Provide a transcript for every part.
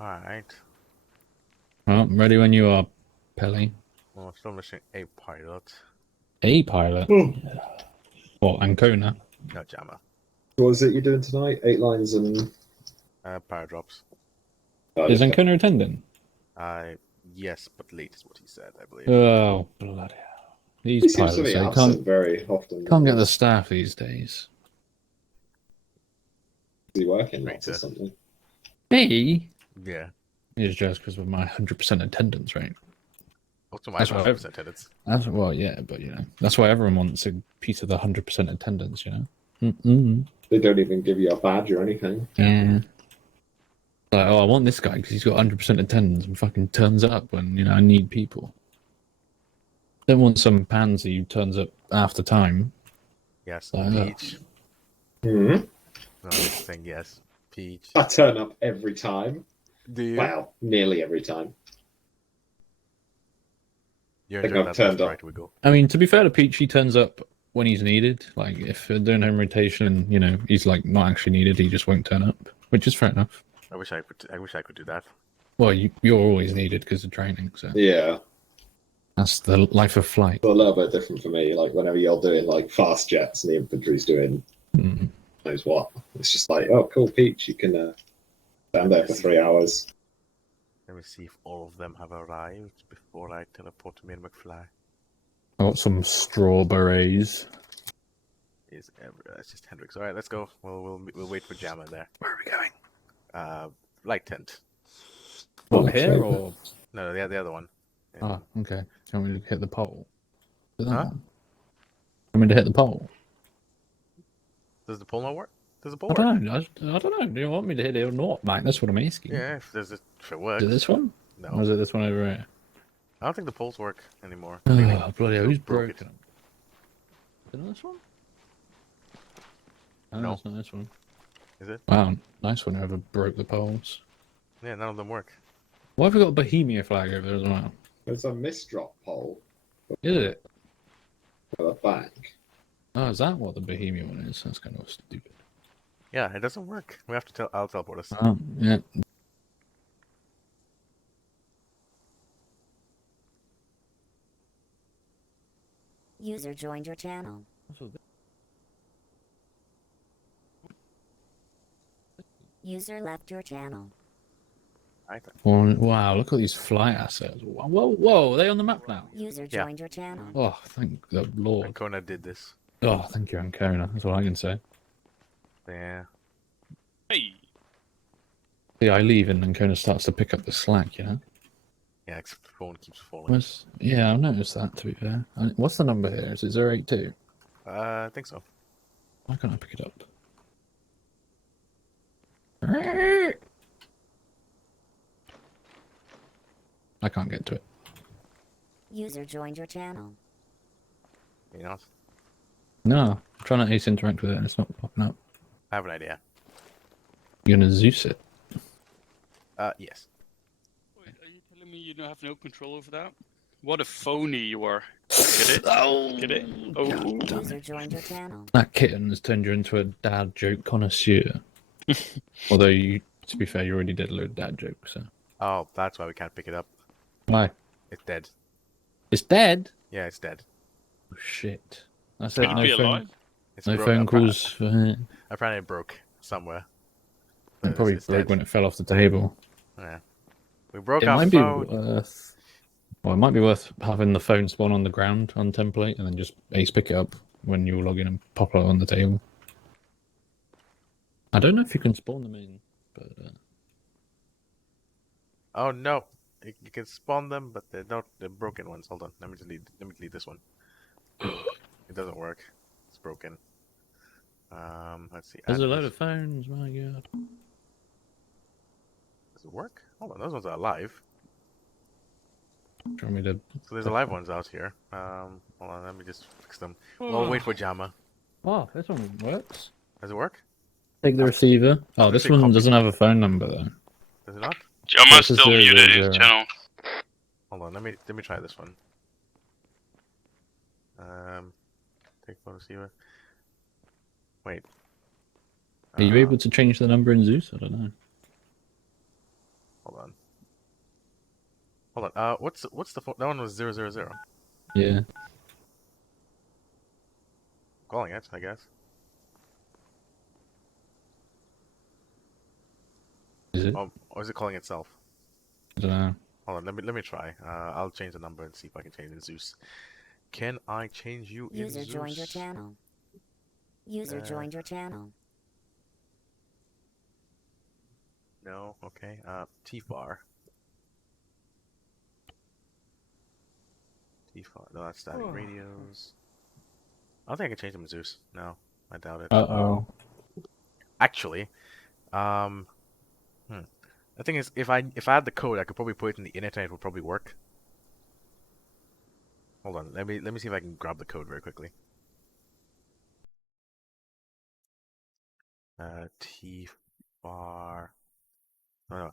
Alright. Well, ready when you are, Pelly. Well, still missing a pilot. A pilot. What, Ancona? No, Jammer. What was it you're doing tonight? 8 lines and... Power drops. Is Ancona attending? Yes, but late is what he said, I believe. Oh, bloody hell. He These seems to pilots, be they absent very often. can't get the staff these days. Is he working Right, lots or something? Me? Yeah. It's just because of my 100% attendance rate. Also, my That's what 100% attendance. That's, well, yeah, but you know, that's why everyone wants a piece of the 100% attendance, you know? Mm-mm. They don't even give you a badge or anything. Yeah. Like, oh, I want this guy because he's got 100% attendance and fucking turns up when, you know, I need people. Don't want some pansy who turns up after time. Yes, Like, Peach. Hmm. No, he's saying yes. Peach. I turn up every time. Do you? Well, nearly every time. You're I think enjoying I've that turned left, up. right wiggle. I mean, to be fair to Peach, he turns up when he's needed. Like, if they're doing home rotation and, you know, he's, like, not actually needed, he just won't turn up, which is fair enough. I wish I could do that. Well, you're always needed because of training, so Yeah. that's the life of flight. But a little bit different for me. Like, whenever you're doing, like, fast jets and the infantry's doing knows what. It's just like, oh, cool, Peach. You can stand there for 3 hours. Let me see if all of them have arrived before I teleport to me and McFly. I got some strawberries. It's just Hendrix. All right, let's go. We'll wait for Jammer there. Where are we going? Light tent. What, here or? No, the other one. Ah, okay. Do you want me to hit the pole? Is that Huh? one? You want me to hit the pole? Does the pole not work? Does the pole I work? don't know. I don't know. Do you want me to hit it or not, Mike? That's what I'm asking. Yeah, if it works. Is it this one? No. Or is it this one over here? I don't think the poles work anymore. Oh, bloody hell. Who's broke broken? Is it this one? Oh, No. it's not this one. Is it? Wow, nice one. Whoever broke the poles. Yeah, none of them work. Why have we got a Bohemia flag over there as well? There's a misdrop pole Is it? at the back. Oh, is that what the Bohemia one is? That's kind of stupid. Yeah, it doesn't work. We have to tell. I'll teleport us. Oh, yeah. User joined your channel. User left your channel. Right. Wow, look at these flight assets. Whoa, whoa, are they on the map now? User joined your channel. Oh, thank the Lord. Ancona did this. Oh, thank you, Ancona. That's all I can say. Yeah. Hey, Yeah, I leave and Ancona starts to pick up the slack, you know? Yeah, except the phone keeps falling. Yeah, I've noticed that, to be fair. What's the number here? Is it 082? I think so. Why can't I pick it up? I can't get to it. User joined your channel. You know. No, I'm trying to ace interact with it and it's not popping up. I have an idea. You're gonna Zeus it. Yes. wait, are you telling me you don't have no control over that? What a phony you are. Get it? Oh, Get it? Oh. User joined your channel. that kitten has turned you into a dad joke connoisseur. Although, to be fair, you already did a load of dad jokes, so. Oh, that's why we can't pick it up. Why? It's dead. It's dead? Yeah, it's dead. Oh, shit. That's Could it, it no be phone, alive? It's no broke- phone appar- calls for it. Apparently, it broke somewhere. It probably It's broke dead. when it fell off the table. Yeah. We broke It our might be phone. worth... Well, it might be worth having the phone spawn on the ground on template and then just ace pick it up when you log in and pop it on the table. I don't know if you can spawn them in, but... Oh no! You can spawn them, but they're not the broken ones. Hold on. Let me delete this one. It doesn't work. It's broken. Let's see. There's a add load this- of phones, my god. Does it work? Hold on. Those ones are alive. Do you want me to... So there's alive ones out here. Hold on. Let me just fix them. We'll wait for Jamma. Oh, this one works. Does it work? Take the receiver. Oh, this say one copy. doesn't have a phone number though. Does it not? Jammer's This is still 000. muted his channel. Hold on. Let me try this one. Take phone receiver. Wait. Are you able to change the number in Zeus? I don't know. Hold on. Hold on. What's the phone? That one was 000. Yeah. Calling it, I guess. Is it? Oh, or is it calling itself? I don't know. Hold on. Let me try. I'll change the number and see if I can change it in Zeus. Can I change you in User Zeus? joined your channel. User joined your channel. No. Okay. T-bar. T-bar. No, that's static radios. I don't think I can change them in Zeus. No, I doubt it. Uh-oh. Actually, um, the thing is, if I had the code, I could probably put it in the init and it would probably work. Hold on. Let me see if I can grab the code very quickly. T-bar. No.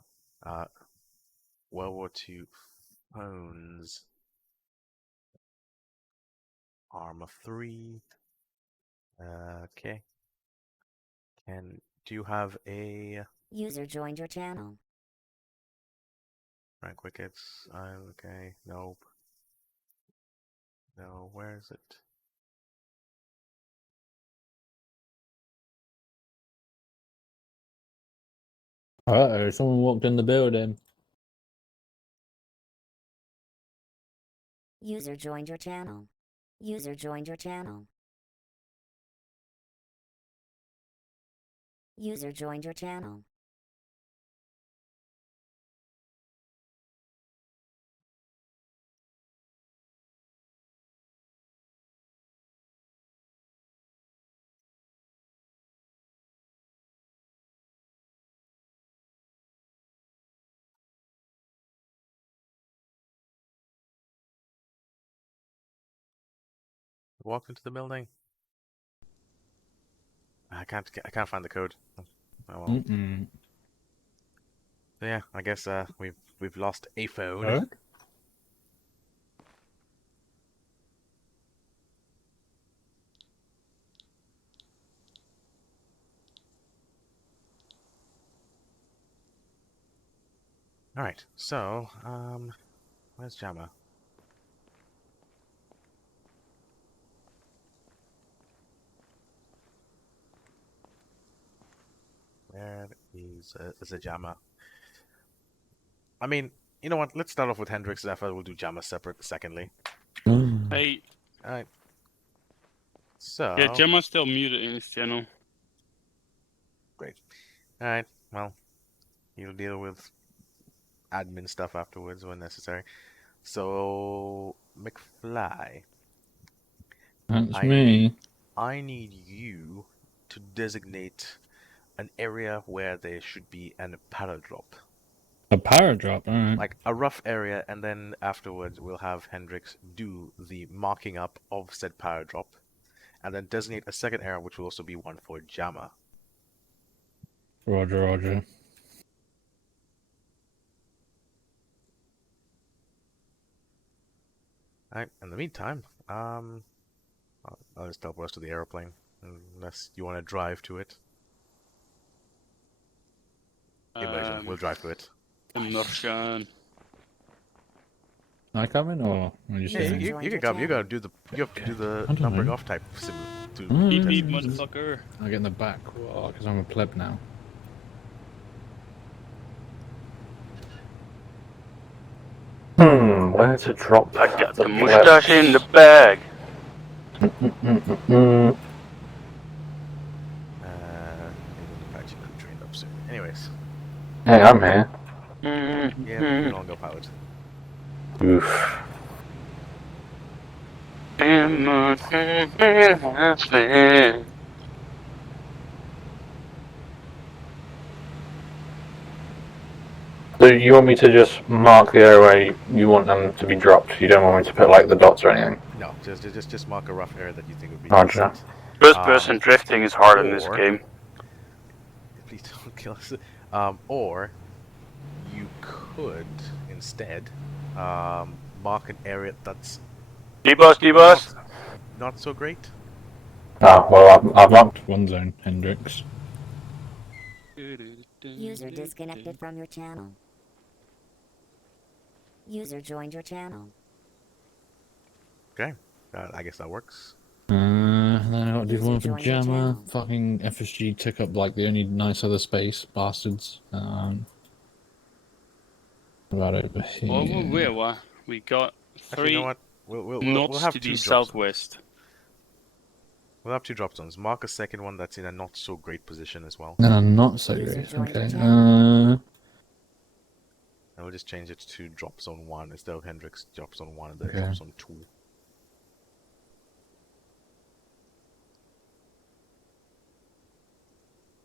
World War II phones. ARMA 3. Okay. Do you have a User joined your channel. rank wickets? Okay. Nope. No. Where is it? Uh-oh, someone walked in the building. User joined your channel. User joined your channel. User joined your channel. Walked into the building. I can't find the code. Oh well. Mm-mm. So yeah, I guess we've lost a phone. Huh? Alright, so, where's Jammer? Where is a Jammer? I mean, you know what? Let's start off with Hendrix, and after we'll do Jammer separate secondly. Hey, Alright. So, yeah, Gemma's still muted in his channel. great. Alright, well, you'll deal with admin stuff afterwards when necessary. So, McFly, That's I me. I need you to designate an area where there should be an paradrop. A paradrop, alright. Like a rough area, and then afterwards we'll have Hendrix do the marking up of said paradrop, and then designate a second area which will also be one for Jammer. Roger, roger. Alright, in the meantime, I'll just teleport us to the aeroplane, unless you want to drive to it. Immersion, we'll drive to it. Immersion. Can I come in, or are you Yeah, staying? you can come. You gotta do you have to do the I don't numbering know. off type symbol to Beep Mm. beep, test it. motherfucker. I'll get in the back, because I'm a pleb now. Where to drop I got the mustache in the bag. Mm-mm-mm-mm. Apache got trained up soon. Anyways, Hey, I'm here. yeah, but you can all go pilot. Oof. So you want me to just mark the area where you want them to be dropped? You don't want me to put like the dots or anything? No, just mark a rough area that you think would be Roger. decent. First-person drifting is hard in this or- game. Please don't kill us. Or you could instead mark an area that's D-bus. not so great. Ah, well, I've marked one zone, Hendrix. User disconnected from your channel. User joined your channel. Okay, I guess that works. Then I gotta do User one for joined your Jammer. channel. Fucking FSG took up like the only nice other space, bastards. About over here. Well, we got Actually, you know 3 what? We'll knots have to two the drop zones. southwest. We'll have two drop zones. Mark a second one that's in a not so great position as well. No, not so User great. joined your Okay. And we'll just change it to drop zone 1 instead of Hendrix drop zone 1 and then Okay. drop zone 2.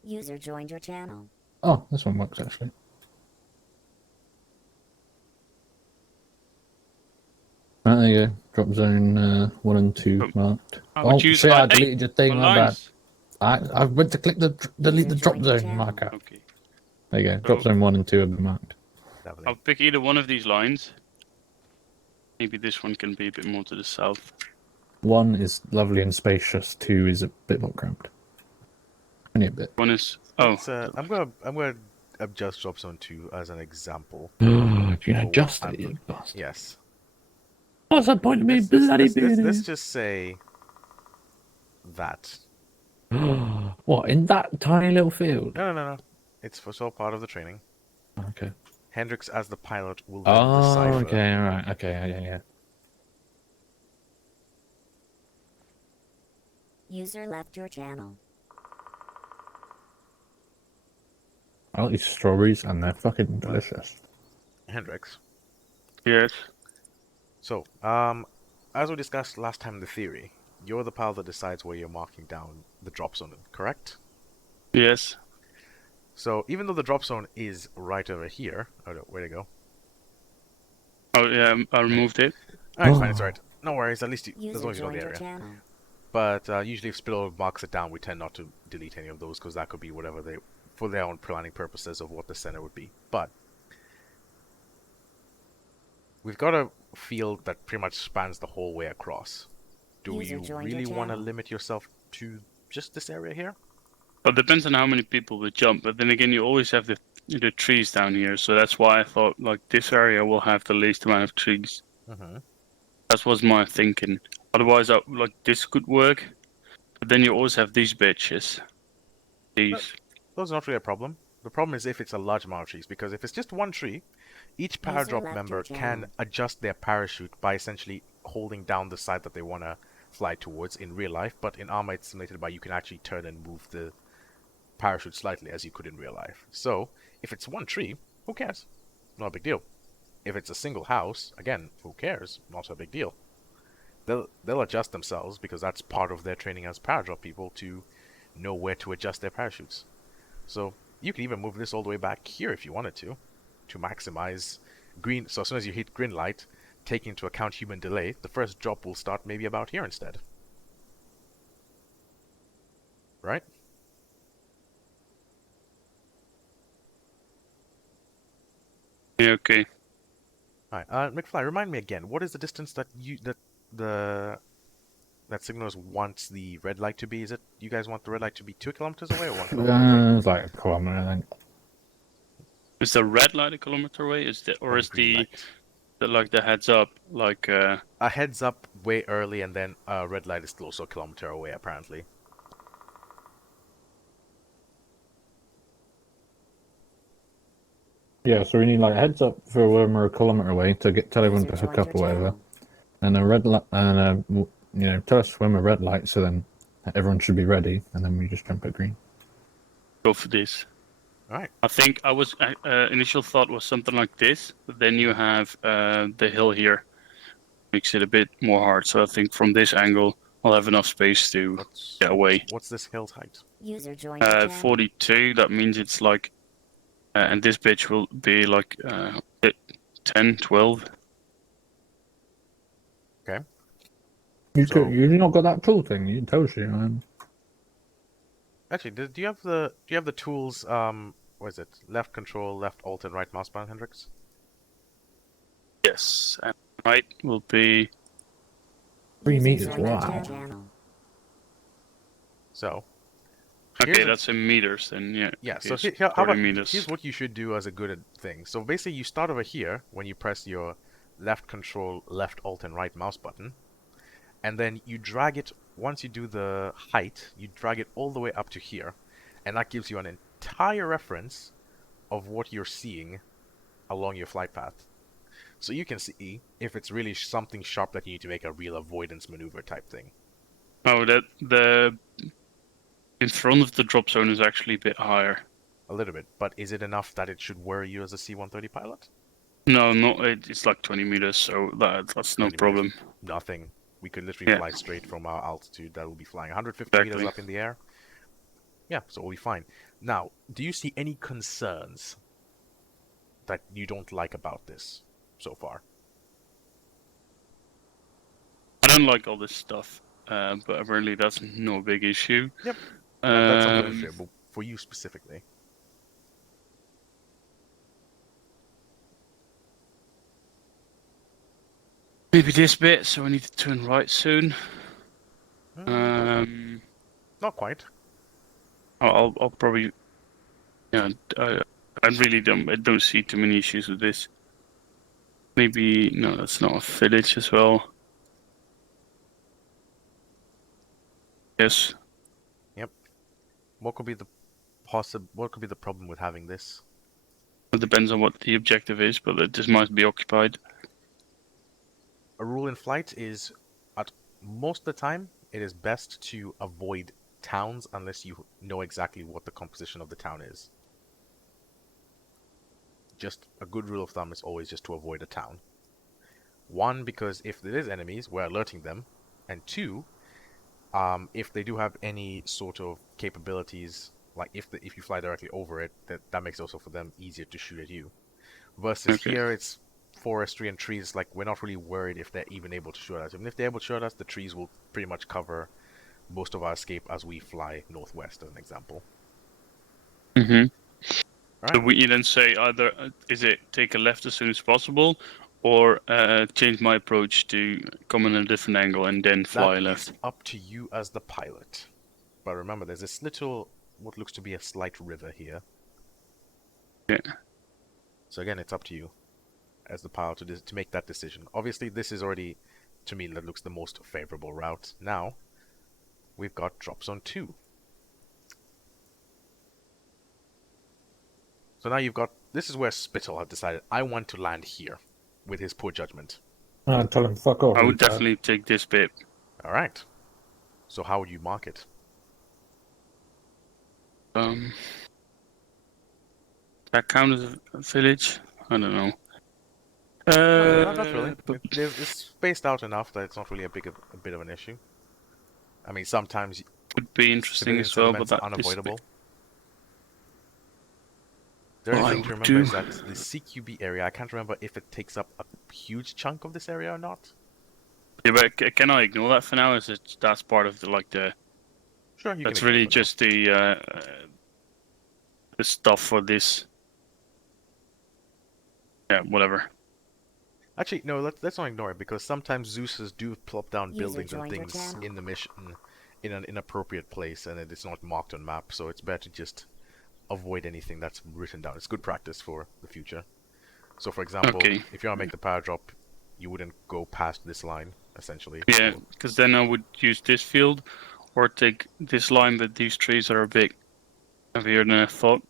User joined your channel. Oh, this one works actually. Right, there you go. Drop zone 1 and 2 marked. I would Oh use shit! I hey, deleted your thing. my My bad. lines. I went to click the delete the User drop joined your zone channel. marker. Okay. There you go. Drop So- zone 1 and 2 have been marked. Lovely. I'll pick either one of these lines. Maybe this one can be a bit more to the south. 1 is lovely and spacious. 2 is a bit more cramped. Only a bit. One is I'm gonna adjust drop zone 2 as an example. You can For adjust what it, you bastard. Yes. What's the point of me bloody being Let's just say that. here? What, in that tiny little field? No. It's for all part of the training. Okay. Hendrix as the pilot will then Oh, decipher. okay, alright. Okay, yeah. User left your channel. I like these strawberries and they're fucking delicious. Hendrix. yes. So, as we discussed last time in the theory, you're the pilot that decides where you're marking down the drop zone, correct? Yes. So, even though the drop zone is right over here, oh no, where'd it go? Oh yeah, I removed it. Alright, fine, it's alright. No worries, at least as User long as you know joined the your area. channel. But usually if Spillover marks it down, we tend not to delete any of those because that could be whatever they, for their own planning purposes of what the center would be. But we've got a field that pretty much spans the whole way across. Do User you joined your really want to channel. limit yourself to just this area here? But it depends on how many people will jump. But then again, you always have the trees down here, so that's why I thought like this area will have the least amount of trees. Mm-hmm. That was my thinking. Otherwise, like this could work. But then you always have these bitches. These. Those are not really a problem. The problem is if it's a large amount of trees, because if it's just one tree, each paradrop left member your can channel. adjust their parachute by essentially holding down the side that they want to fly towards in real life, but in ARMA it's simulated by you can actually turn and move the parachute slightly as you could in real life. So, if it's one tree, who cares? Not a big deal. If it's a single house, again, who cares? Not a big deal. They'll adjust themselves because that's part of their training as paradrop people to know where to adjust their parachutes. So you can even move this all the way back here if you wanted to maximize green. So as soon as you hit green light, taking into account human delay, the first drop will start maybe about here instead. Right? Yeah, okay. Alright, McFly, remind me again, what is the distance that that Signals wants the red light to be? Is it you guys want the red light to be 2 kilometers away or 1 kilometer away? It's like a kilometer, I think. Is the red light a kilometer away? Is Green light. like the heads up like A heads up way early and then a red light is still also a kilometer away apparently. Yeah, so we need like a heads up for when we're a kilometer away to tell everyone User to hook joined up your or whatever, channel. and a red light, and tell us when we're red light, so then everyone should be ready, and then we just jump at green. go for this. Alright. I think I was initial thought was something like this, but then you have the hill here, makes it a bit more hard. So I think from this angle, I'll have enough space to get away. What's this hill's height? User joined your channel. 42. That means it's like, and this bitch will be like 10, 12. Okay. You've not got that tool thing. It tells you, man. Actually, do you have the tools? What is it? Left control, left alt, and right mouse button, Hendrix? Yes, and right will be 3 User meters. joined your Wow. channel. So. okay. here's a- That's in meters then. Yeah. Yeah, okay, so it's how 40 about meters. here's what you should do as a good thing. So basically, you start over here when you press your left control, left alt, and right mouse button, and then you drag it. Once you do the height, you drag it all the way up to here, and that gives you an entire reference of what you're seeing along your flight path. So you can see if it's really something sharp that you need to make a real avoidance maneuver type thing. Oh, that the in front of the drop zone is actually a bit higher. A little bit, but is it enough that it should worry you as a C-130 pilot? No, not it's like 20 meters, so that's no 20 meters, problem. nothing. We could literally Yeah. fly straight from our altitude that will be flying 150 meters Exactly. up in the air. Yeah, so we'll be fine. Now, do you see any concerns that you don't like about this so far? I don't like all this stuff, but apparently that's no big issue. Yep. That's Um, understandable for you specifically. maybe this bit, so I need to turn right soon. Not quite. I'll probably. Yeah, I really don't see too many issues with this. Maybe no, that's not a village as well. Yes. Yep. What could be the problem with having this? It depends on what the objective is, but this might be occupied. A rule in flight is, at most of the time, it is best to avoid towns unless you know exactly what the composition of the town is. Just a good rule of thumb is always just to avoid a town. One, because if there is enemies, we're alerting them, and two, if they do have any sort of capabilities, like if you fly directly over it, that makes it also for them easier to shoot at you. Versus here, it's forestry and trees. Like, we're not really worried if they're even able to shoot at us. Even if they're able to shoot at us, the trees will pretty much cover most of our escape as we fly northwest, as an example. Mm-hmm. Right. So we then say either is it take a left as soon as possible, or change my approach to come in a different angle and then fly That left. is up to you as the pilot. But remember, there's this little, what looks to be a slight river here. Yeah. So again, it's up to you as the pilot to make that decision. Obviously, this is already, to me, that looks the most favorable route. Now, we've got drop zone 2. So now you've got, this is where Spittle had decided, I want to land here, with his poor judgment. Tell him fuck off. I would definitely take this bit. Alright. So how would you mark it? That count as a village? I don't know. Not really. It's spaced out enough that it's not really a bit of an issue. I mean, sometimes Would be interesting civilian as well, but settlements are that unavoidable. The other thing to remember is that the CQB area, I can't remember if it takes up a huge chunk of this area or not. Yeah, but can I ignore that for now? Is it that's part of the Sure, you that's can really ignore it for just the stuff for this. Yeah, whatever. now. Actually, no, let's not ignore it, because sometimes Zeus's do plop down User buildings and joined your things channel. in the mission in an inappropriate place, and it's not marked on map, so it's better to just avoid anything that's written down. It's good practice for the future. So, for example, if you want to make the power drop, you wouldn't go past this line, essentially. Yeah, because then I would use this field, or take this line, but these trees are a bit heavier than I thought.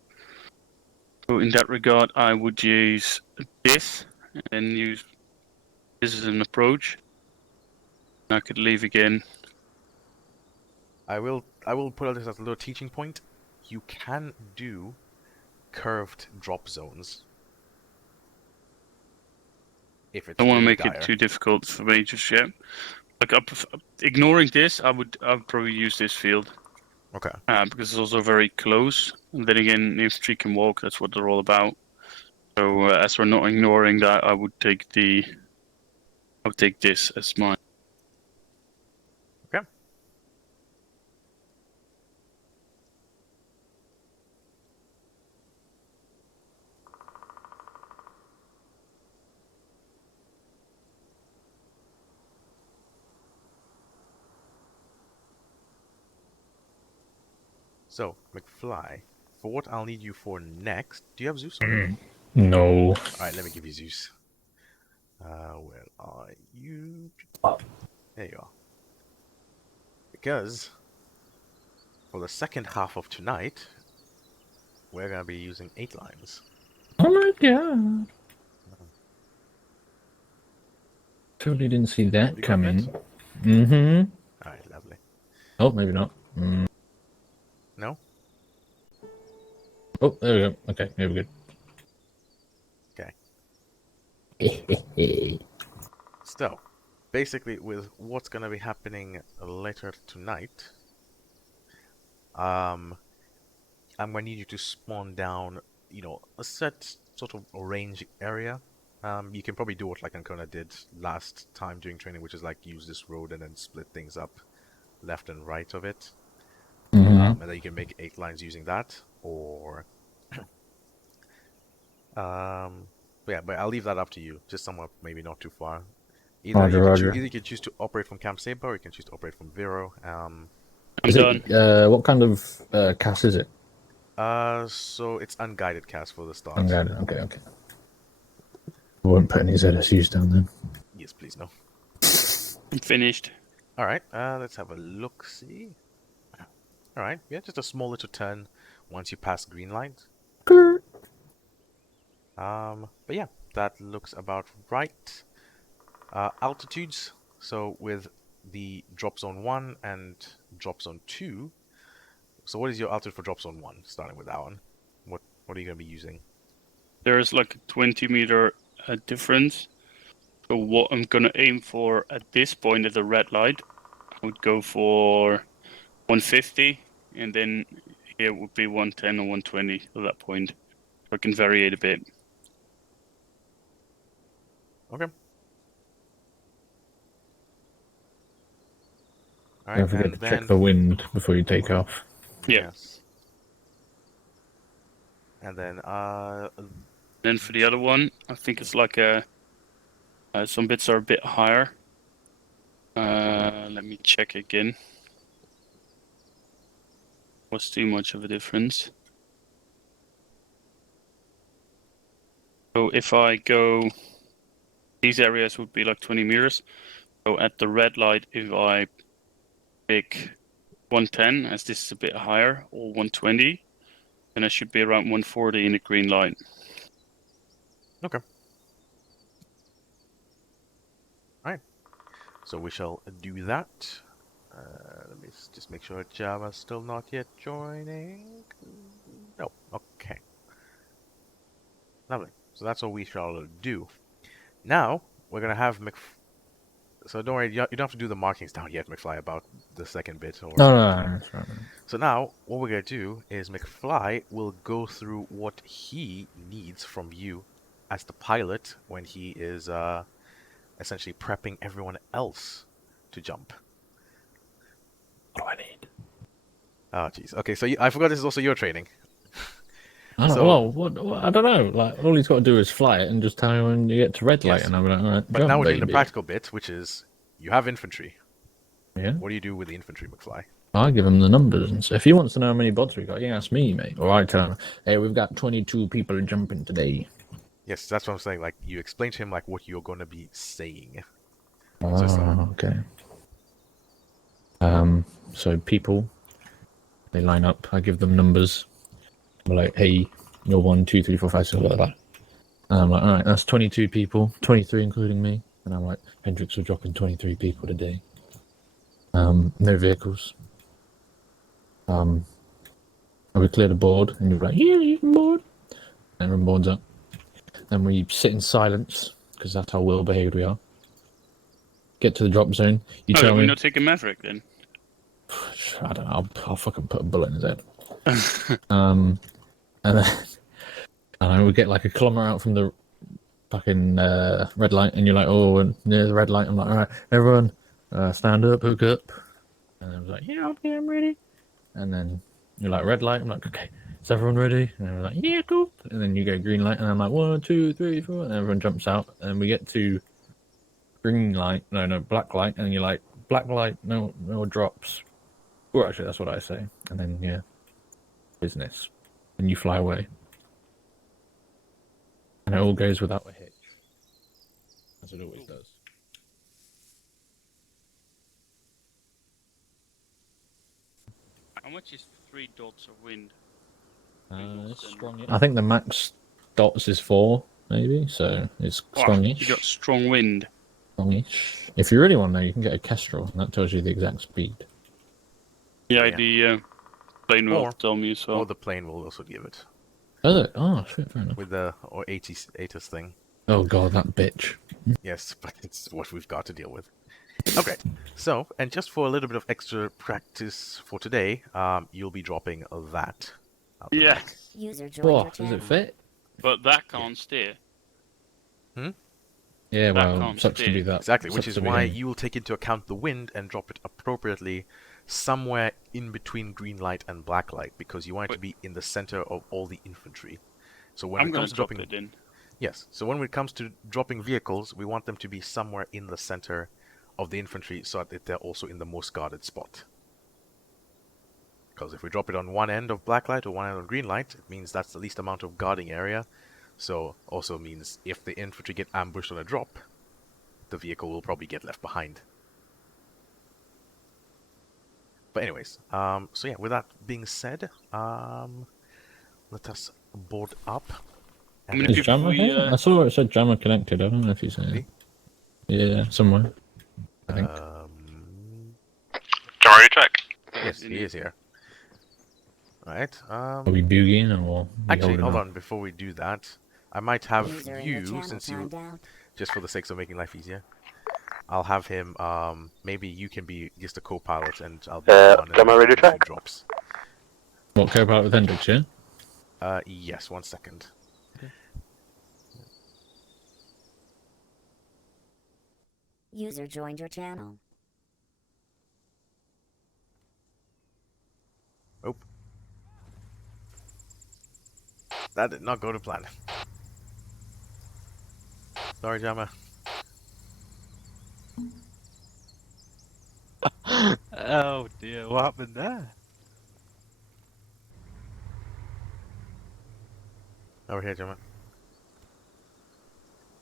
So in that regard, I would use this, and use this as an approach. I could leave again. I will put out this as a little teaching point. You can do curved drop zones if it's I don't want to really make dire. it too difficult for me just yet. Like ignoring this, I would probably use this field. Okay. Because it's also very close. And then again, infantry can walk. That's what they're all about. So as we're not ignoring that, I would take this as mine. Okay. So, McFly, for what I'll need you for next, do you have Zeus already? No. Alright, let me give you Zeus. Where are you? Oh. There you are. Because for the second half of tonight, we're going to be using 8 lines. Oh my god. Totally didn't see that You got coming. it? Mm-hmm. Alright, lovely. Oh, maybe not. No? Oh, there we go. Okay, here we go. Okay. So, basically, with what's going to be happening later tonight, I'm going to need you to spawn down, a set sort of range area. You can probably do what like Ancona did last time during training, which is like use this road and then split things up left and right of it. Mm-hmm. And then you can make 8 lines using that, or but yeah, but I'll leave that up to you. Just somewhere maybe not too far. Either Roger, you can Roger. either you can choose to operate from Camp Saber, or you can choose to operate from Vero. I'm Is done. it, what kind of cast is it? So it's unguided cast for the start. Unguided. Okay, okay. I won't put any ZSUs down then. Yes, please, no. I'm finished. All right, let's have a look. See. All right, yeah, just a small little turn once you pass green light. But yeah, that looks about right. Altitudes. So with the drop zone 1 and drop zone 2. So what is your altitude for drop zone 1? Starting with that one. What are you gonna be using? There's like a 20-meter difference. So what I'm gonna aim for at this point at the red light, I would go for 150, and then here would be 110 or 120 at that point. I can vary it a bit. Okay. All right, Don't forget and to then check the wind before you take off. Yeah. yes. And then Then for the other one, I think it's like some bits are a bit higher. Let me check again. Was too much of a difference. So if I go, these areas would be like 20 meters. So at the red light, if I pick 110, as this is a bit higher, or 120, then I should be around 140 in the green light. okay. All right. So we shall do that. Let me just make sure Java's still not yet joining. No. Okay. Lovely. So that's what we shall do. Now we're gonna have So don't worry, you don't have to do the markings down yet, McFly, about the second bit. Or No, that's right. So now what we're gonna do is McFly will go through what he needs from you as the pilot when he is essentially prepping everyone else to jump. What do I need? Oh, jeez. Okay, so I forgot this is also your training. I don't, So- well, what, I don't know. Like, all he's got to do is fly it and just tell me when you get to red light, Yes. and I'm like, all right, But jump, now we're doing the baby. practical bit, which is you have infantry. Yeah. What do you do with the infantry, McFly? I give him the numbers, and so if he wants to know how many bots we got, he asks me, mate. Or I tell him, hey, we've got 22 people jumping today. Yes, that's what I'm saying. Like you explain to him like what you're going to be saying. Oh, So- okay. So people, they line up. I give them numbers. I'm like, hey, you're 1, 2, 3, 4, 5, 6, blah, blah, blah. And I'm like, all right, that's 22 people, 23 including me. And I'm like, Hendrix, we're dropping 23 people today. No vehicles. And we clear the board, and you're like, yeah, you can board. And everyone boards up. Then we sit in silence, because that's how well behaved we are. Get to the drop zone. You Oh, tell did we me. not take a Maverick then? I don't know. I'll fucking put a bullet in his head. And then and we get like a kilometer out from the fucking red light, and you're like, oh, and near the red light. I'm like, all right, everyone, stand up, hook up. And I was like, yeah, okay, I'm ready. And then you're like, red light. I'm like, okay, is everyone ready? And I'm like, yeah, cool. And then you go green light, and I'm like, 1, 2, 3, 4, and everyone jumps out, and we get to green light, no, black light, and you're like, black light, no drops. Well, actually, that's what I say. And then, yeah, business. And you fly away. And it all goes without a hitch. as it always does. How much is 3 dots of wind? It's strong. I think the max dots is 4, maybe. So it's strongish. You got strong wind. Strongish. If you really want to know, you can get a Kestrel, and that tells you the exact speed. Yeah, Yeah. the plane will Or- tell me so. Or the plane will also give it Does it? Oh, shit, fair enough. with the or ATIS thing. Oh god, that bitch. Yes, but it's what we've got to deal with. Okay, so and just for a little bit of extra practice for today, you'll be dropping that. out the Yeah. back. User joined Oh, your does channel. it fit? But that can't steer. Yeah, That well, can't sucks to stay. be that. Exactly, which sucks is to be why him. you will take into account the wind and drop it appropriately somewhere in between green light and black light, because you want it to be in the center of all the infantry. So when I'm it gonna comes to drop dropping, it in. yes, so when it comes to dropping vehicles, we want them to be somewhere in the center of the infantry, so that they're also in the most guarded spot. Because if we drop it on one end of black light or one end of green light, it means that's the least amount of guarding area. So also means if the infantry get ambushed on a drop, the vehicle will probably get left behind. But anyways, so yeah, with that being said, let us board up. I mean, then- if Is Jammer we, here? I saw it said Jammer connected. I don't know if he's here. Really? Yeah, somewhere. I think. Sorry, track. Yes, he is here. Alright, Are we boogieing or we actually, holding hold on? on, before we do that, I might have User in your you, channel since you, timed out. just for the sake of making life easier, I'll have him, maybe you can be just a co-pilot and I'll be the one Gamma radio who track? drops. What, go about with Hendrix, yeah? Yes, 1 second. User joined your channel. Oh. That did not go to plan. Sorry, Jamma. Oh dear, what happened there? Over here, Jamma.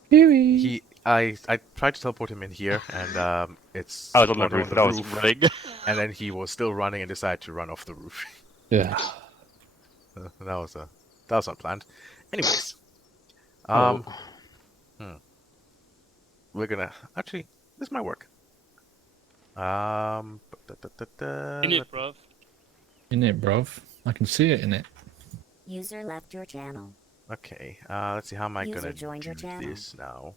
Huey. I tried to teleport him in here, and it's I was on the spotted roof, but I was running. and then he was still running and decided to run off the roof. Yeah. that was not planned. Anyways, we're gonna actually this might work. In it, bruv. In it, bruv. I can see it in it. User left your channel. Okay, let's see, how am I User gonna joined your do channel. this now?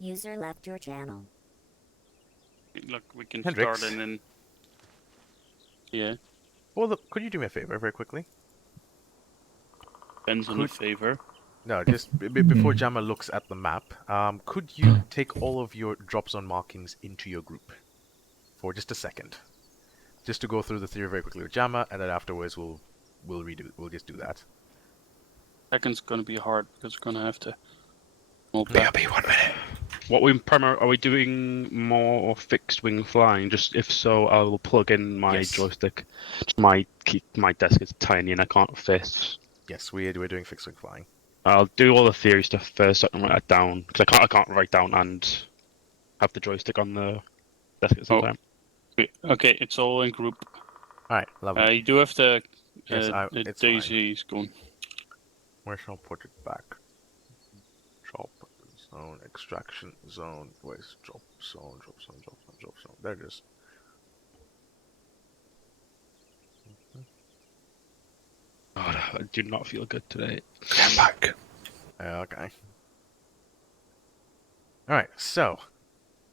User left your channel. Look, we can Hendrix. start and then. Yeah, Well, look, could you do me a favor very quickly? depends on the favor. No, just before Jamma looks at the map, could you take all of your drop zone markings into your group for just a second, just to go through the theory very quickly with Jamma, and then afterwards we'll just do that. Second's gonna be hard because we're gonna have to. BRB, 1 minute. What are we doing more fixed wing flying? Just if so, I will plug in my Yes. joystick. My desk is tiny and I can't fit. Yes, we're doing fixed wing flying. I'll do all the theory stuff first so I can write it down because I can't write down and have the joystick on the desk at the same time. Okay, it's all in group. All right, lovely. You do have the Yes, it's fine. Daisy's going. Where shall I put it back? Drop zone, extraction zone. Where's drop zone? Drop zone. Drop zone. Drop zone. There it is. God, I do not feel good today. Get back. Okay. Alright, so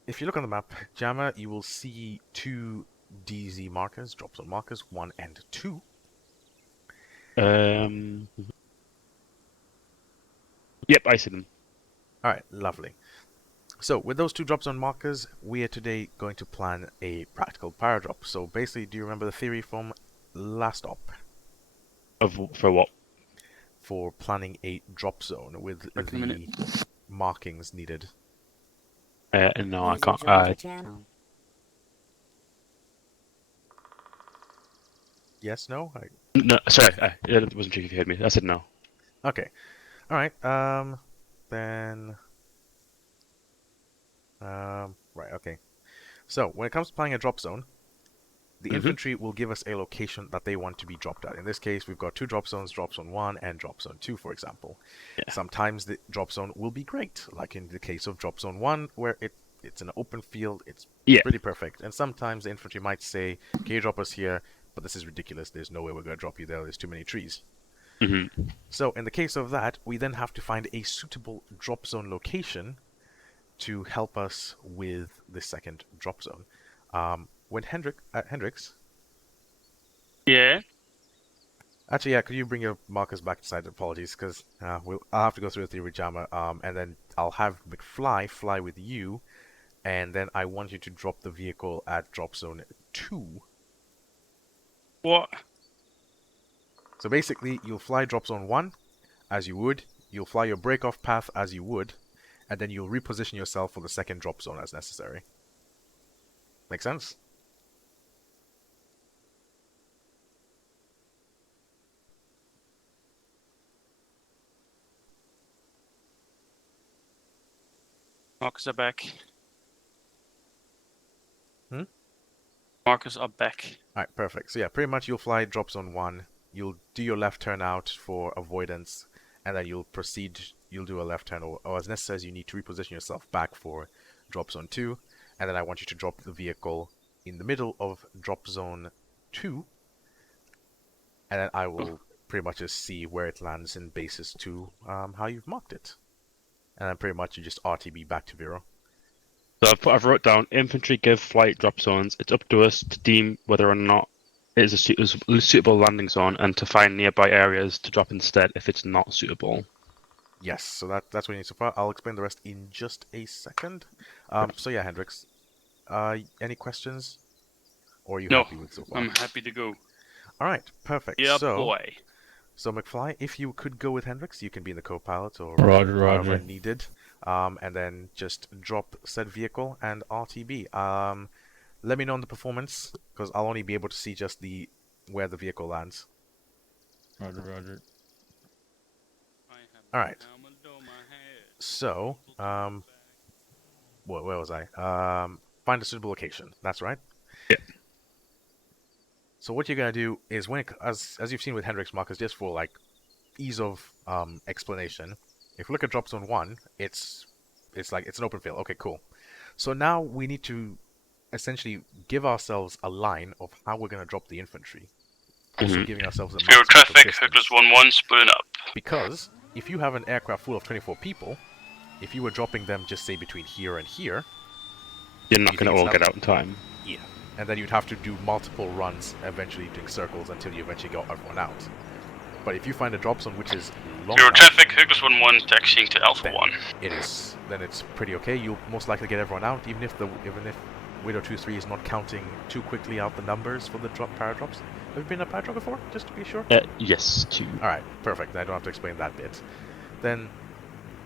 if you look on the map, Jamma, you will see 2 DZ markers, drop zone markers, 1 and 2. Yep, I see them. Alright, lovely. So with those 2 drop zone markers, we are today going to plan a practical paradrop. So basically, do you remember the theory from last op? For what? For planning a drop zone with Wait a minute. the markings needed. No, I User can't. joined your channel. Yes, no? No, sorry, I wasn't sure if you heard me. I said no. Okay. Alright, then Right, okay. So, when it comes to planning a drop zone, the Mhm. infantry will give us a location that they want to be dropped at. In this case, we've got two drop zones, drop zone 1 and drop zone 2, for example. Yeah. Sometimes the drop zone will be great, like in the case of drop zone 1, where it's an open field, it's Yeah. pretty perfect. And sometimes the infantry might say, can you drop us here? But this is ridiculous, there's no way we're going to drop you there, there's too many trees. Hmm. So in the case of that, we then have to find a suitable drop zone location to help us with the second drop zone. When Hendrix, Yeah. actually, yeah, could you bring your markers back inside? Apologies, because I'll have to go through the theory jammer, and then I'll have McFly fly with you, and then I want you to drop the vehicle at drop zone 2. What? So basically, you'll fly drop zone 1, as you would, you'll fly your break-off path as you would, and then you'll reposition yourself for the second drop zone as necessary. Make sense? Markers are back. Hmm? Markers are back. Alright, perfect. So yeah, pretty much you'll fly drop zone 1, you'll do your left turn out for avoidance, and then you'll proceed, you'll do a left turn, or as necessary as you need to reposition yourself back for drop zone 2, and then I want you to drop the vehicle in the middle of drop zone 2, and then I will pretty much just see where it lands in basis to how you've marked it. And then pretty much you just RTB back to Vero. So I've wrote down infantry give flight drop zones. It's up to us to deem whether or not it is a suitable landing zone and to find nearby areas to drop instead if it's not suitable. Yes, so that's what you need so far. I'll explain the rest in just a second. So yeah, Hendrix, any questions? Or are you No, happy with so far? I'm happy to go. Alright, perfect. Yeah, so, boy. So McFly, if you could go with Hendrix, you can be in the co-pilot or Roger, however roger. needed. And then just drop said vehicle and RTB. Let me know on the performance, because I'll only be able to see just where the vehicle lands. Roger, roger. Alright. So, where was I? Find a suitable location. That's right. Yeah. So what you're gonna do is as you've seen with Hendrix markers, just for like ease of explanation, if you look at drop zone 1, it's like it's an open field. Okay, cool. So now we need to essentially give ourselves a line of how we're gonna drop the infantry. Also giving ourselves a Zero maximum of traffic, distance. Egress 1-1, splitting up. Because if you have an aircraft full of 24 people, if you were dropping them just say between here and here, You're not You going to think all it's get out in time. yeah, and then you'd have to do multiple runs, eventually doing circles until you eventually got everyone out. But if you find a drop zone which is long Zero enough, traffic, Egress 1-1, taxiing to Alpha then 1. then it's pretty okay. You'll most likely get everyone out, even if Widow 2-3 is not counting too quickly out the numbers for the paradrops. Have you been a paradrop before, just to be sure? Yes, 2. Alright, perfect. I don't have to explain that bit. Then,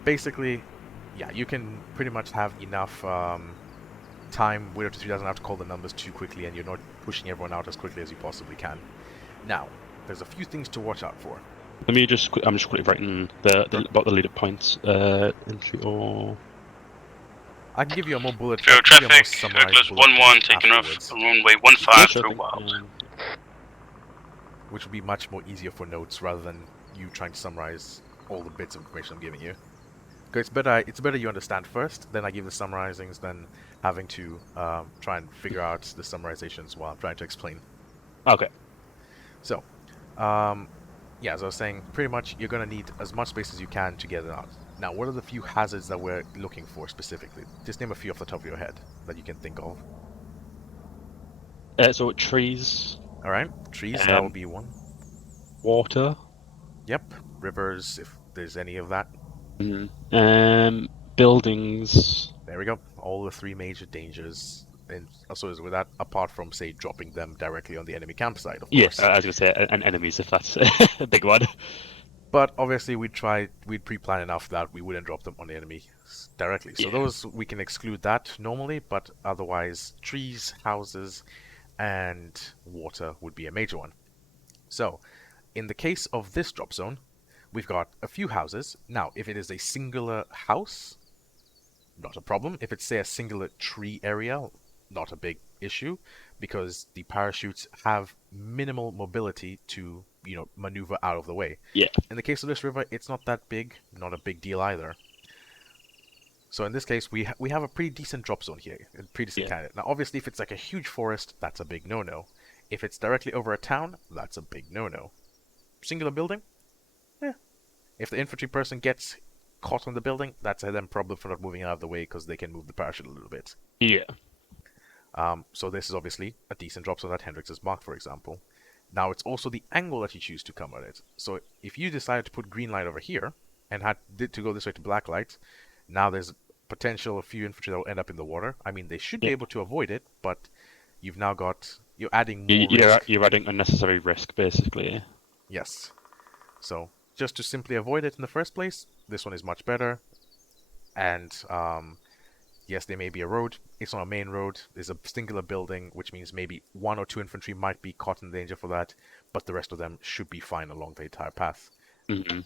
basically, yeah, you can pretty much have enough time. Widow 2-3 doesn't have to call the numbers too quickly, and you're not pushing everyone out as quickly as you possibly can. Now, there's a few things to watch out for. Let me just. I'm just quickly writing about the lead-up points. Entry or. I can give you a more bullet. Zero I can give you a more traffic, summarized Egress bullet 1-1, point taking off afterwards, runway 15 Yeah, sure through thing. Wild. which will be much more easier for notes rather than you trying to summarize all the bits of information I'm giving you. Because it's better you understand first, then I give the summarizings, than having to try and figure out the summarizations while I'm trying to explain. Okay. So, yeah, as I was saying, pretty much you're going to need as much space as you can to get it out. Now, what are the few hazards that we're looking for specifically? Just name a few off the top of your head that you can think of. So trees, Alright, trees, that would be one. water, Yep, rivers, if there's any of that. buildings. There we go. All the three major dangers. And also is with that, apart from, say, dropping them directly on the enemy campsite, of Yes, course. I was going to say, and enemies if that's a big one. But obviously we'd pre-plan enough that we wouldn't drop them on the enemy directly. So Yeah. those, we can exclude that normally, but otherwise trees, houses, and water would be a major one. So, in the case of this drop zone, we've got a few houses. Now, if it is a singular house, not a problem. If it's, say, a singular tree area, not a big issue, because the parachutes have minimal mobility to, maneuver out of the way. Yeah. In the case of this river, it's not that big, not a big deal either. So in this case, we have a pretty decent drop zone here, a pretty decent candidate. Now, obviously, if it's like a huge forest, that's a big no-no. If it's directly over a town, that's a big no-no. Singular building? Yeah. If the infantry person gets caught on the building, that's a them problem for not moving out of the way because they can move the parachute a little bit. Yeah. So this is obviously a decent drop zone that Hendrix has marked, for example. Now, it's also the angle that you choose to come at it. So if you decided to put green light over here and had to go this way to black light, now there's potential a few infantry that will end up in the water. I mean, they should be able to avoid it, but you're adding more risk. You're adding unnecessary risk, basically. Yes. So just to simply avoid it in the first place, this one is much better. And yes, there may be a road. It's on a main road. There's a singular building, which means maybe 1 or 2 infantry might be caught in danger for that, but the rest of them should be fine along the entire path. Mm-hmm.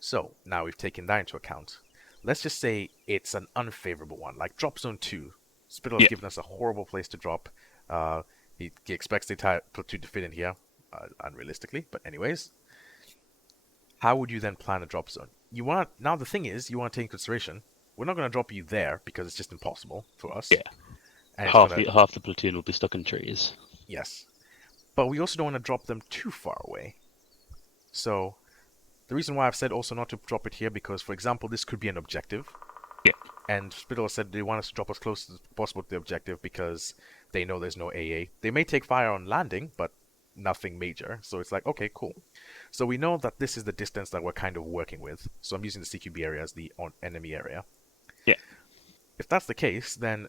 So now we've taken that into account. Let's just say it's an unfavorable one, like drop zone 2. Spittle has given us a horrible place to drop. He expects the entire platoon to fit in here, unrealistically, but anyways. How would you then plan a drop zone? Now the thing is, you want to take into consideration, we're not going to drop you there because it's just impossible for us. Yeah. And Half the platoon will be stuck in trees. Yes. But we also don't want to drop them too far away. So the reason why I've said also not to drop it here, because, for example, this could be an objective. Yeah. And Spittle said they want us to drop as close as possible to the objective because they know there's no AA. They may take fire on landing, but nothing major. So it's like, okay, cool. So we know that this is the distance that we're kind of working with. So I'm using the CQB area as the enemy area. Yeah. If that's the case, then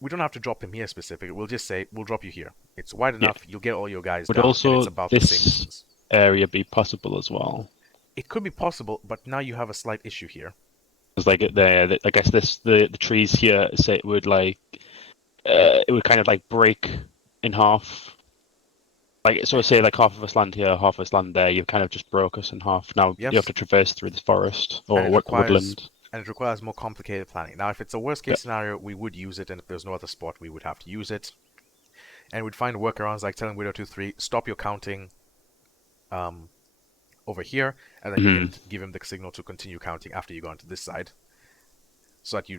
we don't have to drop him here specifically. We'll just say, we'll drop you here. It's wide enough. You'll get all your guys Would down, also and it's about the same this distance. area be possible as well? It could be possible, but now you have a slight issue here. Because I guess the trees here say it would it would kind of like break in half. Like, so say like half of us land here, half of us land there. You've kind of just broke us in half. Now Yes. you have to traverse through this forest or And woodland. And it requires more complicated planning. Now, if it's a worst case scenario, we would use it, and if there's no other spot, we would have to use it. And we'd find workarounds like telling Widow 2-3, stop your counting over here, and then you can give him the signal to continue counting after you go onto this side. So that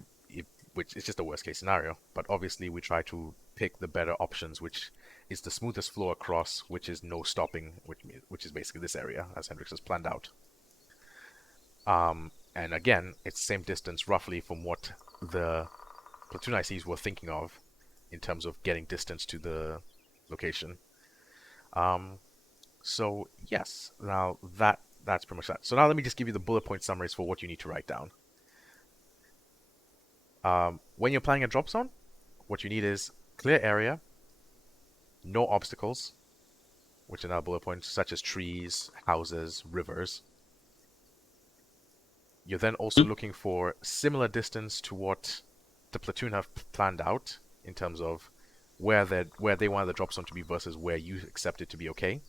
which is just a worst case scenario. But obviously, we try to pick the better options, which is the smoothest flow across, which is no stopping, which is basically this area, as Hendrix has planned out. And again, it's the same distance roughly from what the platoon ICs were thinking of in terms of getting distance to the location. So yes, now that's pretty much that. So now let me just give you the bullet point summaries for what you need to write down. When you're planning a drop zone, what you need is clear area, no obstacles, which are now bullet points such as trees, houses, rivers. You're then also looking for similar distance to what the platoon have planned out in terms of where they want the drop zone to be versus where you accept it to be okay.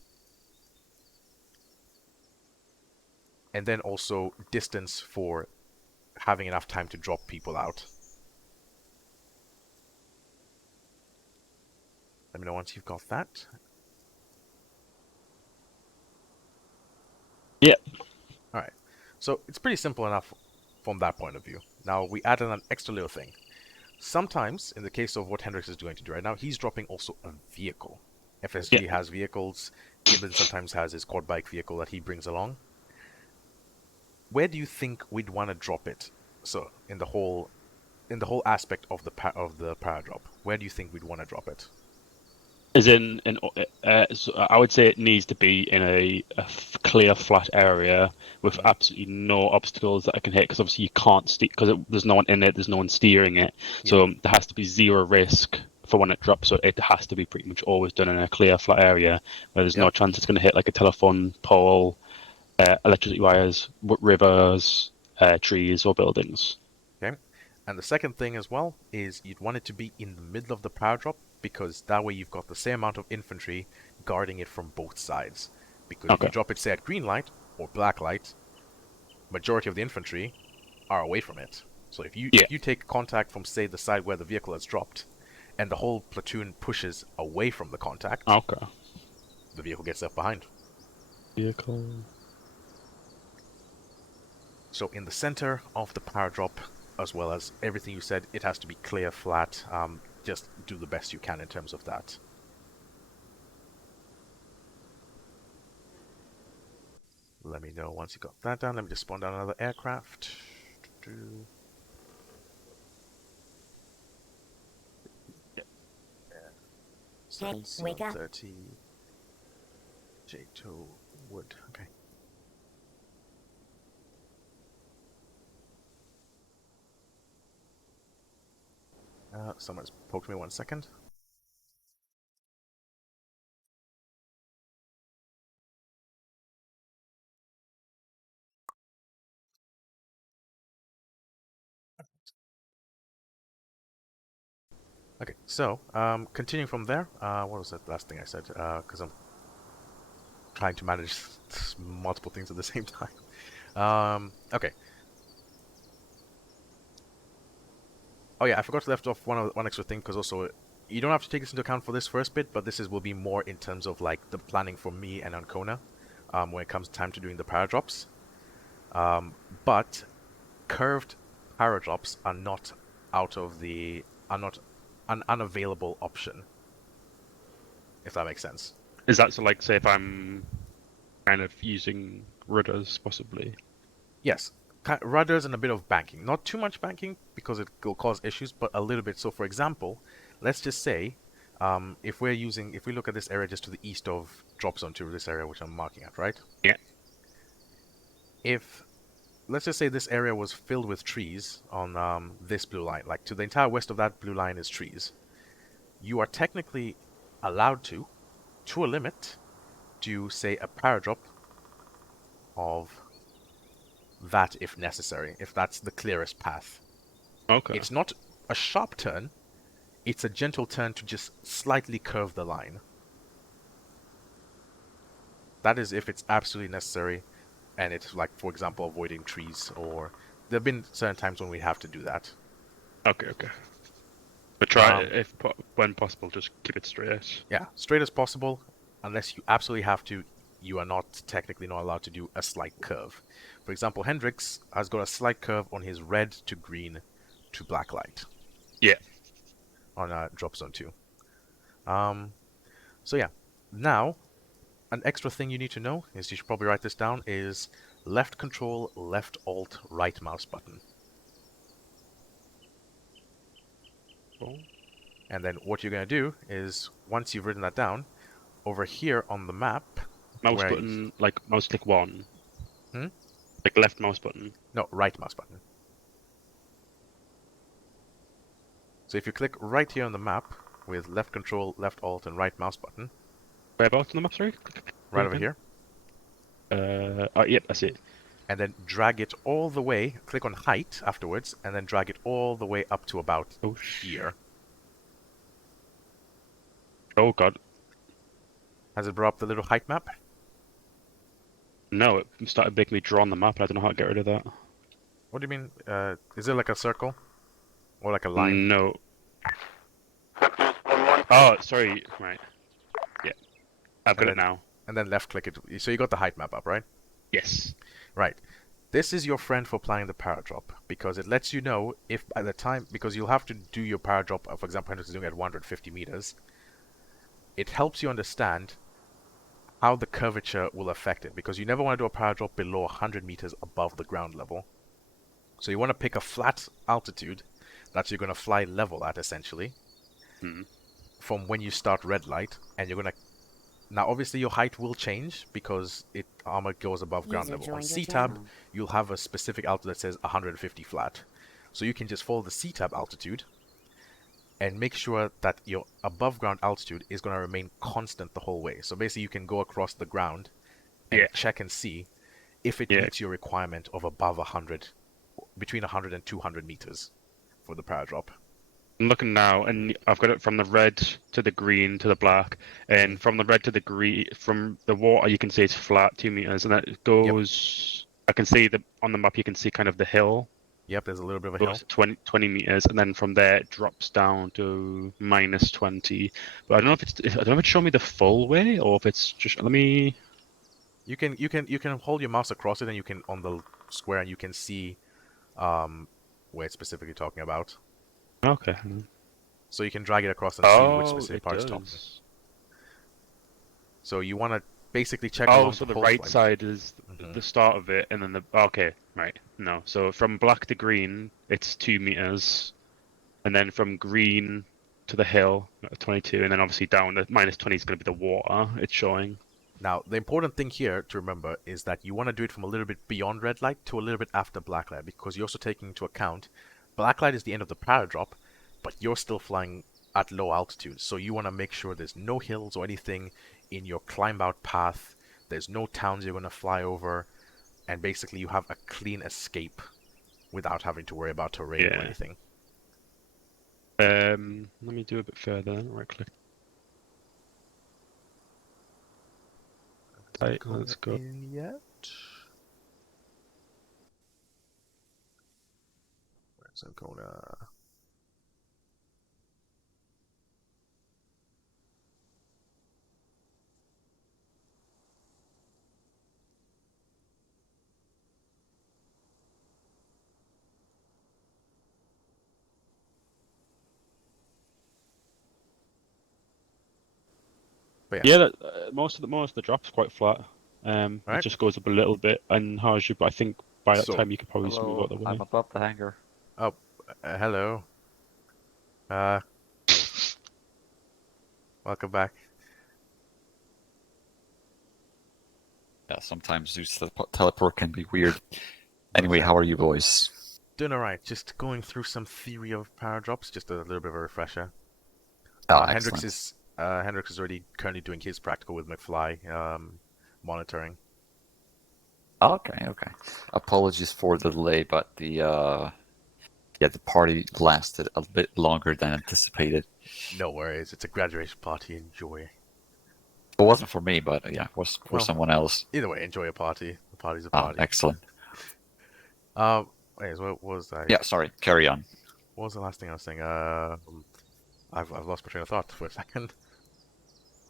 And then also distance for having enough time to drop people out. Let me know once you've got that. Yeah. Alright. So it's pretty simple enough from that point of view. Now we added an extra little thing. Sometimes, in the case of what Hendrix is going to do right now, he's dropping also a vehicle. FSG has vehicles. Gibbon sometimes has his quad bike vehicle that he brings along. Where do you think we'd want to drop it? So in the whole aspect of the para drop, where do you think we'd want to drop it? As so I would say it needs to be in a clear, flat area with absolutely no obstacles that I can hit. Because obviously you can't steer because there's no one in it, there's no one steering it. Yeah. So there has to be zero risk for when it drops. So it has to be pretty much always done in a clear, flat area where there's no chance it's going to hit like a telephone pole, electricity wires, rivers, trees, or buildings. Okay. And the second thing as well is you'd want it to be in the middle of the power drop, because that way you've got the same amount of infantry guarding it from both sides. Because if you drop it, say, at green light or black light, majority of the infantry are away from it. So if you Yeah. if you take contact from, say, the side where the vehicle has dropped, and the whole platoon pushes away from the contact, Okay. the vehicle gets left behind. Vehicle. So in the center of the power drop, as well as everything you said, it has to be clear, flat. Just do the best you can in terms of that. Let me know once you got that done. Let me just spawn down another aircraft. Hey, wake up. 30 J2 wood. Okay. Someone's poked me 1 second. Okay, so continuing from there, what was that last thing I said? Because I'm trying to manage multiple things at the same time. Okay. Oh yeah, I forgot to left off one extra thing, because also you don't have to take this into account for this first bit, but will be more in terms of like the planning for me and Ancona when it comes time to doing the paradrops. But curved paradrops are not an unavailable option, if that makes sense. Is that so? Like, say, if I'm kind of using rudders, possibly. Yes, rudders and a bit of banking. Not too much banking because it will cause issues, but a little bit. So, for example, let's just say if we look at this area just to the east of drop zone 2, this area which I'm marking at, right? Yeah. If let's just say this area was filled with trees on this blue line, like to the entire west of that blue line is trees, you are technically allowed to a limit, do say a paradrop of that if necessary, if that's the clearest path. Okay. It's not a sharp turn, it's a gentle turn to just slightly curve the line. That is if it's absolutely necessary, and it's like, for example, avoiding trees, or there have been certain times when we have to do that. Okay. But try, when possible, just keep it straight. Yeah, straight as possible. Unless you absolutely have to, you are technically not allowed to do a slight curve. For example, Hendrix has got a slight curve on his red to green to black light. Yeah. On drop zone 2. So yeah, now an extra thing you need to know is, you should probably write this down, is left control, left alt, right mouse button. Cool. And then what you're going to do is, once you've written that down, over here on the map... Mouse button, like mouse click 1. Hmm? Like left mouse button. No, right mouse button. So if you click right here on the map, with left control, left alt, and right mouse button... Whereabouts on the map, sorry? Right over here. Oh, yep, I see it. And then drag it all the way, click on height afterwards, and then drag it all the way up to about here. Oh god. Has it brought up the little height map? No, it started making me draw on the map, and I don't know how to get rid of that. What do you mean? Is it like a circle? Or like a line? No. Oh, sorry. Right. Yeah. I've got it now. And then left click it. So you got the height map up, right? Yes. Right. This is your friend for planning the paradrop, because it lets you know if by the time, because you'll have to do your paradrop, for example, Hendrix is doing it at 150 meters. It helps you understand how the curvature will affect it, because you never want to do a paradrop below 100 meters above the ground level. So you want to pick a flat altitude that you're going to fly level at, essentially, from when you start red light, and you're going to... Now, obviously, your height will change because ARMA goes above ground level. On C-Tab, you'll have a specific altitude that says 150 flat. So you can just follow the C-Tab altitude and make sure that your above ground altitude is going to remain constant the whole way. So basically, you can go across the ground and check and see if it meets your requirement of above 100, between 100 and 200 meters for the paradrop. I'm looking now, and I've got it from the red to the green to the black, and from the red to the green, from the water, you can see it's flat, 2 meters, and that goes... Yep. I can see on the map, you can see kind of the hill Yep, there's a little bit of a hill. goes to 20 meters, and then from there it drops down to -20. But I don't know I don't know if it's showing me the full way or if it's just. Let me. You can hold your mouse across it, and you can on the square, and you can see where it's specifically talking about. Okay. So you can drag it across and see which Oh, specific it part it's talking. does. So you want to basically check Oh, along so the the whole right flank. side is Mhm. the start of it, and then the. Okay, right. No. So from black to green, it's 2 meters. And then from green to the hill, 22. And then obviously down at -20 is going to be the water it's showing. Now, the important thing here to remember is that you want to do it from a little bit beyond red light to a little bit after black light, because you're also taking into account black light is the end of the paradrop, but you're still flying at low altitude. So you want to make sure there's no hills or anything in your climb out path. There's no towns you're going to fly over, and basically you have a clean escape without having to worry about terrain or Yeah. anything. Let me do a bit further. Right click. Right, let's go. In yet? Where's Ancona? But Yeah, most of the drop's quite flat. It Right. just goes up a little bit and has you, but I think by that So- time you could probably just move Hello, out the way. I'm above the hangar. Oh, hello. Welcome back. Yeah, sometimes Zeus teleport can be weird. Anyway, how are you boys? Doing alright, just going through some theory of paradrops, just a little bit of a refresher. Oh, Hendrix excellent. is already currently doing his practical with McFly, monitoring. Okay, okay. Apologies for the delay, but the party lasted a bit longer than anticipated. No worries, it's a graduation party, enjoy. It wasn't for me, but yeah, it was for Well, someone else. Either way, enjoy a party. The party's a Ah, party. excellent. Anyways, what was I? Yeah, sorry, carry on. What was the last thing I was saying? I've lost my train of thought for a second.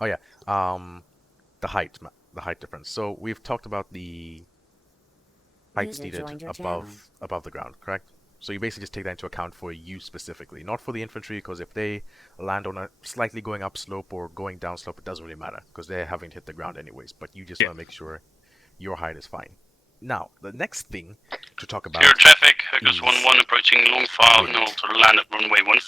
Oh yeah, the height difference. So we've talked about the heights User needed joined your channel. above the ground, correct? So you basically just take that into account for you specifically, not for the infantry, because if they land on a slightly going up slope or going down slope, it doesn't really matter, because they haven't hit the ground anyways. But you just Yeah. want to make sure your height is fine. Now, the next thing to talk about Clear traffic, Egress is 1-1 approaching long file wind. and to land at runway 15.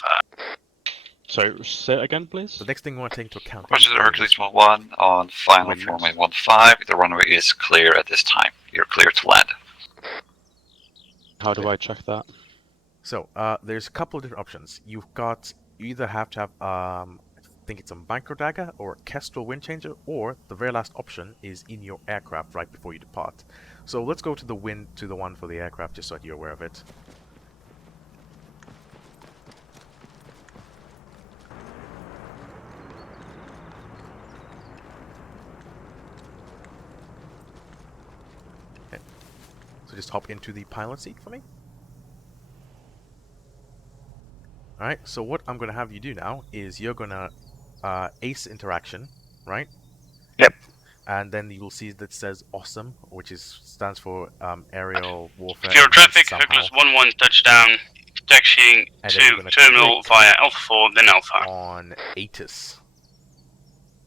Sorry, say it again, please. The next thing we want to take into account Roger, is the Hercules 1-1 on final Wind. runway 15. The runway is clear at this time. You're clear to land. How do I check that? So, there's a couple of different options. You either have to have, I think it's a micro dagger or a Kestrel wind changer, or the very last option is in your aircraft right before you depart. So let's go to the one for the aircraft, just so that you're aware of it. Okay. So just hop into the pilot seat for me. Alright, so what I'm going to have you do now is you're going to ace interaction, right? Yep. And then you will see that says awesome, which stands for aerial warfare. Clear traffic, somehow. Hercules 1-1 touchdown, taxiing And then you're to gonna terminal click via Alpha 4, then Alpha. On ATIS.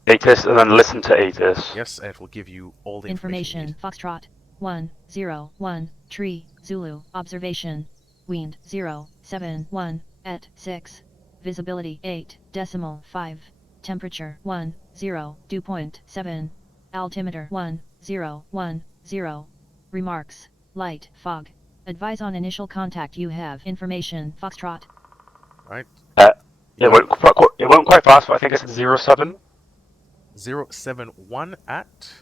ATIS, and then listen to ATIS. Yes, and it will give you all the Information. you Foxtrot 101 Tree Zulu observation. Wind 071 at 6. Visibility 8.5. Temperature 10.7. Altimeter 1010. Remarks. Light fog. Advise on initial contact. You have information. Foxtrot. need. Right? It went quite fast, but I think it's 07. 071 at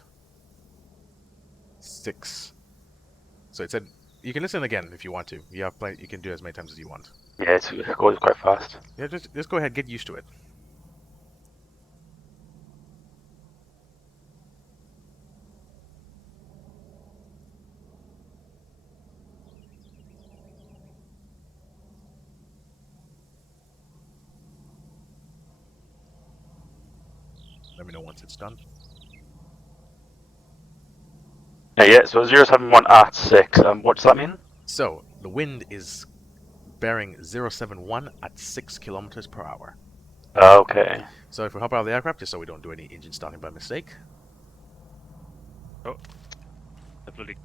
6. So it said you can listen again if you want to. You can do it as many times as you want. Yeah, it goes quite fast. Yeah, just go ahead, get used to it. Let me know once it's done. Yeah, so 071 at 6. What does that mean? So, the wind is bearing 071 at 6 kilometers per hour. Okay. So if we hop out of the aircraft, just so we don't do any engine starting by mistake. Oh. The bloody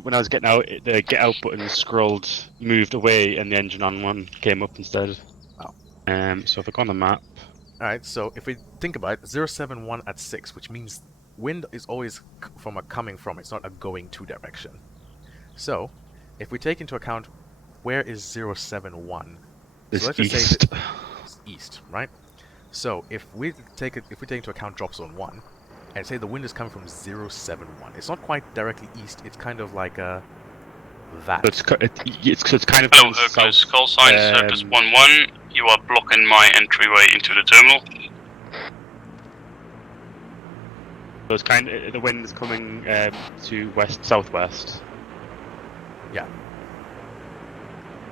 when I was getting out, the get out button scrolled, moved away, and the engine on one came up instead. Oh. So if I go on the map. Alright, so if we think about it, 071 at 6, which means wind is always from a coming from, it's not a going to direction. So, if we take into account where is 071, It's so let's just east. say that it's east, right? So if we take into account drop zone 1, and say the wind is coming from 071, it's not quite directly east, it's kind of like that. It's kind of Hello, going Egress. south. Call sign Circus 1-1. You are blocking my entryway into the terminal. So it's kind of, the wind is coming to west southwest. Yeah.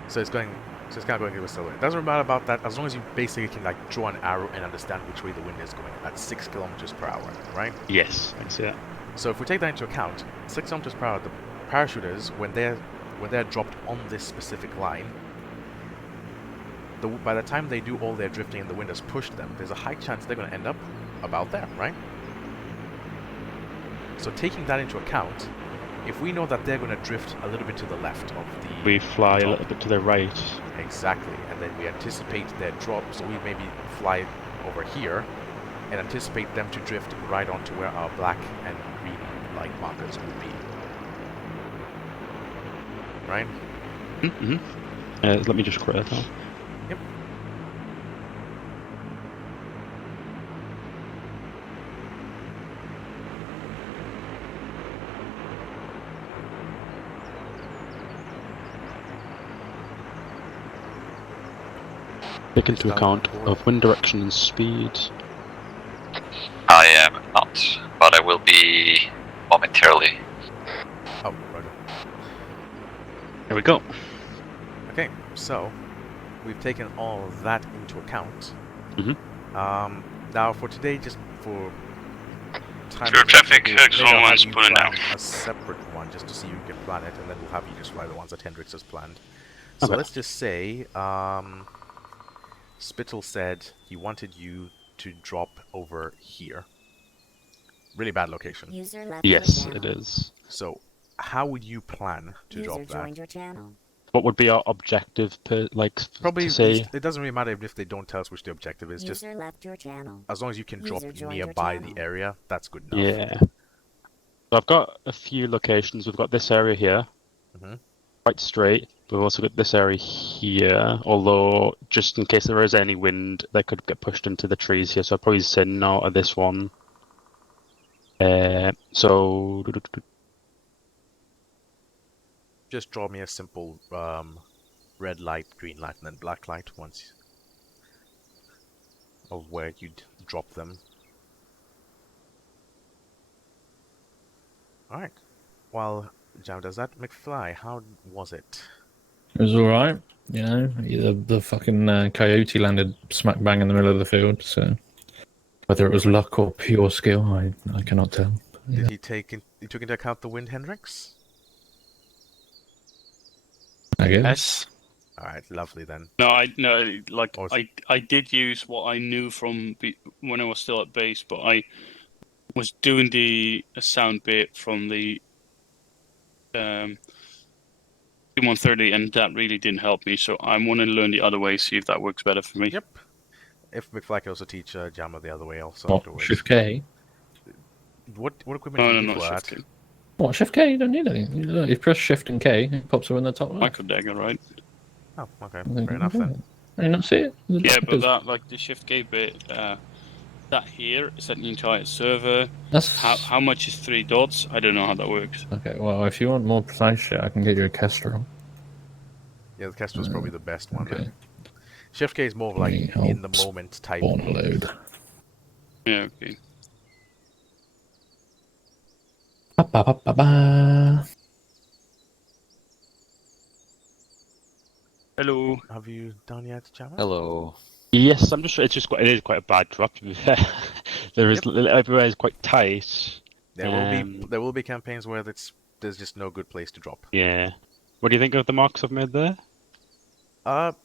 So it's kind of going to the It doesn't matter about that, as long as you basically can like draw an arrow and understand which way the wind is going at 6 kilometers per hour, right? Yes, I can see that. So if we take that into account, 6 kilometers per hour, the parachuters, when they're dropped on this specific line, by the time they do all their drifting and the wind has pushed them, there's a high chance they're going to end up about there, right? So taking that into account, if we know that they're going to drift a little bit to the left of the... We fly a little bit to the right. Exactly, and then we anticipate their drop, so we maybe fly over here and anticipate them to drift right onto where our black and green light markers would be. Right? Mm-hmm. Let me just create that. Yep. Take into account of wind direction and speed. I am not, but I will be momentarily. Oh, right. There we go. Okay, so we've taken all of that into account. Mm-hmm. Now for today, just for time, Pure traffic, maybe I'll Zone have 1's you pulling plan down. a separate one just to see you can plan it, and then we'll have you just fly the ones that Hendrix has planned. So Okay. let's just say, Spittle said he wanted you to drop over here. Really bad location. User left Yes, your it channel. is. So how would you plan to User drop that? joined your channel. What would be our objective, Probably to say? east. It doesn't really matter if they don't tell us which the objective is. Just User left your channel. as long as you can drop User joined your nearby the channel. area, that's good enough. Yeah. So I've got a few locations. We've got this area here, Mhm. quite straight. We've also got this area here, although just in case there is any wind, they could get pushed into the trees here. So I'd probably say no to this one. So Just draw me a simple red light, green light, and then black light once of where you'd drop them. Alright. Well, Jam, does that McFly? How was it? It was all right. You know, the fucking coyote landed smack bang in the middle of the field. So whether it was luck or pure skill, I cannot tell. Yeah. Did he took into account the wind, Hendrix? I guess. Yes. Alright, lovely then. No, I Awesome. I did use what I knew from when I was still at base, but I was doing the sound bit from the 130, and that really didn't help me. So I want to learn the other way, see if that works better for me. Yep. If McFly can also teach Jammer the other way also What, afterwards. Shift K? What equipment No, do no, you no, need for that? shifting. What, Shift K? You don't need anything. You press Shift and K, it pops up in the top left. Micro dagger, right? Oh, okay. Then Fair you enough can do then. it. Can you not see it? Yeah, but Because that like the shift gate bit, that here is that the entire server. that's How much is 3 dots? I don't know how that works. okay. Well, if you want more precise shit, I can get you a Kestrel. Yeah, the Kestrel's probably the best one Okay. then. Shift K is more of like Me in the help moment type. Spawn load. Yeah, okay. Ba, ba, ba, ba, ba. Hello. Have you done yet, Jammer? Hello. Yes, I'm just. It is quite a bad drop. To be fair, everywhere is quite tight. There will be campaigns where there's just no good place to drop. Yeah. What do you think of the marks I've made there?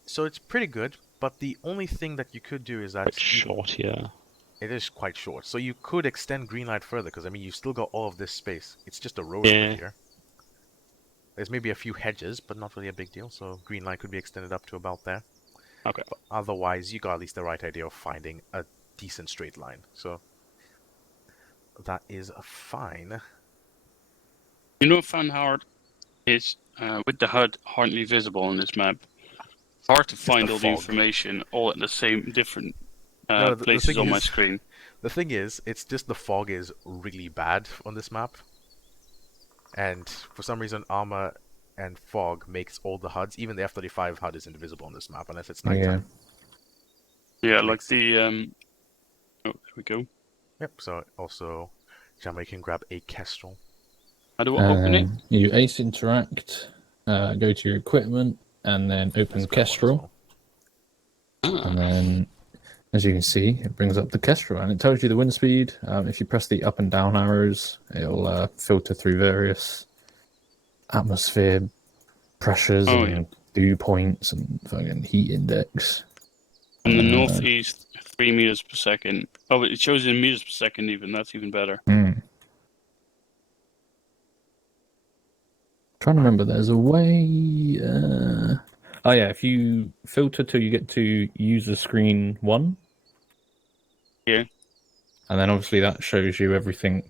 So it's pretty good, but the only thing that you could do is that Quite short here. it is quite short. So you could extend green light further, because I mean you've still got all of this space. It's just a road over Yeah. here. There's maybe a few hedges, but not really a big deal. So green light could be extended up to about there. Okay. But otherwise, you got at least the right idea of finding a decent straight line. So that is fine. You know, found hard is with the HUD hardly visible on this map. It's hard to find the all the fog. information all at the same different No, the places thing on my is- screen. The thing is, it's just the fog is really bad on this map. And for some reason, Arma and fog makes all the HUDs, even the F-35 HUD isn't visible on this map unless it's nighttime. Yeah, like the Oh, there we go. Yep, so also, Jammer can grab a Kestrel. How do I open it? You ace interact, go to your equipment, and then open Let's grab one as Kestrel. well. And then, as you can see, it brings up the Kestrel, and it tells you the wind speed. If you press the up and down arrows, it'll filter through various atmosphere pressures and dew points and fucking heat index. In the northeast, 3 meters per second. Oh, it shows in meters per second even. That's even better. Trying to remember, there's a way. Oh yeah, if you filter till you get to user screen 1. Yeah. And then obviously that shows you everything.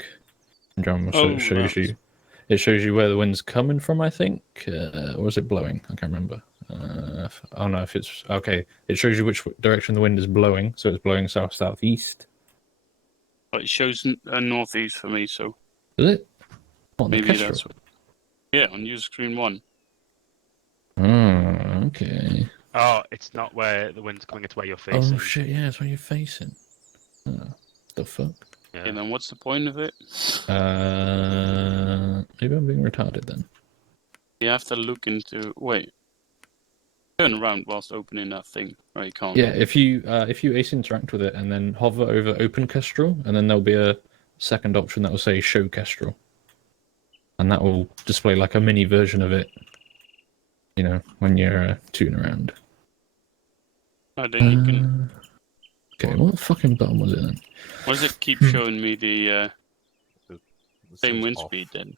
So Oh, it shows that's- you. It shows you where the wind's coming from, I think, or is it blowing? I can't remember. Oh no, if it's okay, it shows you which direction the wind is blowing. So it's blowing south southeast. But it shows northeast for me, so Is it? On the maybe Kestrel? that's what. Yeah, on user screen 1. Oh, okay. Oh, it's not where the wind's coming. It's where you're facing. Oh shit! Yeah, it's where you're facing. Oh, the fuck. Yeah. And then what's the point of it? Maybe I'm being retarded then. You have to look into. Wait. Turn around whilst opening that thing. Or you can't. Yeah, if you ace interact with it and then hover over open Kestrel, and then there'll be a second option that will say show Kestrel, and that will display like a mini version of it. You know, when you're tooting around. Oh, then you can. Okay, what fucking button was it then? Why does it keep showing me the It same seems wind off. speed then?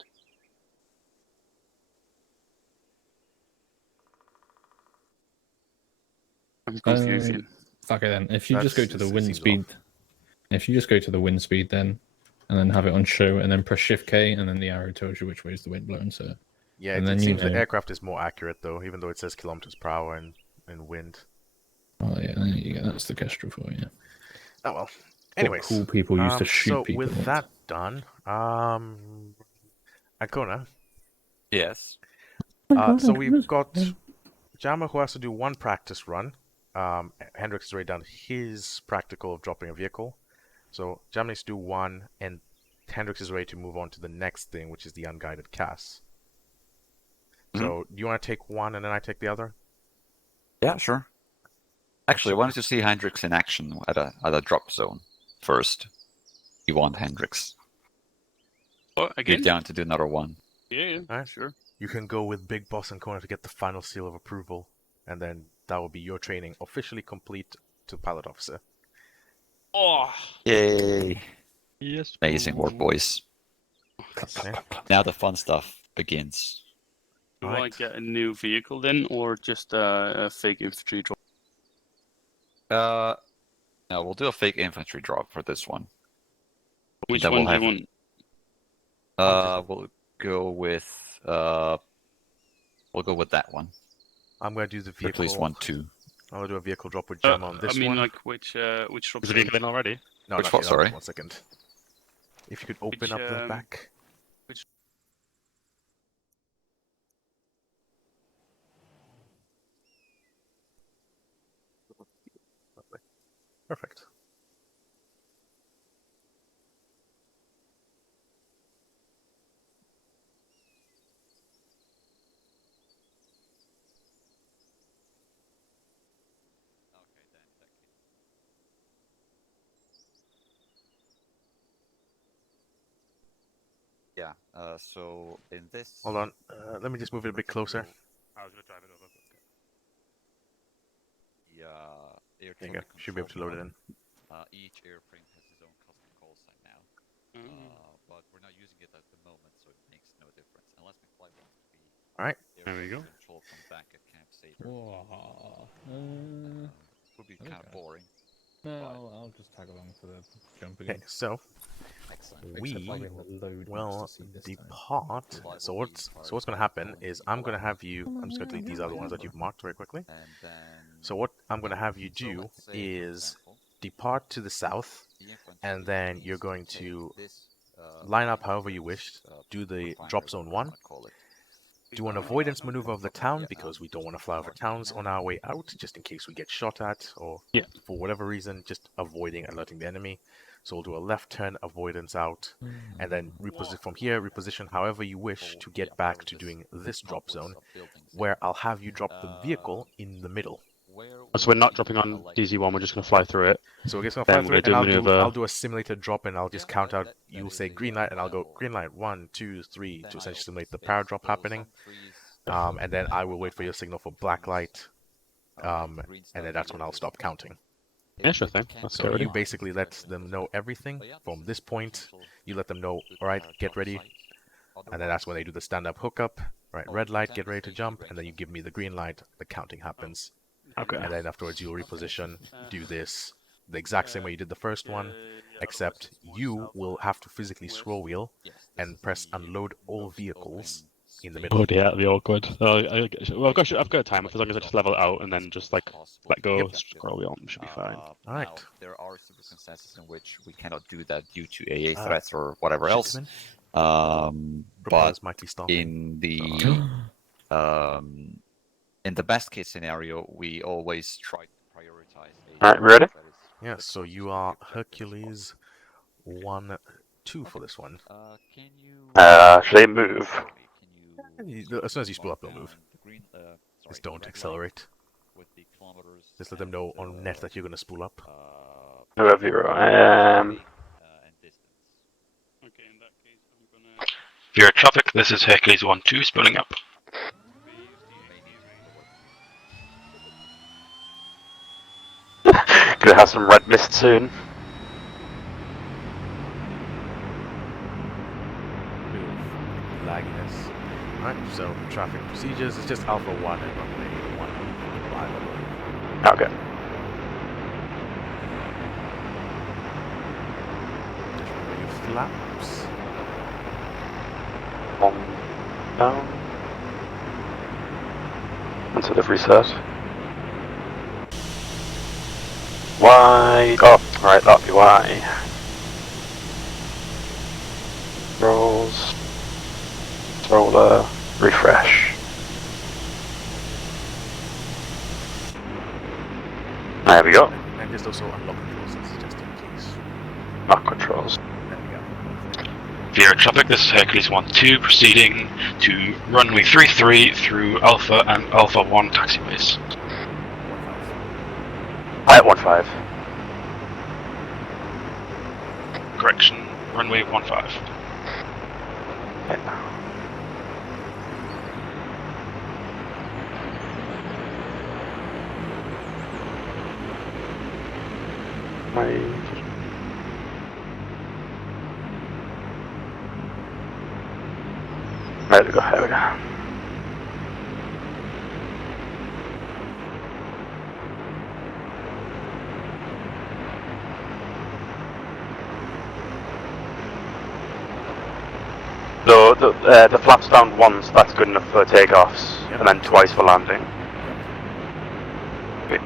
I'm confusing. Okay then, if you just go to the It wind seems speed, if you just go to the wind speed then, and then have it on show, and then press Shift K, and then the arrow tells you which way is the wind blowing. So Yeah, and it then you seems the know- aircraft is more accurate though, even though it says kilometers per hour and wind. oh yeah, there you go. That's the Kestrel for you. Oh well. Anyways, cool people used to shoot so people. with that done, Ancona. Yes. So we've got Jammer who has to do one practice run. Hendrix has already done his practical of dropping a vehicle. So Jammer needs to do one, and Hendrix is ready to move on to the next thing, which is the unguided CAS. So do you want to take one and then I take the other? Yeah, sure. Actually, I wanted to see Hendrix in action at a drop zone first. You want Hendrix. Oh, You're again? down to do another one. Yeah, Alright. sure. You can go with Big Boss and Kona to get the final seal of approval, and then that will be your training officially complete to pilot officer. Oh, Yay! Yes. Amazing work, boys. Okay. Now the fun stuff begins. do I Right. get a new vehicle then, or just a fake infantry drop? No, we'll do a fake infantry drop for this one. Which that one will do you have- want? We'll go with that one. I'm going to do the vehicle. Replace 1-2. I'm going to do a vehicle drop with Gemma on this I mean, one. like which drop Is the zone? vehicle in already? No, which not one, yet, sorry? 1 second. If you could open Which, up the back. which- Perfect. Yeah. So in this. Hold on. Let me just move it a bit closer. I was going to drive it over. The air There you go. traffic Should be able to load it control in. pod, each airframe has its own custom call sign now. But we're not using it at the moment, so it makes no difference. Unless McFly wants to be Alright. There we go. control from back at Camp Saber. Would be kind of boring. No, I'll just tag along for the jump Okay, again. so Excellent. we Except I'll be in the load will master seat this time. depart. So what's going to happen is I'm going to have you. I'm just going to delete these other ones that you've marked very quickly. And then, So what I'm going to have you so do let's say, for is example, depart to the south, the infantry and then needs you're going take to this, line up line however to you this, wish. Do the refinery, drop zone whatever you 1. wanna call it. Do an avoidance maneuver of the town Yeah, because we don't just want to fly over mark it towns now. on our way out, just in case we get shot at or Yeah. for whatever reason, just avoiding alerting the enemy. So we'll do a left turn, avoidance out, and then reposition from here, reposition however you wish to get back to doing this drop zone, where I'll have you drop the vehicle in the middle. So we're not dropping on DZ1, we're just going to fly through it. So we're just gonna Then fly we're through it, gonna and do maneuver. I'll do a simulated drop, and I'll just count out. You'll say green light, and I'll go green light 1, 2, 3 to essentially simulate the power drop happening. And then I will wait for your signal for black light, and then that's when I'll stop counting. Yeah, sure thing. Let's So get ready. you basically let them know everything from this point. You let them know, all right, get ready, and then that's when they do the stand-up hookup. Right, red light, get ready to jump, and then you give me the green light. The counting happens, Okay. and then afterwards you'll reposition, do this the exact same way you did the first one, except you will have to physically scroll wheel and press unload all vehicles in the middle. Oh dear, that'll be awkward. I've got a timer as long as I just level it out and then just like let go, scroll wheel, should be fine. Alright. Now, there are circumstances in which we cannot do that due to AA threats or whatever else. But in the best case scenario, we always try to prioritize. Alright, we ready? Yeah, so you are Hercules 1, 2 for this one. Should they move? As soon as you spool up, they'll move. Just don't accelerate. Just let them know on net that you're going to spool up. Whoever you're Okay, in that case, I'm gonna. Via traffic, this is Hercules 1-2 spooling up. Gonna have some red mist soon. Lagginess. Alright, so traffic procedures is just Alpha 1 and runway 1. Okay. Just remember your flaps. Down. Until they've reset. Y. Oh, right, that'll be Y. Rolls. Roller. Refresh. There we go. And just also unlock controls just in case. Lock controls. There we go. Via traffic, this is Hercules 1-2 proceeding to runway 33 through Alpha and Alpha 1 taxiways. At 15. Correction, runway 15. Okay. There we go, here we go. So the flaps down once, that's good enough for takeoffs, and then twice for landing. Okay.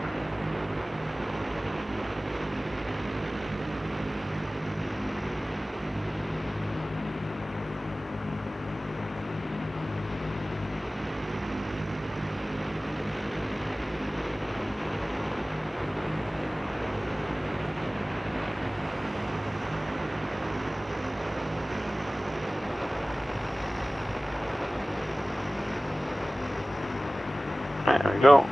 There we go.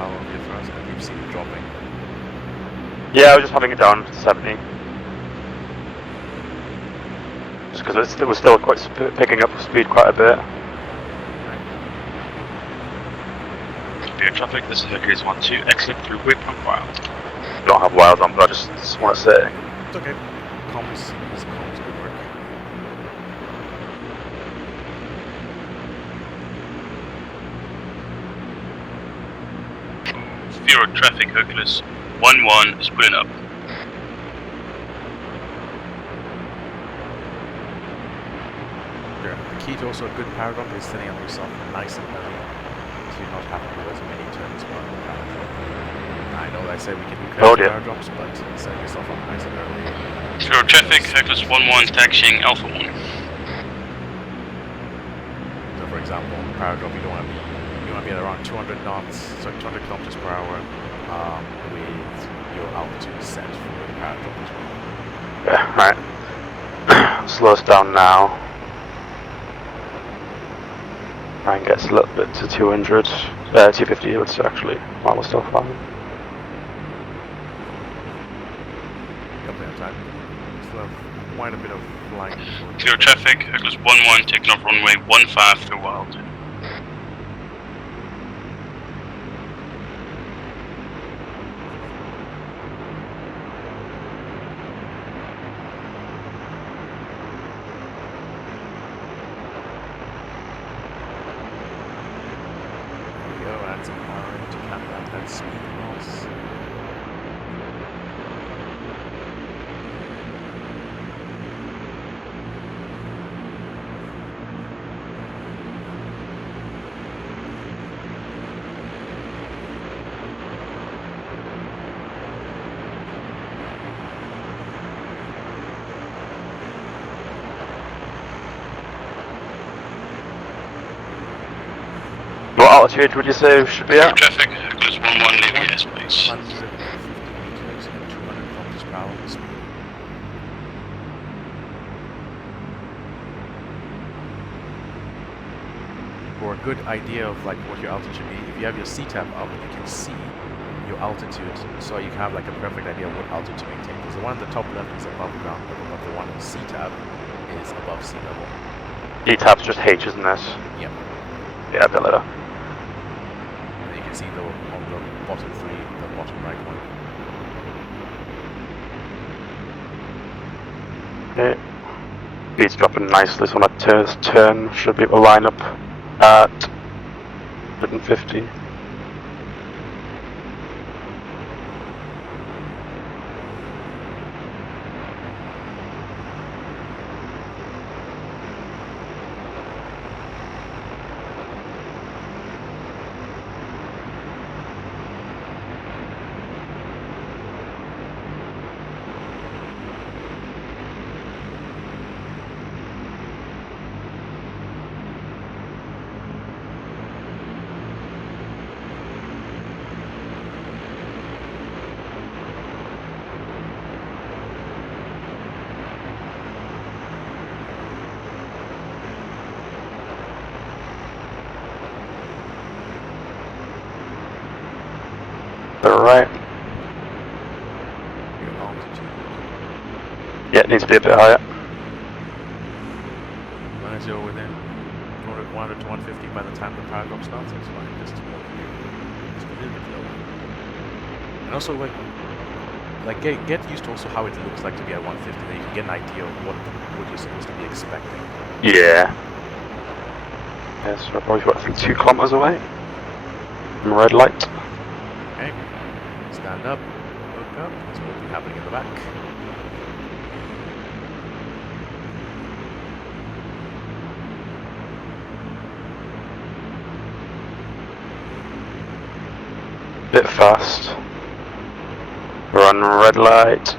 power of your thrust? And you've seen it dropping. Yeah, I was just having it down to 70. Just because it was still picking up speed quite a bit. Air traffic, this is Hercules 1-2, exit through Waypoint Wild. Don't have wild on, but I just want to say. It's okay. Comms good work. Fear of traffic, Hercules 1-1 is putting up. Sure. The key to also a good paragraph is setting up yourself nice and early, so you're not having to do as many turns while the paragraph. I know that I say we can do paragraphs, but set yourself up nice and early. Fear of traffic, Hercules 1-1 taxiing Alpha 1. So for example, paragraph you want to be at around 200 knots, so 200 kilometers per hour, with your altitude set for the paragraph as well. Yeah, right. Slow us down now. Try and get a little bit to 200, 250 let's actually, while we're still flying. Company on time. Still have quite a bit of flying. Fear of traffic, Hercules 1-1 taking off runway 15 through Wild. What altitude would you say should be at? Traffic, Hercules 1-1 leaving airspace. 150 meters and 200 kilometers per hour speed. For a good idea of like what your altitude should be, if you have your C-tab up, you can see your altitude, so you can have like a perfect idea of what altitude to maintain. Because the one at the top left is above ground level, but the one in C-tab is above sea level. E-tab's just H, isn't it? Yep. Yeah, a bit later. And you can see on the bottom three, the bottom right one. Okay. Speed's dropping nicely, so on that turn should be able to line up at 150. Alright. Your altitude. Yeah, it needs to be a bit higher. As long as you're within 100 to 150 by the time the paragraph starts, it's fine. Just a little bit lower. And also, like get used to also how it looks like to be at 150. Then you can get an idea of what you're supposed to be expecting. Yeah. Yeah, so we're probably about 2 kilometers away from red light. Okay. Stand up. Look up. That's what will be happening in the back. Bit fast. We're on red light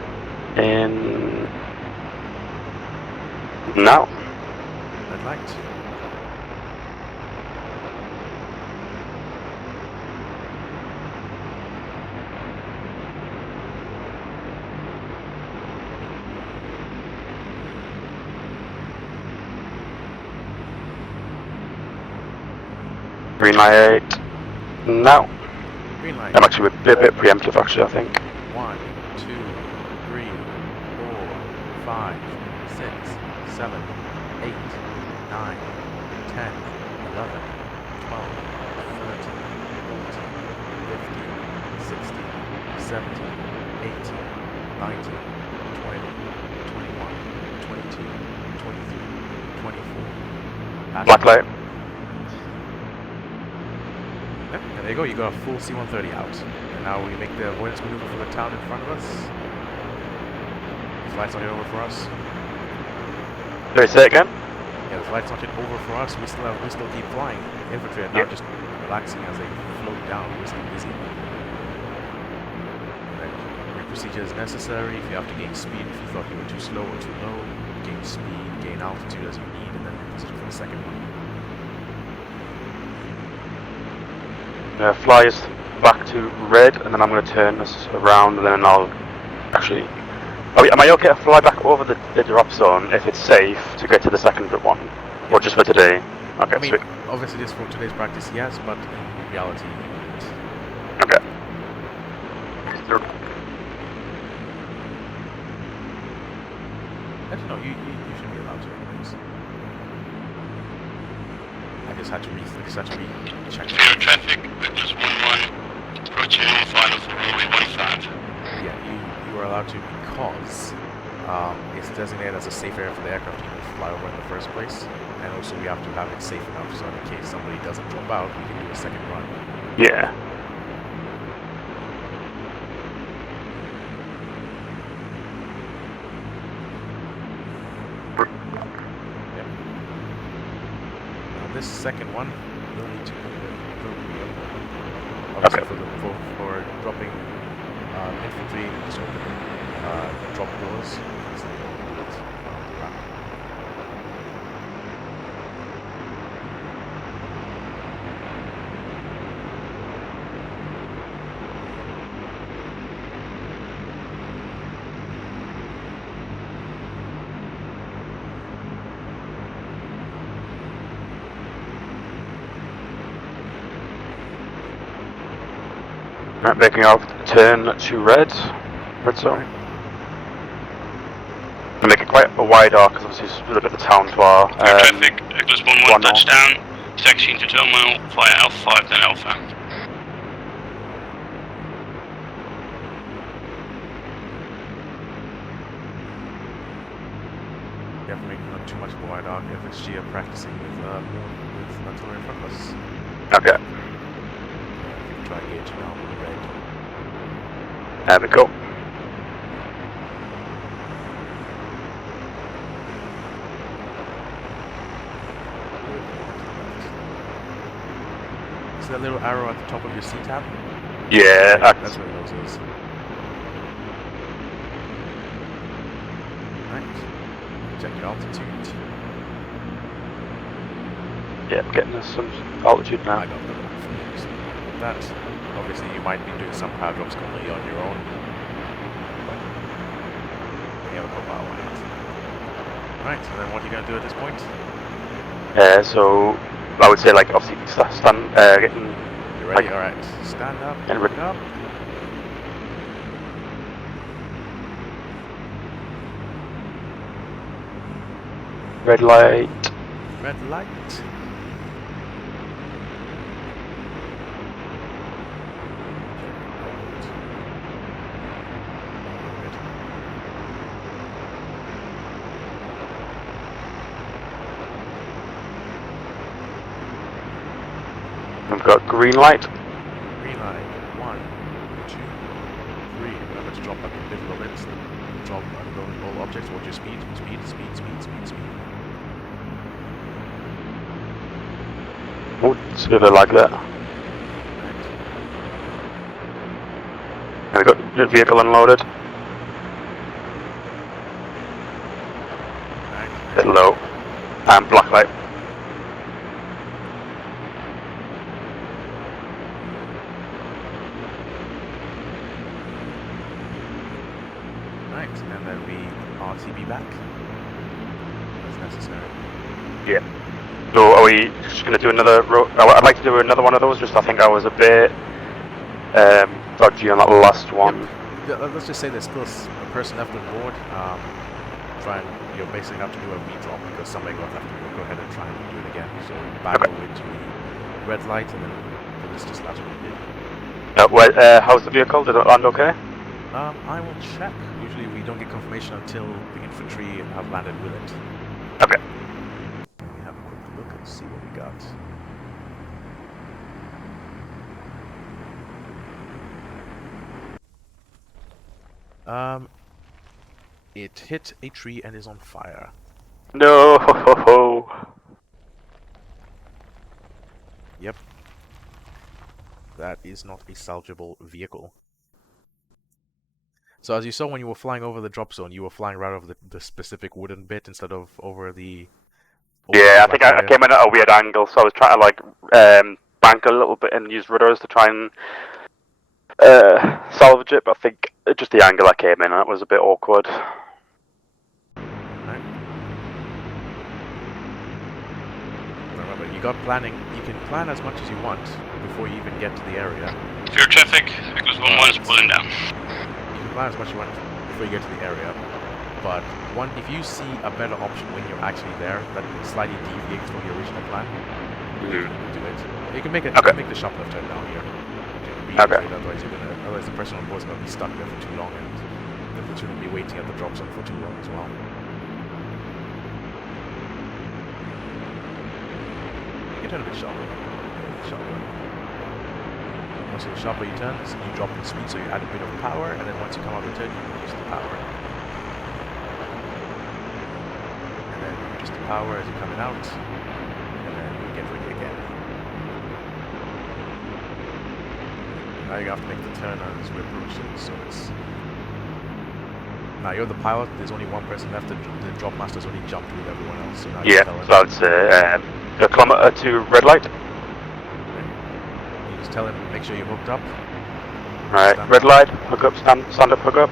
in now. Red light. Green light now. Green light. I'm actually a bit preemptive, actually, I think. 1, 2, 3, 4, 5, 6, 7, 8, 9, 10, 11, 12, 13, 14, 15, 16, 17, 18, 19, 20, 21, 22, 23, 24. Black light. Yep, and there you go, you got a full C-130 out. And now we make the avoidance maneuver for the town in front of us. The flight's not yet over for us. Did I say it again? Yeah, the flight's not yet over for us. We still keep flying. Infantry are now just relaxing as they float down. We're still busy. Then your procedure is necessary. If you have to gain speed, if you thought you were too slow or too low, gain speed, gain altitude as you need, and then proceed for the second one. Fly us back to red, and then I'm going to turn us around, and then I'll actually... am I okay to fly back over the drop zone if it's safe to get to the second one? Or just for today? Okay, I mean, sweet. obviously just for today's practice, yes, but in reality, Okay. I don't know, you should be allowed to anyways. I just had to recheck. Clear traffic, Egress 1-1, approaching final for runway 15. Yeah, you are allowed to because it's designated as a safe area for the aircraft to even fly over in the first place. And also we have to have it safe enough so in case somebody doesn't drop out, we can do a second run. Yeah. This second one, you'll need to put the wheel. Obviously, Okay. for dropping infantry, so drop doors. It's like a bullet around the ground. Right, making off turn to red zone. And make it quite a wide arc because obviously it's a little bit of the town to our. Clear traffic, Egress 1-1, one touchdown, taxiing to terminal via Alpha 5, then Alpha. You have to make not too much of a wide arc if it's Gia practicing with artillery in front of us. Okay, You can try engaging now with red. there we go. See that little arrow at the top of your C tab? Yeah, That's where those is. Right. Check your altitude. yeah, getting us some altitude I now. got the that. Obviously, you might be doing some power drops completely on your own. But you have a co-pilot on it. Right, so then what are you going to do at this point? So I would say like obviously stand, getting You ready? Like- Alright. Stand up. And Look up. red light. Red light. We've got green light. Green light. 1, 2, 3. Remember to drop back a little bit. Drop all objects. Watch your speed. Speed, speed, speed, speed, speed. Oh, it's a bit of a lag there. Right. And we've got the vehicle unloaded. Right. Bit low. And black light. Right. And then we RTB back. As necessary. Yeah. So are we just going to do another I'd like to do another one of those, just I think I was a bit dodgy on that last one. Yeah, let's just say there's still a person left on board. Try and you basically have to do a redrop because somebody will have to go ahead and try and do it again. So back over into the red light and then let's just that's what we did. How's the vehicle? Did it land okay? I will check. Usually we don't get confirmation until the infantry have landed with it. Okay. Let me have a quick look and see what we got. It hit a tree and is on fire. No. Yep. That is not a salvageable vehicle. So as you saw when you were flying over the drop zone, you were flying right over the specific wooden bit instead of over the... Yeah, I think I came in at a weird angle, so I was trying to like bank a little bit and use rudders to try and salvage it, but I think just the angle I came in at was a bit awkward. Right. Remember, you got planning. You can plan as much as you want before you even get to the area. Clear traffic, Egress 1-1 is pulling down. You can plan as much as you want before you get to the area. But if you see a better option when you're actually there that slightly deviates from your original plan, you can do it. You can make it. Okay. Make the sharp left turn down here. Okay. Otherwise, the person on board is going to be stuck there for too long, and the platoon will be waiting at the drop zone for too long as well. You can turn a bit sharper. Once you're sharper, you turn. You drop in speed, so you add a bit of power, and then once you come out of the turn, you reduce the power. Just the power as you're coming out, and then you get ready again. Now you have to make the turn as we're approaching, so it's... Now you're the pilot, there's only one person left, the drop master's already jumped with everyone else, so now Yeah, so that's a kilometer to red light. Okay. You just tell him, make sure you're hooked up. Alright, red light, hook up, stand up, hook up.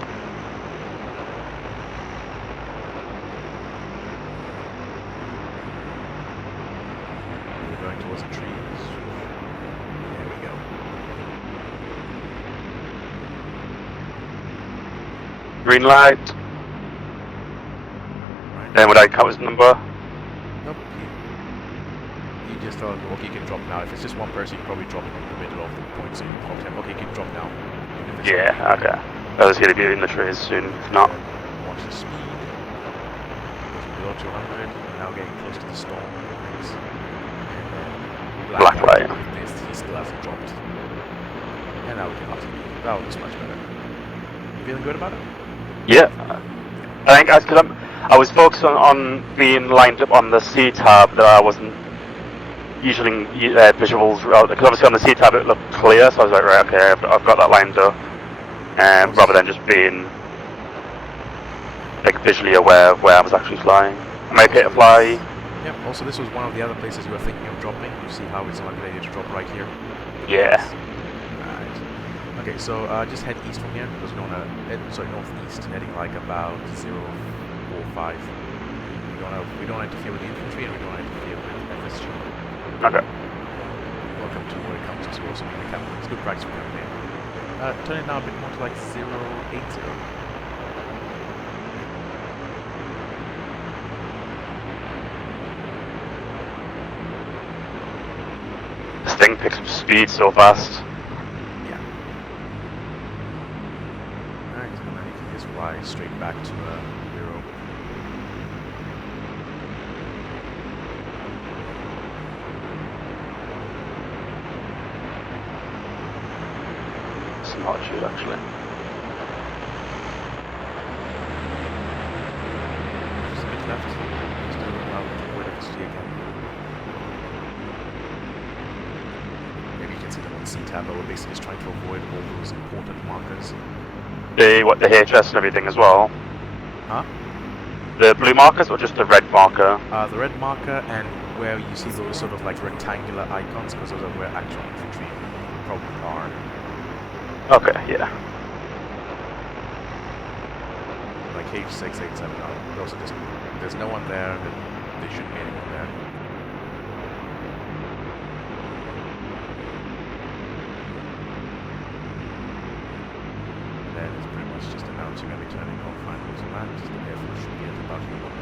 Towards the trees. There we go. Green light. Right. Then would I count his number? Nope. You just tell him, okay, you can drop now. If it's just one person, you can probably drop in the middle of the point, so you can prompt him, okay, you can drop now. Yeah, okay. I was going to be in the trees soon, if not. Watch the speed. Goes below 200, now getting close to the storm. Black light. He still hasn't dropped. And now we can continue. That looks much better. You feeling good about it? Yeah. I think I was focused on being lined up on the C tab that I wasn't using visuals because obviously on the C tab it looked clear, so I was like, right, okay, I've got that lined up, rather than just being like visually aware of where I was actually flying. Am I okay to fly? Yep, also this was one of the other places you were thinking of dropping. You see how it's not a good idea to drop right here? Yeah. Right. Okay, so just head east from here, because we don't want to head, northeast, heading like about 045. We don't interfere with the infantry and we don't interfere with FSG. Okay. Welcome to where it comes to also being the captain. It's good practice for campaign. Turn it now a bit more to like 080. This thing picks up speed so fast. Yeah. Alright, and then you can just fly straight back to 0. It's not shoot actually. Just a bit left. Just allow the word of again. Maybe you can see them on C-tab, but we're basically just trying to avoid all those important markers. The HS and everything as well. Huh? The blue markers or just the red marker? The red marker and where you see those sort of like rectangular icons, because those are where actual infantry probably are. Okay, yeah. Like H687, those are just, there's no one there, then there shouldn't be anyone there. Let's just announce you're going to be turning off finals and that. Just the airfield should be at about your clock.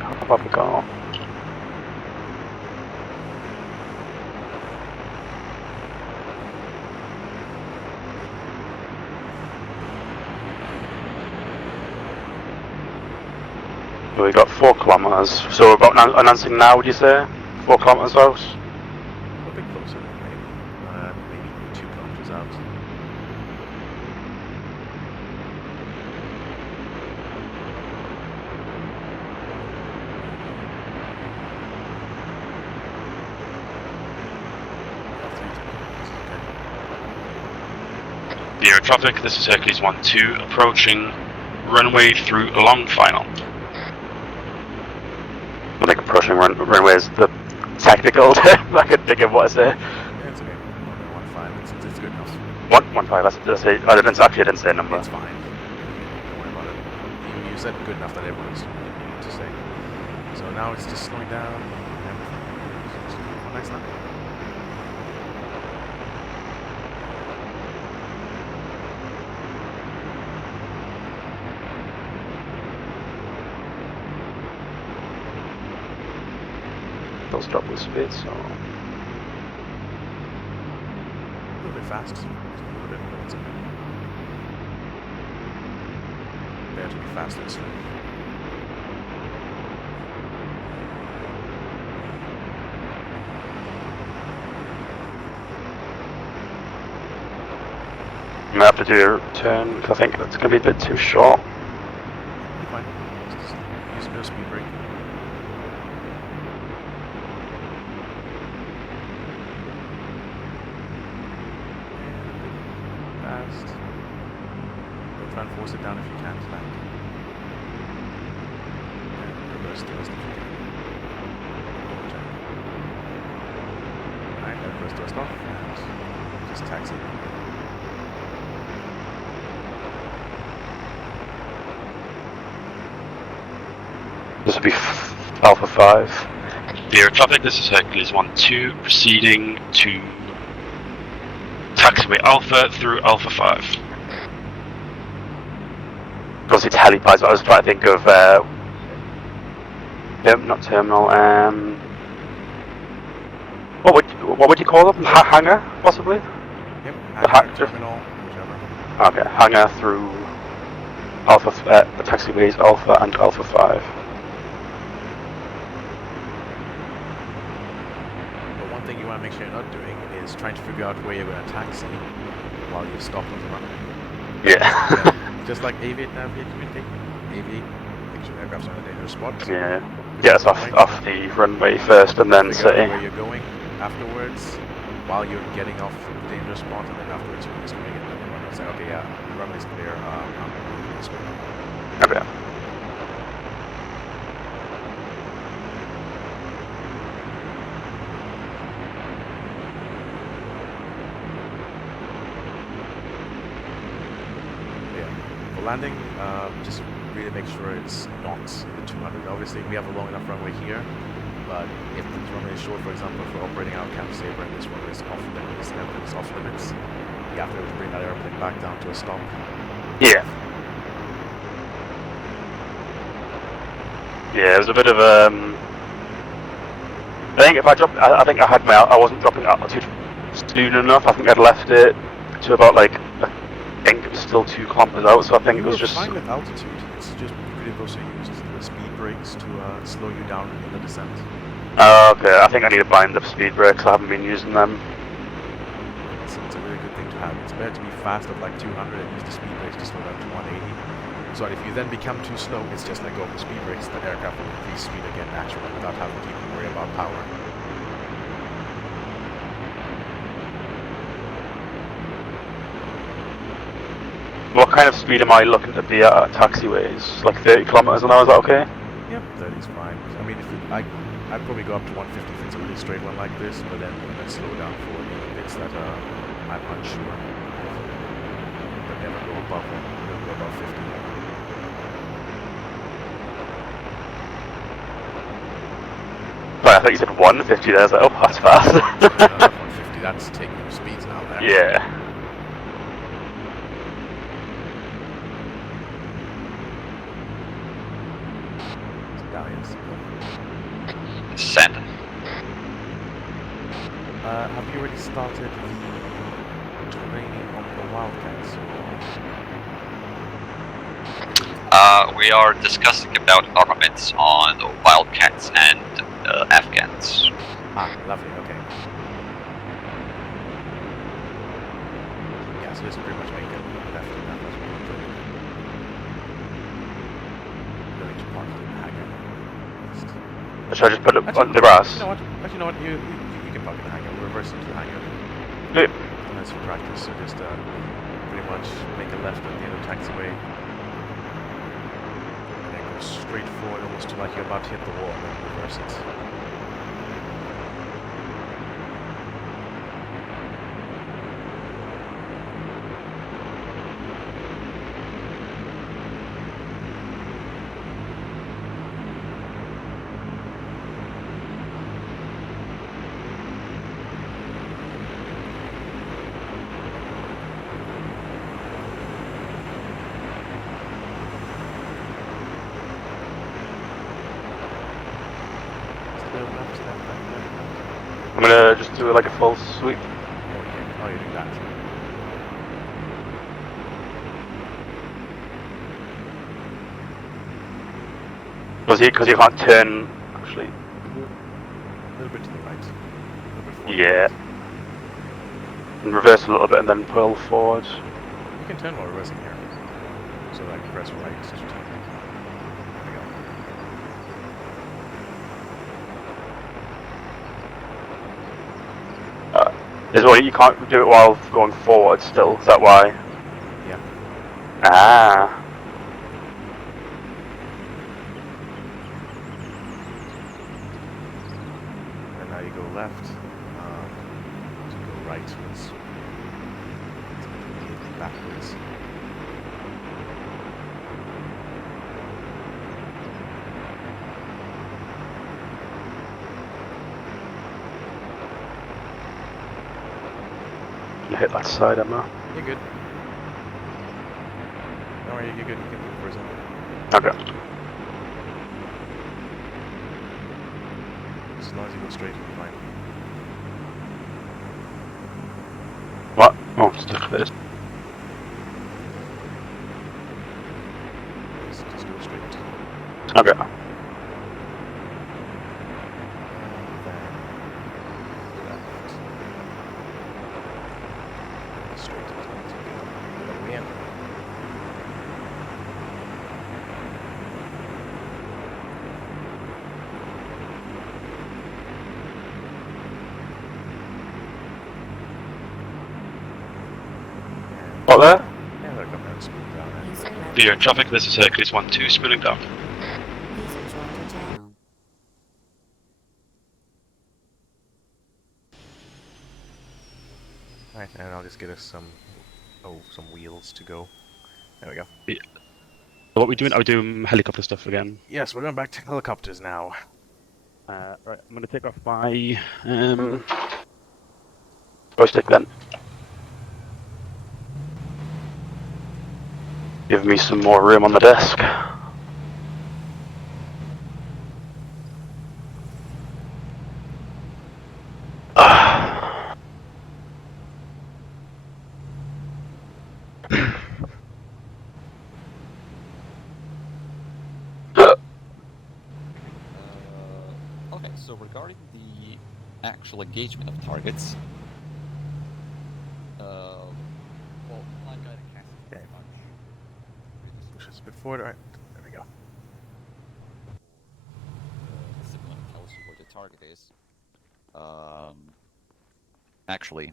How about we go? We got 4 kilometers, so we're about announcing now, would you say? 4 kilometers out? A bit closer, maybe 2 kilometers out. Air traffic, this is Hercules 1-2, approaching runway through along final. I think approaching runway is the technical term. I could think of what I say. Yeah, it's okay. 1.15, it's good enough. 1.15, let's say. I didn't say a number. It's fine. Don't worry about it. You said good enough that everyone's needing to say. So now it's just slowing down. Nice now. Those drop with speed, so. A little bit fast. Just a little bit, but it's okay. Better to be fast than slow. I'm gonna have to do a turn because I think that's gonna be a bit too short. You're fine. Just use a bit of speed brake. Fast. Don't try and force it down if you can't land. And reverse thrust if you can. Alright, reverse thrust off and just taxi. This would be Alpha 5. Air traffic, this is Hercules 1-2, proceeding to taxiway Alpha through Alpha 5. Obviously, it's helipads. I was trying to think of not terminal. What would you call them? Hangar, possibly. Yep, The hangar, terminal, whichever. Okay, hangar through Alpha. The taxiways Alpha and Alpha 5. But one thing you want to make sure you're not doing is trying to figure out where you're going to taxi while you're stopped on the runway. Yeah. Just like aviate, navigate, communicate. Aviate, make sure aircraft's on a dangerous spot. Yeah. Get us off the runway first, and then Figure out say. where you're going afterwards, while you're getting off the dangerous spot, and then afterwards you can just communicate with everyone and say, okay, yeah, the runway's clear. I'm moving this way. Okay. For landing, just really make sure it's not the 200. Obviously, we have a long enough runway here, but if the runway is short, for example, if we're operating out of Camp Sabre and this runway is off limits, it's off limits, you have to bring that airplane back down to a stop. Yeah. Yeah, it was a bit of a. I think if I dropped, I think I wasn't dropping altitude soon enough. I think I'd left it to about like. I think it was still 2 kilometers out, so I think it was just. Fine with altitude. It's just you could have also used the speed brakes to slow you down in the descent. Okay, I think I need to bind up speed brakes. I haven't been using them. It's a really good thing to have. It's better to be fast at like 200 and use the speed brakes to slow down to 180. So that if you then become too slow, it's just let go of the speed brakes. The aircraft will increase speed again naturally without having to even worry about power. What kind of speed am I looking to be at taxiways? Like 30 kilometers an hour, is that okay? Yep, 30 is fine. I mean, I'd probably go up to 150 if it's a really straight one like this, but then slow down for any bits that I'm unsure. But never go above 50. Sorry, I thought you said 150 there. I was like, oh, that's fast. No, not 150. That's taking your speeds now. There. Yeah. Stallions. Send. Have you already started the training on the Wildcats? We are discussing about armaments on Wildcats and Afghans. Ah, lovely. Okay. Yeah, so this will pretty much make it left and that. Going to park in the hangar. Should I just put it on the grass? You know what? Actually, you know what? You can park in the hangar. We'll reverse into the hangar. Yeah. That's for practice. So just pretty much make a left at the end of the taxiway. And then go straight forward, almost to like you're about to hit the wall, and then reverse it. I'm gonna just do like a full sweep. Oh, you do that. Because you can't turn, actually. A little bit to the right. A little bit forward. Yeah. And reverse a little bit and then pull forward. You can turn while reversing here. So like press right to turn. There we go. Is well, you can't do it while going forward still, is that why? Yeah. Ah. And now you go left. To go right was backwards. Hit that side, Emma. You're good. Don't worry, you're good. You can move for a second. Okay. As long as you go straight, you'll be fine. What? Oh, stuff this. Just go straight. Okay. And then left. Straight. That's okay. All the way in. What there? Yeah, they'll come down, smooth down there. User left. Dear traffic, this is Hercules 1-2, spinning down. User joined your channel. Alright, and I'll just get us some wheels to go. There we go. So what we doing? Are we doing helicopter stuff again? Yes, we're going back to helicopters now. Right, I'm gonna take off my joystick then. Give me some more room on the desk. Okay, so regarding the actual engagement of targets, well, I'm going to cast it very much. Push this a bit forward. Alright, there we go. The signal tells you where the target is. Actually,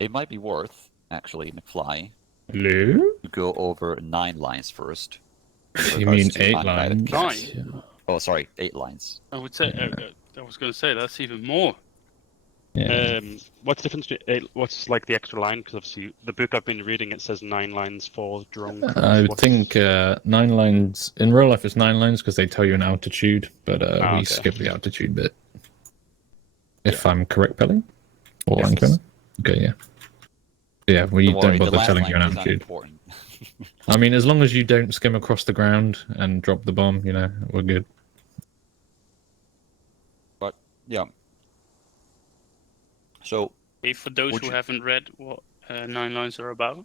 it might be worth, actually, McFly, Hello? to go over 9 lines first. You mean regards to 8 unguided lines? cast. Oh, sorry, 8 lines. I would say, I was going to say, that's even more. Yeah. What's the difference? What's like the extra line? Because obviously the book I've been reading, it says 9 lines for drone crews. I would think 9 lines in real life. It's 9 lines because they tell you an altitude, but we okay. skip the altitude bit. If I'm correct, Pelly, or Yes. Ankona? Okay, yeah. Yeah, we Don't worry, don't the bother last telling line you an is altitude. unimportant. I mean, as long as you don't skim across the ground and drop the bomb, we're good. But yeah. So Hey, for those Would who you- haven't read what 9 lines are about,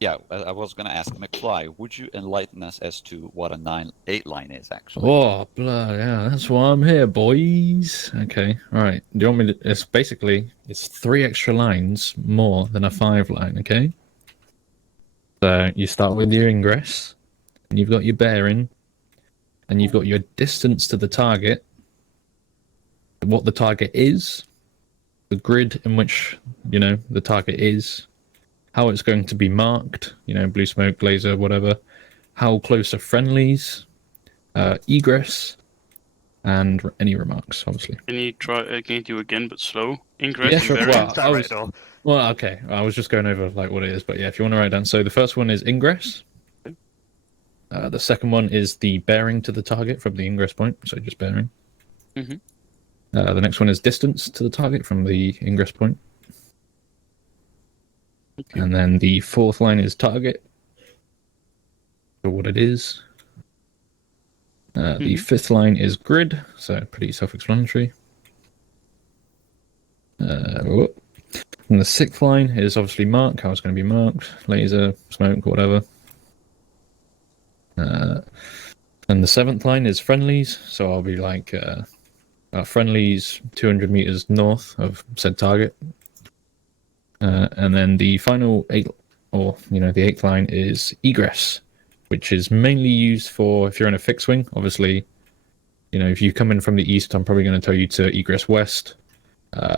yeah, I was gonna ask McFly, would you enlighten us as to what a 8 line is actually? Oh, blah, yeah, that's why I'm here, boys. Okay, all right. Do you want me to? It's 3 extra lines more than a 5 line, okay? So you start with your ingress, and you've got your bearing, and you've got your distance to the target, what the target is, the grid in which, the target is, how it's going to be marked, blue smoke, laser, whatever, how close are friendlies, egress, and any remarks, obviously. can you do again but slow? Ingress Yeah, and sure. bearing. Well, okay. I was just going over what it is, but yeah, if you want to write down. So the first one is ingress. The second one is the bearing to the target from the ingress point, so just bearing. Mhm. The next one is distance to the target from the ingress point. Okay. And then the fourth line is target, for what it is. The fifth line is grid, so pretty self-explanatory. And the sixth line is obviously mark, how it's going to be marked, laser, smoke, whatever. And the seventh line is friendlies, so I'll be like friendlies 200 meters north of said target. And then the final the 8th line is egress, which is mainly used for if you're in a fixed wing. Obviously, if you come in from the east, I'm probably going to tell you to egress west.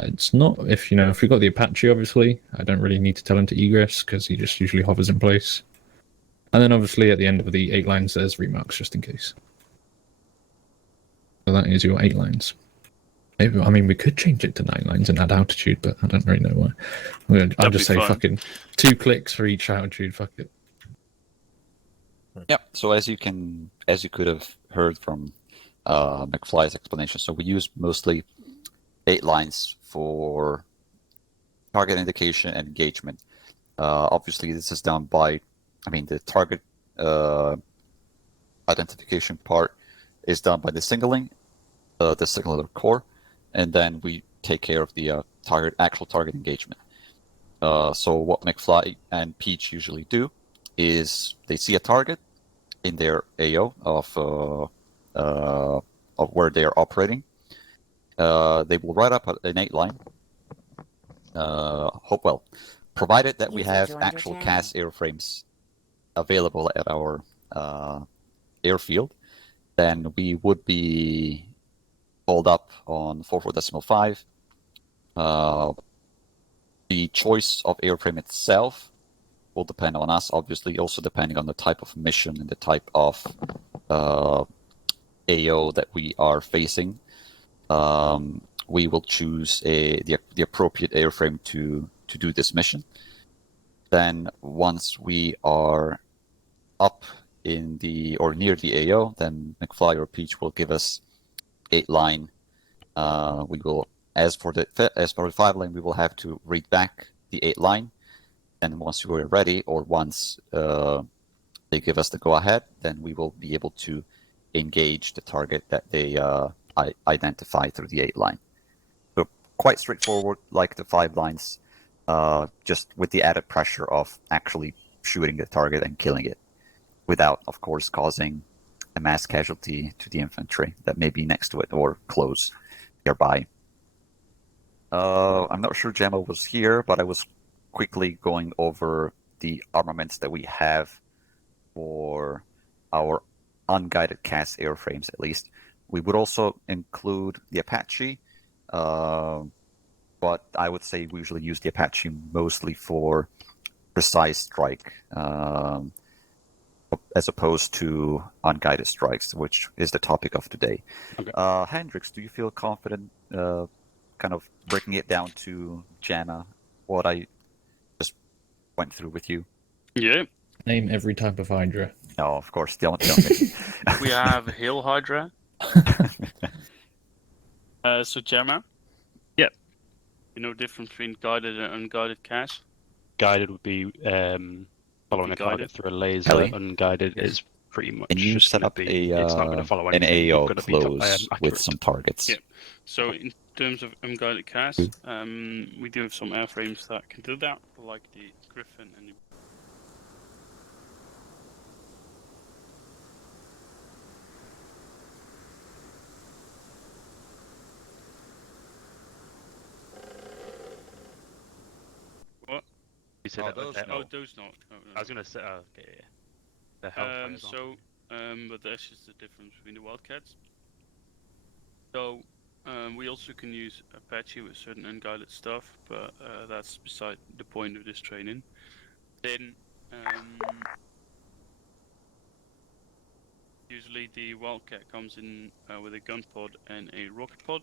It's not if we've got the Apache, obviously, I don't really need to tell him to egress because he just usually hovers in place. And then obviously at the end of the 8 lines there's remarks just in case. So that is your 8 lines. Maybe, I mean, we could change it to 9 lines and add altitude, but I don't really know why. I'll just say fucking 2 clicks for each altitude. Fuck it. Yep. So as you could have heard from McFly's explanation, so we use mostly 8 lines for target indication and engagement. Obviously, this is done by, the target identification part is done by the signaling, the signaler core, and then we take care of the actual target engagement. So what McFly and Peach usually do is they see a target in their AO of where they are operating. They will write up an 8 line. Provided that we have actual CAS airframes available at our airfield, then we would be called up on 44.5. The choice of airframe itself will depend on us, obviously, also depending on the type of mission and the type of AO that we are facing. We will choose the appropriate airframe to do this mission. Then once we are up in or near the AO, then McFly or Peach will give us 8 line. We will, as for the 5 line, we will have to read back the 8 line. And once we're ready, or once they give us the go ahead, then we will be able to engage the target that they identify through the 8 line. So quite straightforward, like the 5 lines, just with the added pressure of actually shooting the target and killing it, without, of course, causing a mass casualty to the infantry that may be next to it or close nearby. I'm not sure Gemma was here, but I was quickly going over the armaments that we have for our unguided CAS airframes, at least. We would also include the Apache, but I would say we usually use the Apache mostly for precise strike, as opposed to unguided strikes, which is the topic of today. Okay. Hendrix, do you feel confident kind of breaking it down to Jana, what I just went through with you? Yeah. Name every type of Hydra. No, of course, don't. We have Hill Hydra. So Gemma. Yep. You know the difference between guided and unguided cache? Guided would be following a target guided. through a laser. Ellie? Unguided Yes. is pretty much Can you just set going up to be. It's not going to follow an anything. You've AO got to be close with accurate. some targets? Yeah. So in terms of unguided cache, we do have some airframes that can do that, like the Griffin and the... What? You said Oh, that, those okay. no. Oh, those not. No, no. I was going to say, okay, yeah. The Hellfires aren't. But that's just the difference between the Wildcats. So, we also can use Apache with certain unguided stuff, but that's beside the point of this training. Then, usually the Wildcat comes in with a gun pod and a rocket pod,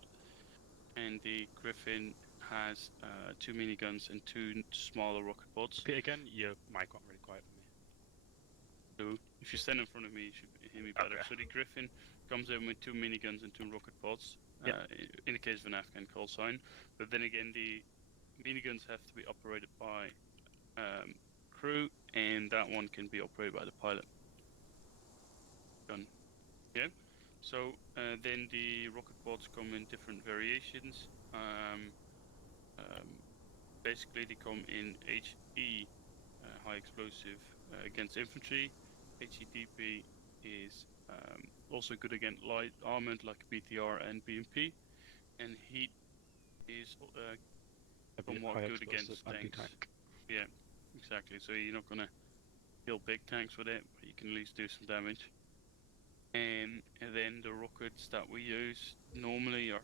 and the Griffin has 2 miniguns and 2 smaller rocket pods. Repeat again, your mic got really quiet for me. So if you stand in front of me, you should hear me better. Okay. So the Griffin comes in with 2 miniguns and 2 rocket pods, in the case of an Afghan call sign. But then again, the miniguns have to be operated by crew, and that one can be operated by the pilot. Gun. Yeah. So then the rocket pods come in different variations. Basically, they come in HE, high explosive, against infantry. HEDP is also good against light armored like BTR and BMP, and heat is somewhat good against tanks. Anti-tank. Yeah, exactly. So you're not gonna kill big tanks with it, but you can at least do some damage. And then the rockets that we use normally are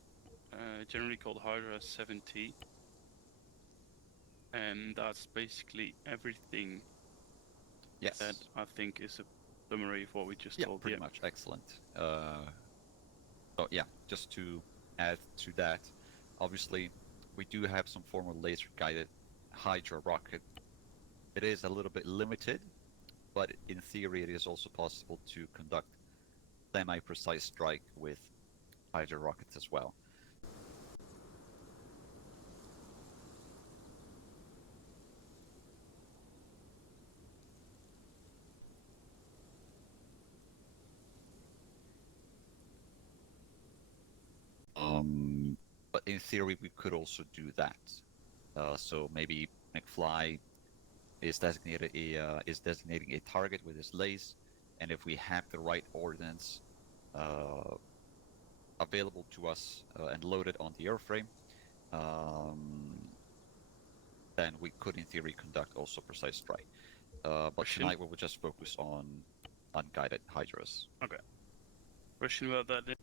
generally called Hydra 7T, and that's basically everything. Yes. That I think is a summary of what we just told. Pretty much. Excellent. So yeah, just to add to that, obviously we do have some form of laser-guided Hydra rocket. It is a little bit limited, but in theory it is also possible to conduct semi-precise strike with Hydra rockets as well. But in theory, we could also do that. So maybe McFly is designating a target with his lace, and if we have the right ordnance available to us and loaded on the airframe, then we could, in theory, conduct also precise strike. But tonight we will just focus on unguided Hydras. Okay. Question about that then?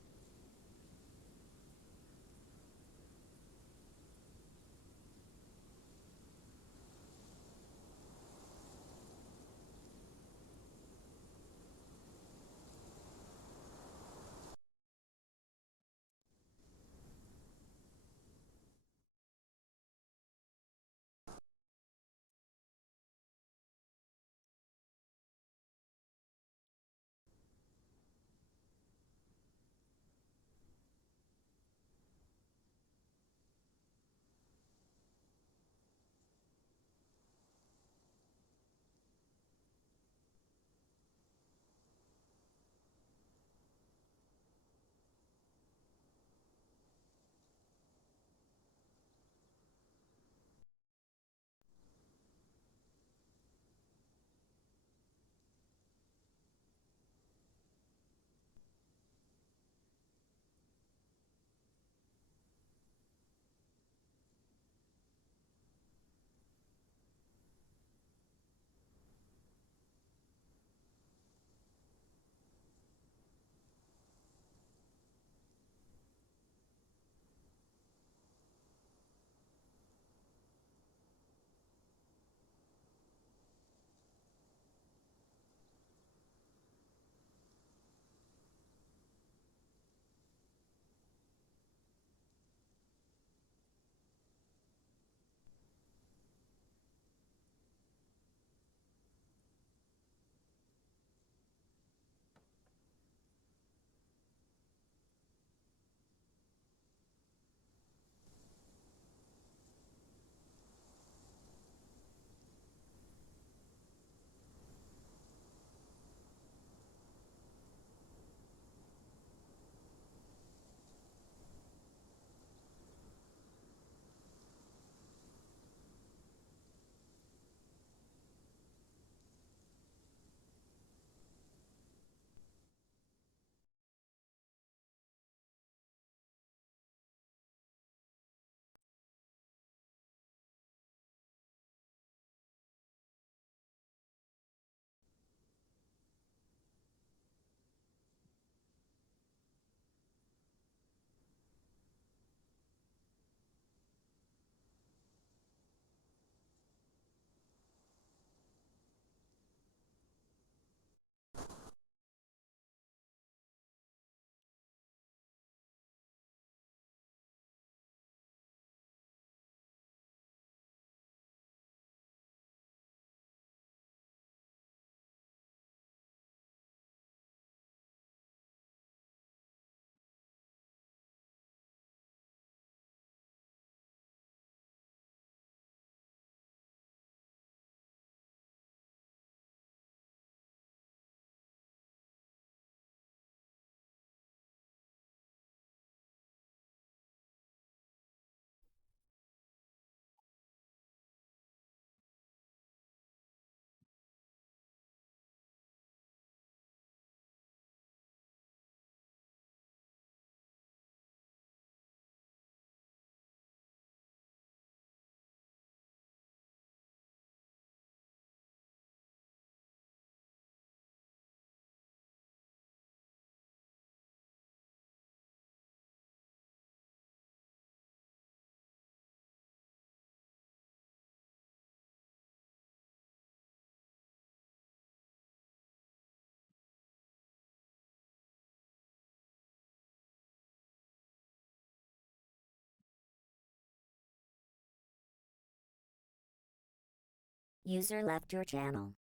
User left your channel.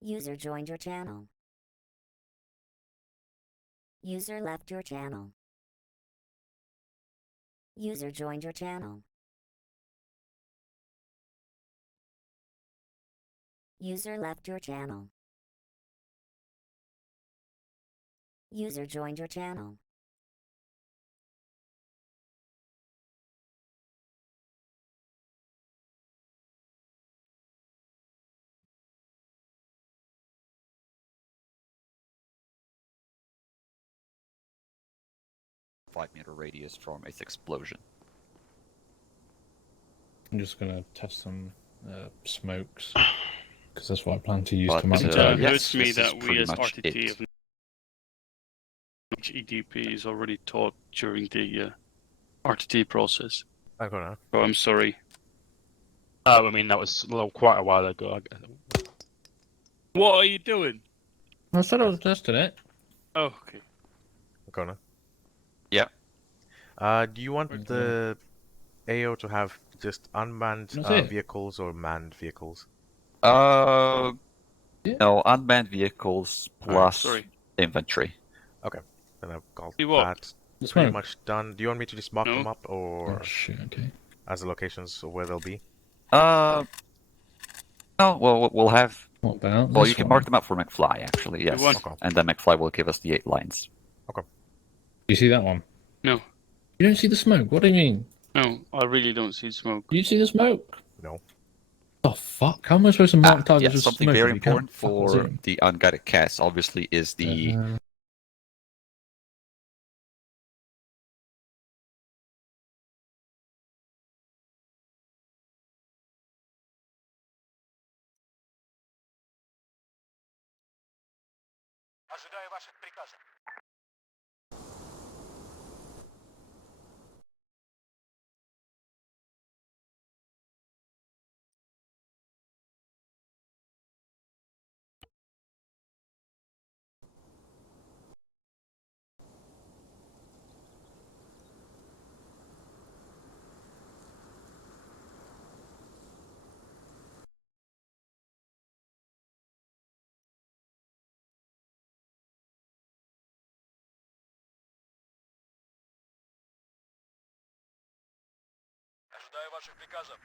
User joined your channel. User left your channel. User joined your channel. User left your channel. User joined your channel. Five-meter radius from its explosion. I'm just gonna test some smokes because that's what I plan to use But, to mark the It target. yes, hurts me this is that we pretty as much RTT it. have which EDP is already taught during the RTT process. I'm gonna. So I'm sorry. I mean, that was quite a while ago. What are you doing? I said I was testing it. Oh, okay. I'm gonna. Yeah. Do you want Okay. the AO to have just unmanned That's it. vehicles or manned vehicles? Uh, Yeah. no, unmanned vehicles plus Sorry. infantry. Then I've got See what? that The pretty smoke. much done. Do you want me to just mark No. them up or Oh shit. Okay. as the locations of where they'll be? No, well, we'll have. What about Well, this you can one? mark them up for McFly, actually, yes. want- Okay. And then McFly will give us the 8 lines. You see that one? No. You don't see the smoke. What do you mean? No, I really don't see smoke. You see the smoke? No. The fuck? How am I supposed to mark targets Yeah, with something smoke very if you can't important fucking see for 'em? the unguided cast, obviously, is the Ожидаю ваших приказов. Ожидаю ваших приказов.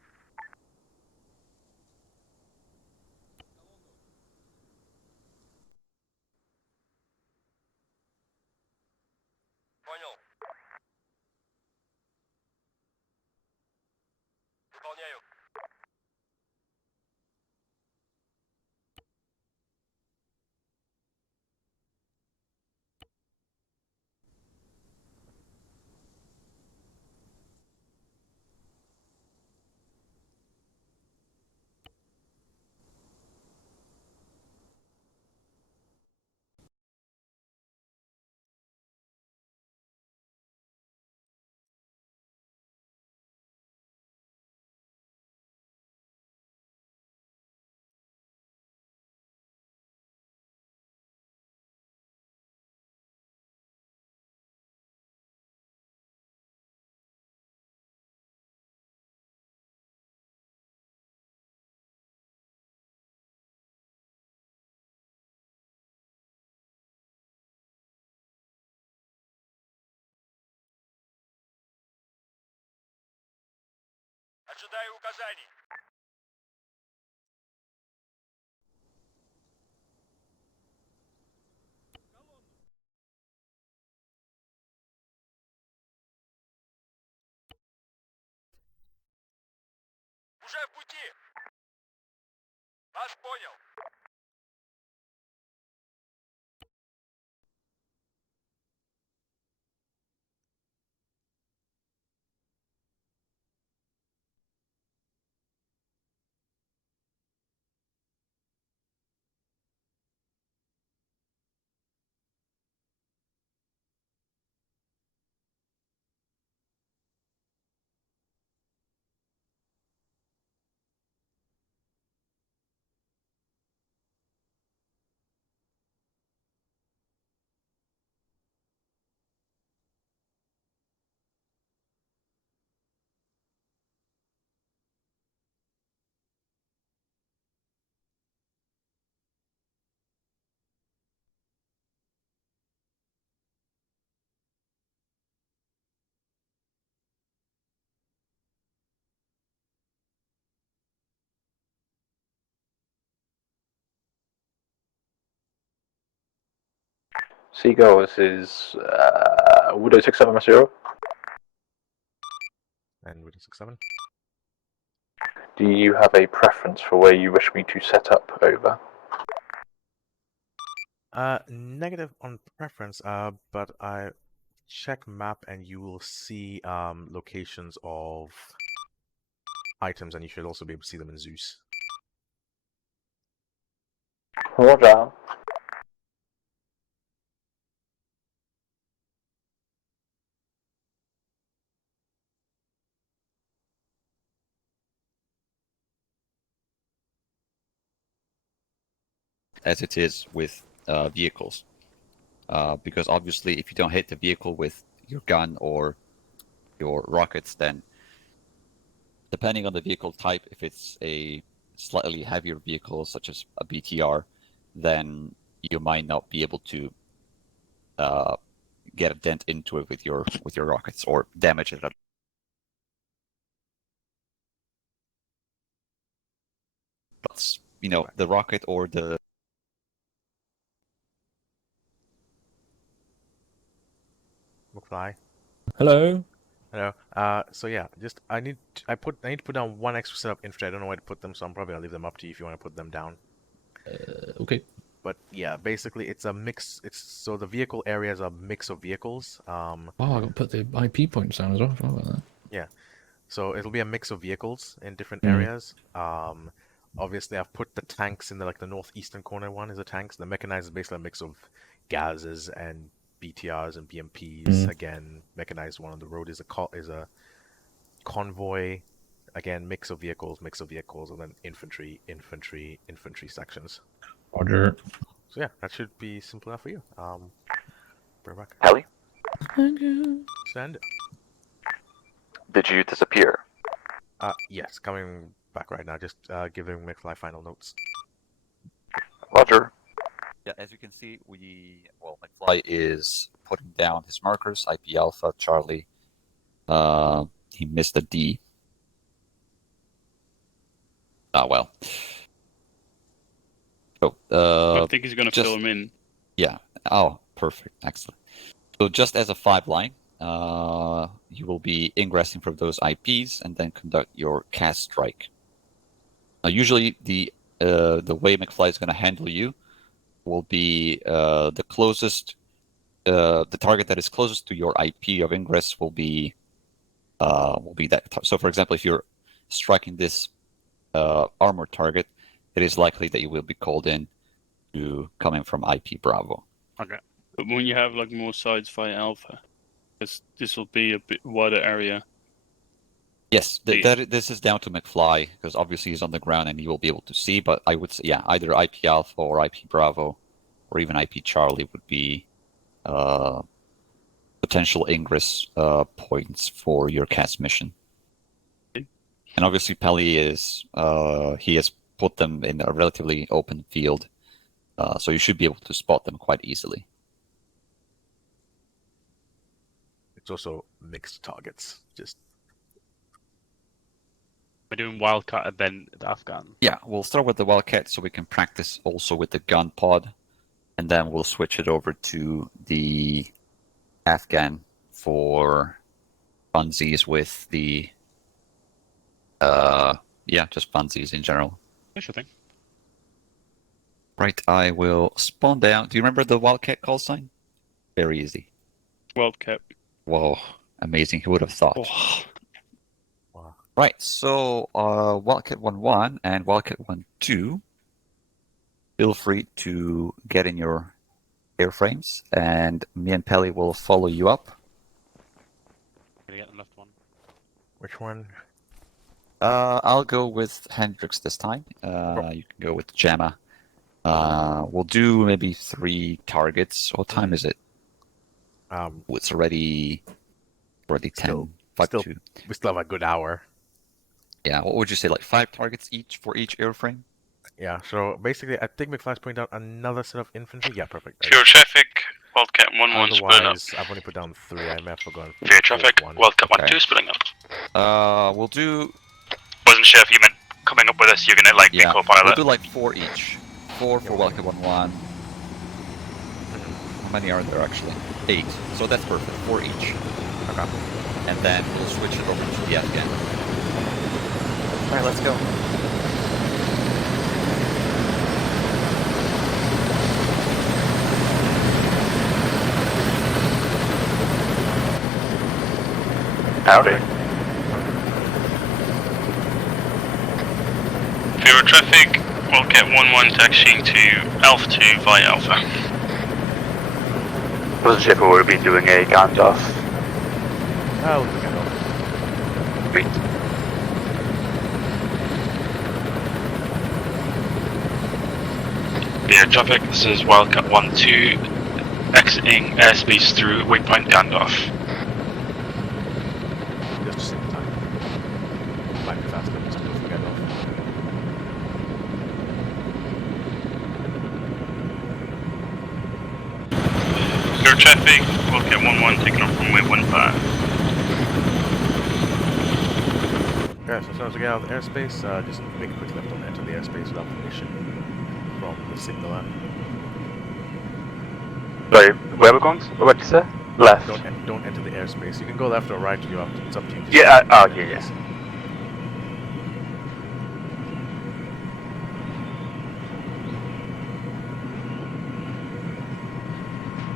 Понял. Выполняю. Ожидаю указаний. Уже в пути. Вас понял. Seagull, this is Widow 67 And with a 6-7. Do you have a preference for where you wish me to set up? Over. Negative on preference, but I check map and you will see locations of items, and you should also be able to see them in Zeus. Roger. As it is with vehicles. Because obviously, if you don't hit the vehicle with your gun or your rockets, then depending on the vehicle type, if it's a slightly heavier vehicle, such as a BTR, then you might not be able to get a dent into it with your rockets or damage it. But the rocket or the McFly. Hello. Hello. So yeah, I need to put down one extra set of infantry. I don't know where to put them, so I'm probably gonna leave them up to you if you want to put them down. Okay. But yeah, basically it's a mix. So the vehicle area is a mix of vehicles. Oh, I got to put the IP points down as well. I forgot about that. Yeah. So it'll be a mix of vehicles in different areas. Obviously I've put the tanks in the northeastern corner. One is the tanks. The mechanized is basically a mix of gases and BTRs and BMPs. Again, mechanized one on the road is a convoy. Again, mix of vehicles, and then infantry sections. Roger. So yeah, that should be simple enough for you. Bring back. Hallie, Stand. did you disappear? Yes, coming back right now. Just giving McFly final notes. Roger. Yeah, as you can see, McFly is putting down his markers. IP Alpha, Charlie. He missed a D. Ah, well. So, I think he's going to fill him in. Yeah. Oh, perfect. Excellent. So just as a 5-line, you will be ingressing from those IPs and then conduct your cast strike. Now, usually the way McFly is going to handle you will be the target that is closest to your IP of ingress will be that. So, for example, if you're striking this armor target, it is likely that you will be called in to come in from IP Bravo. Okay. But when you have more sides via Alpha, this will be a bit wider area. Yes, this is down to McFly, because obviously he's on the ground and he will be able to see, but I would say, yeah, either IP Alpha or IP Bravo or even IP Charlie would be potential ingress points for your cast mission. Okay. And obviously Pelly he has put them in a relatively open field, so you should be able to spot them quite easily. It's also mixed targets. We're doing Wildcat and then the Afghan. Yeah, we'll start with the Wildcat so we can practice also with the gun pod, and then we'll switch it over to the Afghan for funsies with the just funsies in general. Yeah, sure thing. Right, I will spawn down. Do you remember the Wildcat call sign? Very easy. Wildcat. Whoa, amazing. Who would have thought? Oh. Wow. Right, so Wildcat 1-1 and Wildcat 1-2, feel free to get in your airframes, and me and Pelly will follow you up. Gonna get the left one. Which one? I'll go with Hendrix this time. You can go with Jamma. We'll do maybe 3 targets. What time is it? It's already 10. We still have a good hour. Yeah, what would you say, like 5 targets each for each airframe? Yeah, so basically I think McFly's putting down another set of infantry. Yeah, perfect. Fear traffic, Wildcat 1-1 split up. Otherwise, I've only put down 3. I may have forgotten. Fear traffic, one. Wildcat Okay. 1-2 splitting up. We'll do... Wasn't sure if you meant coming up with us, you're gonna be We'll co-pilot. do like 4 each. 4 for Wildcat 1-1. How many are there actually? 8. So that's perfect. 4 each. Okay. And then we'll switch it over to the Afghan. Alright, let's go. Howdy. Zero traffic, Wildcat 1-1 taxiing to Alpha 2 via Alpha. Wasn't sure if we would be doing a handoff. Oh, we can go. Great. Zero traffic, this is Wildcat 1-2 exiting airspace through waypoint handoff. Just the same time. Might be faster just to go for get off. Zero traffic, Wildcat 1-1 taking off runway 15. Yeah, so as soon as we get out of the airspace, just make a quick left on enter the airspace without permission from the signaler. Sorry, where are we going? What did you say? Left. Don't enter the airspace. You can go left or right. It's up to you. Yeah. Yeah.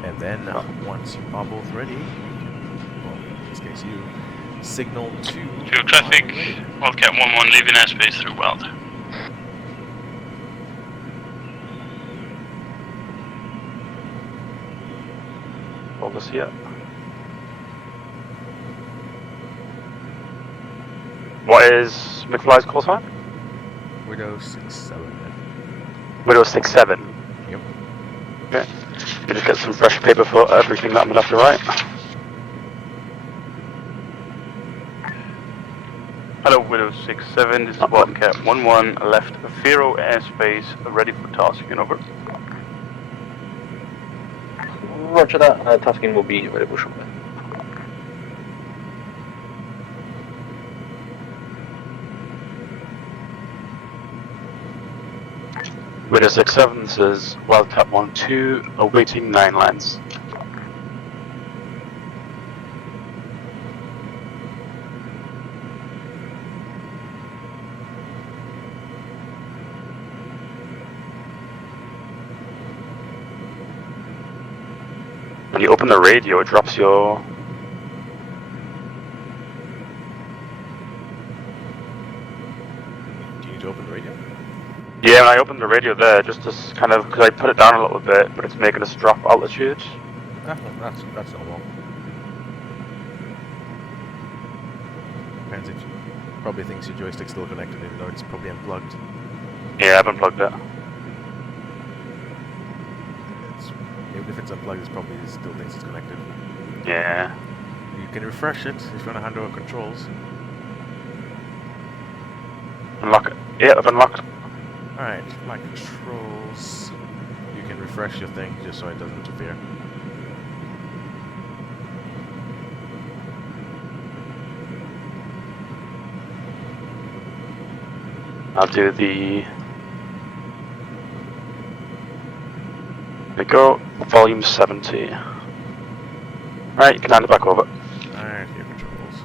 And then once you are both ready, you can, well, in this case you, signal to... Zero traffic, Wildcat 1-1 leaving airspace through Wild. Hold us here. What is McFly's call sign? Widow 6-7. Widow 6-7. Yep. Okay. You just get some fresh paper for everything that I'm gonna have to write. Hello, Widow 6-7, this is Wildcat 1-1, left 0 airspace, ready for tasking, over. Roger that, tasking will be available shortly. Widow 6-7, this is Wildcat 1-2, awaiting 9 lines. When you open the radio, it drops your... Do you need to open the radio? Yeah, when I opened the radio there, just to kind of, because I put it down a little bit, but it's making us drop altitude. That's normal. Depends if you probably thinks your joystick's still connected, even though it's probably unplugged. Yeah, I've unplugged it. Even if it's unplugged, it probably still thinks it's connected. Yeah. You can refresh it if you want to hand over controls. Unlock it. Yeah, I've unlocked it. Alright, my controls. You can refresh your thing just so it doesn't interfere. I'll do the... There we go, volume 70. Alright, you can hand it back over. Alright, your controls.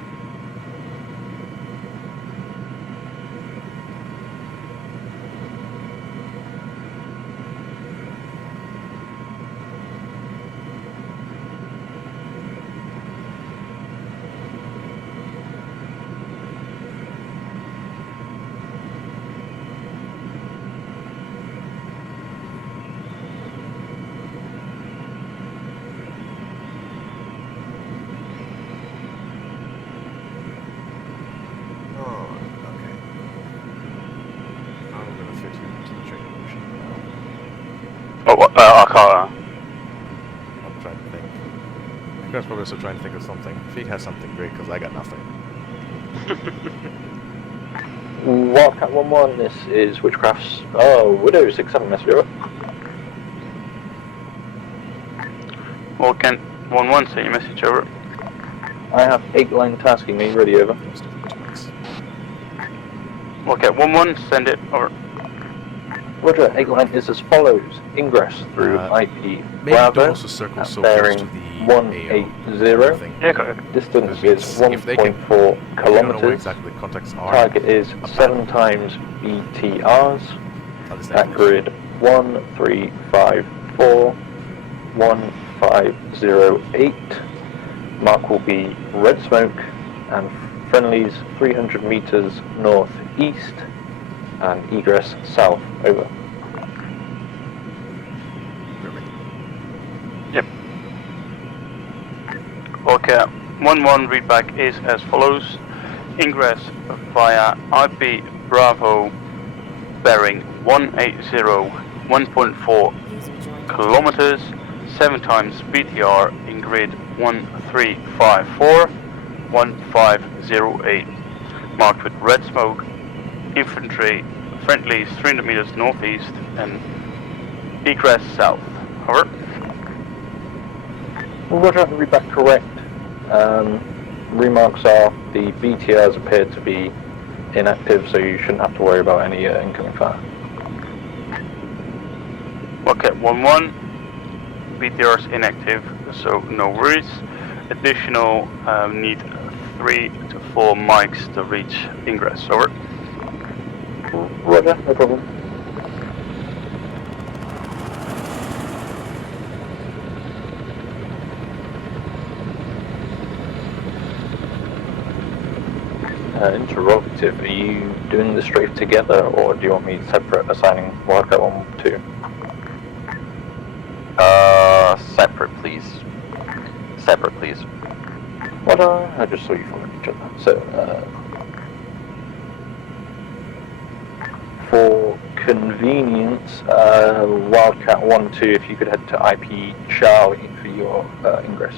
Arcara. I'm trying to think. You guys probably also trying to think of something. Feet has something great because I got nothing. Wildcat 1-1, this is Witchcraft's... Oh, Widow 6-7, that's right. Wildcat 1-1, send your message, over. I have 8-line tasking me, ready, over. Wildcat 1-1, send it, over. Roger, 8-line is as follows. Ingress through IP Maybe Bravo don't also circle at so close bearing to the 180. thing. Distance Because is if they can, 1.4 if they don't know where kilometers. exactly the contacts are, Target is 7 times BTRs. At grid 1354 1508. Mark will be red smoke and friendlies 300 meters northeast and egress south. Over. Yep. Okay, 1-1 readback is as follows. Ingress via IP Bravo bearing 180, 1.4 kilometers, 7 times BTR in grid 1354, 1508. Marked with red smoke, infantry, friendlies 300 meters northeast, and egress south. Over. Roger, readback correct. Remarks are the BTRs appear to be inactive, so you shouldn't have to worry about any incoming fire. Okay, 1-1. BTR's inactive, so no worries. Additional need 3 to 4 mics to reach Ingress. Over. Roger, no problem. Interrogative, are you doing the strafe together, or do you want me separate assigning Wildcat 1 2? Separate, please. Separate, please. What I just saw you following each other. So, for convenience, Wildcat 1 2, if you could head to IP Charlie for your ingress.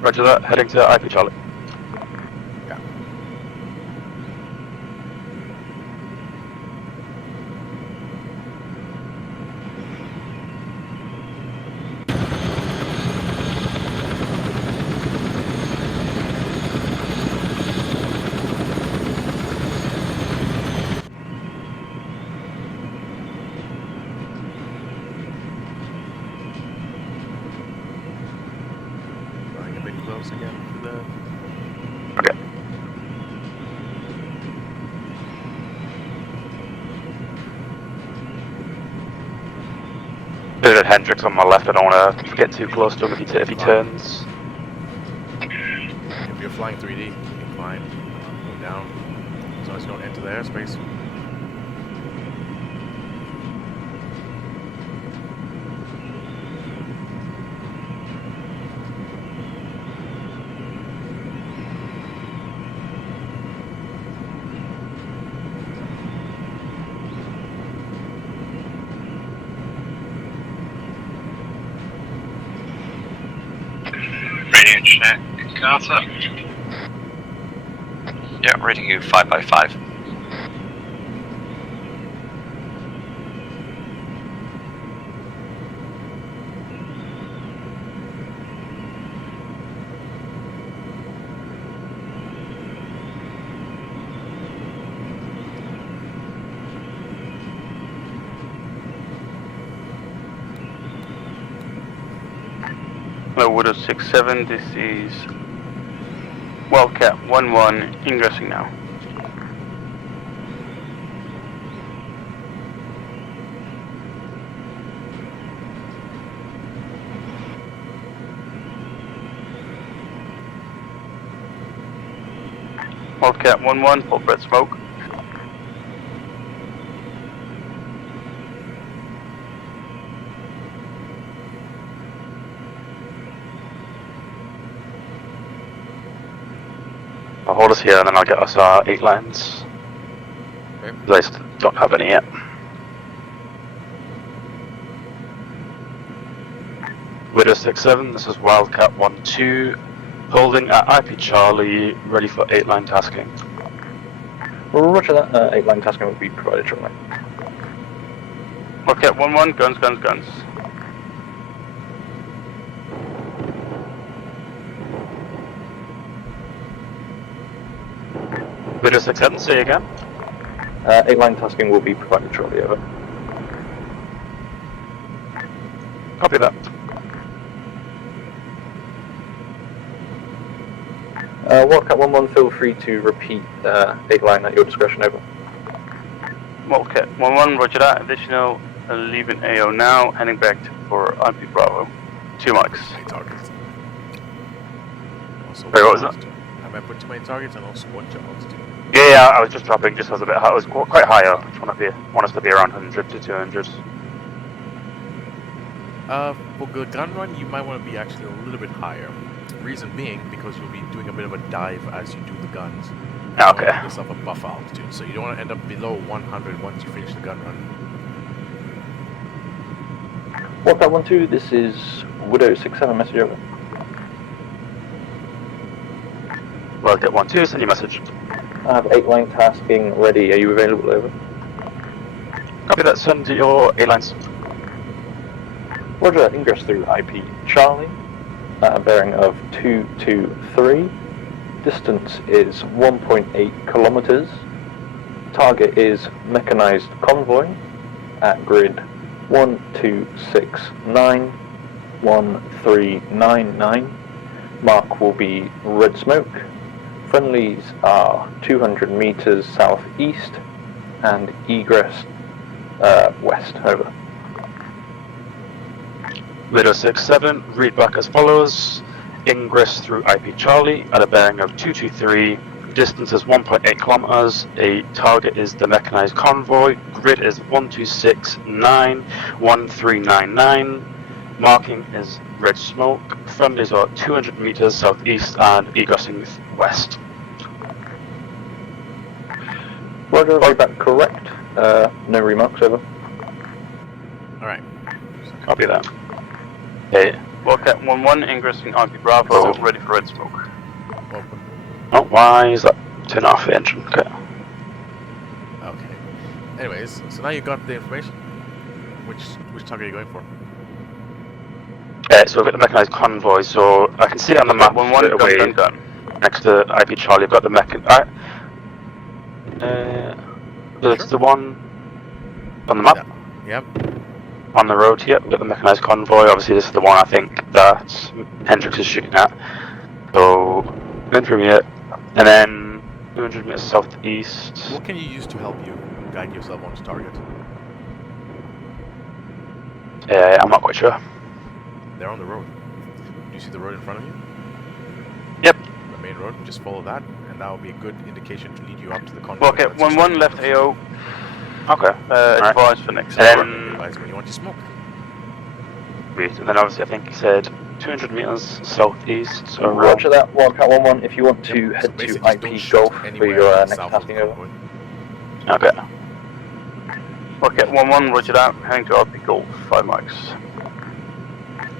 Roger that, heading to IP Charlie. Running a bit close again for the... Okay. Bit of Hendrix on my left, I don't want to get too close to him if he turns. If you're flying 3D, you're fine. Go down. As long as you don't enter the airspace. Radio check, Carter. Yeah, rating you 5x5. Hello, Widow 6-7, this is Wildcat 1-1, ingressing now. Wildcat 1-1, full red smoke. I'll hold us here and then I'll get us our 8 lines. Okay. They don't have any yet. Widow 6-7, this is Wildcat 1-2, holding at IP Charlie, ready for 8-line tasking. Roger that, 8-line tasking will be provided shortly. Wildcat 1-1, guns, guns, guns. Widow 67, say again. 8-line tasking will be provided shortly, over. Copy that. Wildcat 1-1, feel free to repeat 8-line at your discretion, over. Wildcat 1-1, roger that. Additional, leaving AO now, heading back for IP Bravo. 2 mics. Many targets. Also, Wait, what was that? Have I put too many targets and also what jobs too? Yeah, I was just dropping, just was a bit high. I was quite high up. Just want us to be around 100 to 200. For the gun run, you might want to be actually a little bit higher. Reason being, because you'll be doing a bit of a dive as you do the guns. You Okay. want to give yourself a buffer altitude, so you don't want to end up below 100 once you finish the gun run. Wildcat 1-2, this is Widow 67, message over. Wildcat 1-2, send your message. I have 8-line tasking ready. Are you available, over? Copy that, send your 8 lines. Roger, ingress through IP Charlie, bearing of 223. Distance is 1.8 kilometers. Target is mechanized convoy at grid 12691399. Mark will be red smoke. Friendlies are 200 meters southeast and egress west, over. Widow 67, read back as follows. Ingress through IP Charlie at a bearing of 223. Distance is 1.8 kilometers. A target is the mechanized convoy. Grid is 12691399. Marking is red smoke. Friendlies are 200 meters southeast and egressing west. Roger, feedback correct. No remarks, over. Alright. Copy that. Hey. Wildcat 1-1, ingressing IP Bravo, ready for red smoke. Open. Oh, why is that? Turn off the engine. Okay. Okay. Anyways, so now you got the information. Which target are you going for? So we've got the mechanized convoy, so I can see it on the map 1-1, straight away. gun. Next to IP Charlie, I've got the that's the one on the map. Yep. On the road here, we've got the mechanized convoy. Obviously, this is the one I think that Hendrix is shooting at. So, going through here, and then 200 meters southeast. What can you use to help you guide yourself onto target? I'm not quite sure. They're on the road. Do you see the road in front of you? Yep. The main road. Just follow that, and that will be a good indication to lead you up to the convoy. Wildcat 1-1, left AO. Okay. Advise for next And hour. then, Advise when you want to smoke. wait, and then obviously I think he said 200 meters southeast. So Roger that, Wildcat 1-1. If you want to So head to basically just don't IP shoot Golf for anywhere your next south of tasking, the over. convoy. Okay. Wildcat 1-1, roger that, heading to IP Golf, 5 mics.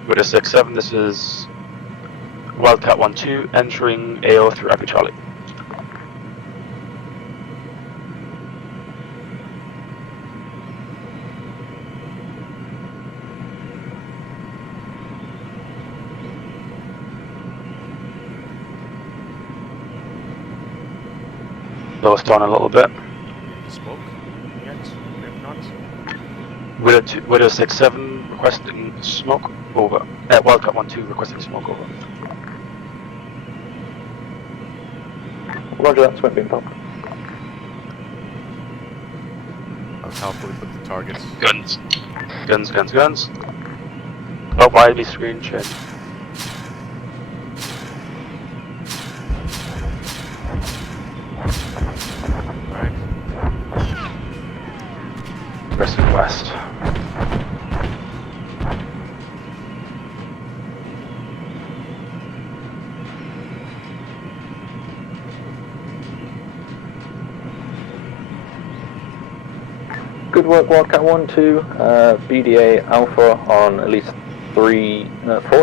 Widow 67, this is Wildcat 1-2, entering AO through IP Charlie. Slow us down a little bit. Smoke? Yet? If not? Widow 67 requesting smoke over. Wildcat 1-2 requesting smoke over. Roger that, smoke being popped. I'll helpfully put the targets. Guns. Guns. Oh, widely screen check. Alright. Progressing west. Good work, Wildcat 1-2. BDA Alpha on at least 4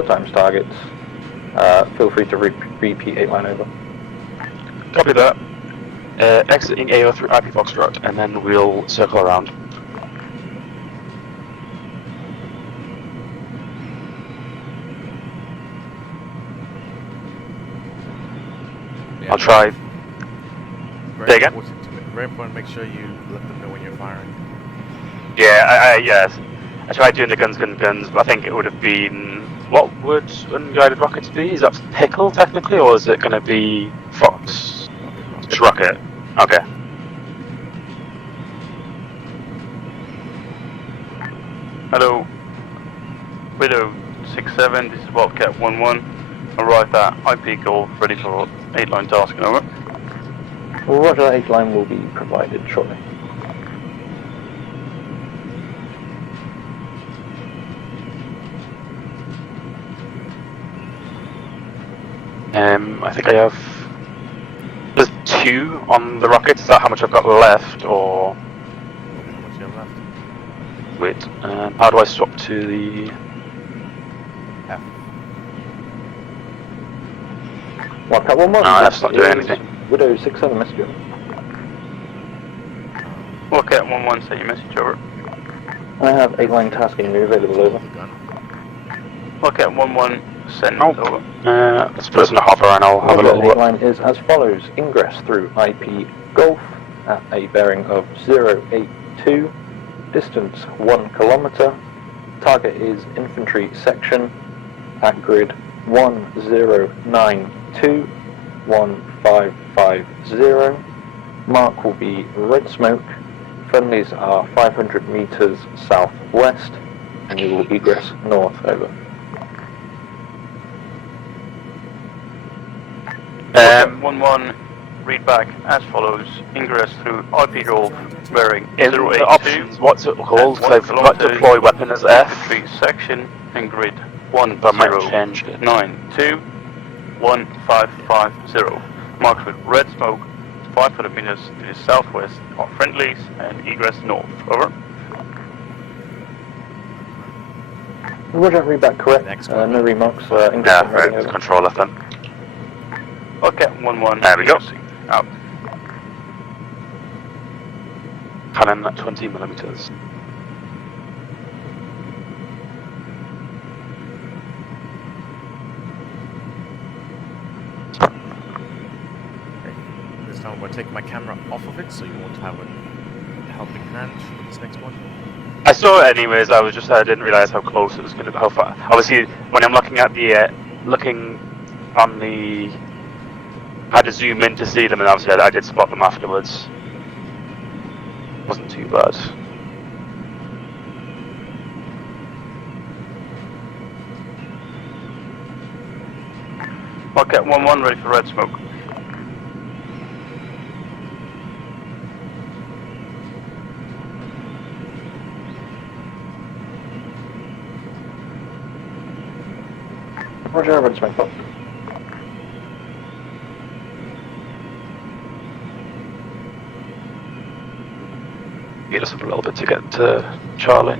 times targets. Feel free to repeat 8-line, over. Copy that. Exiting AO through IP Foxtrot, and then we'll circle around. Yeah. I'll try. Great. very again? important. Make sure you let them know when you're firing. Yeah, yes. I tried doing the guns, but I think it would have been. What would unguided rockets be? Is that Pinnacle technically, or is it going to be Fox? It's rocket. Okay. Hello. Widow 67, this is Wildcat 11. Arrived at IP Golf, ready for 8-line tasking, over. Well, roger, that 8-line will be provided shortly. I think I have. There's 2 on the rocket. Is that how much I've got left, or? How much you have left? Wait. How do I swap to the? F. Wildcat 11. No, that's not doing anything. Widow 67 message over. Wildcat 11, send your message over. I have 8-line tasking available over. Wildcat 11, send over. Let's put us in a hover and I'll have a little look. 8-line is as follows. Ingress through IP Golf at a bearing of 082. Distance 1 kilometer. Target is infantry section at grid 10921550. Mark will be red smoke. Friendlies are 500 meters southwest, and you will egress north over. 11, read back as follows. Ingress through IP Golf, bearing In 082. the options, what's it called? at 1 I've got kilometer, deploy weapon as F. Infantry section and grid But I might have changed it. 10921550. Marked with red smoke, 500 meters to the southwest are friendlies and egress north. Over. Roger, read back correct. No remarks. Ingress Yeah, ready, right. over. Control F then. Okay, 11. There we go. Out. Cannon at 20 millimeters. This time I'm going to take my camera off of it, so you won't have a helping hand for this next one. I saw it anyways. I didn't realize how close it was going to be. How far? Obviously, when I'm looking at the looking on the, I had to zoom in to see them, and obviously I did spot them afterwards. Wasn't too bad. Okay, 11 ready for red smoke. Roger, red smoke. Get us up a little bit to get to Charlie.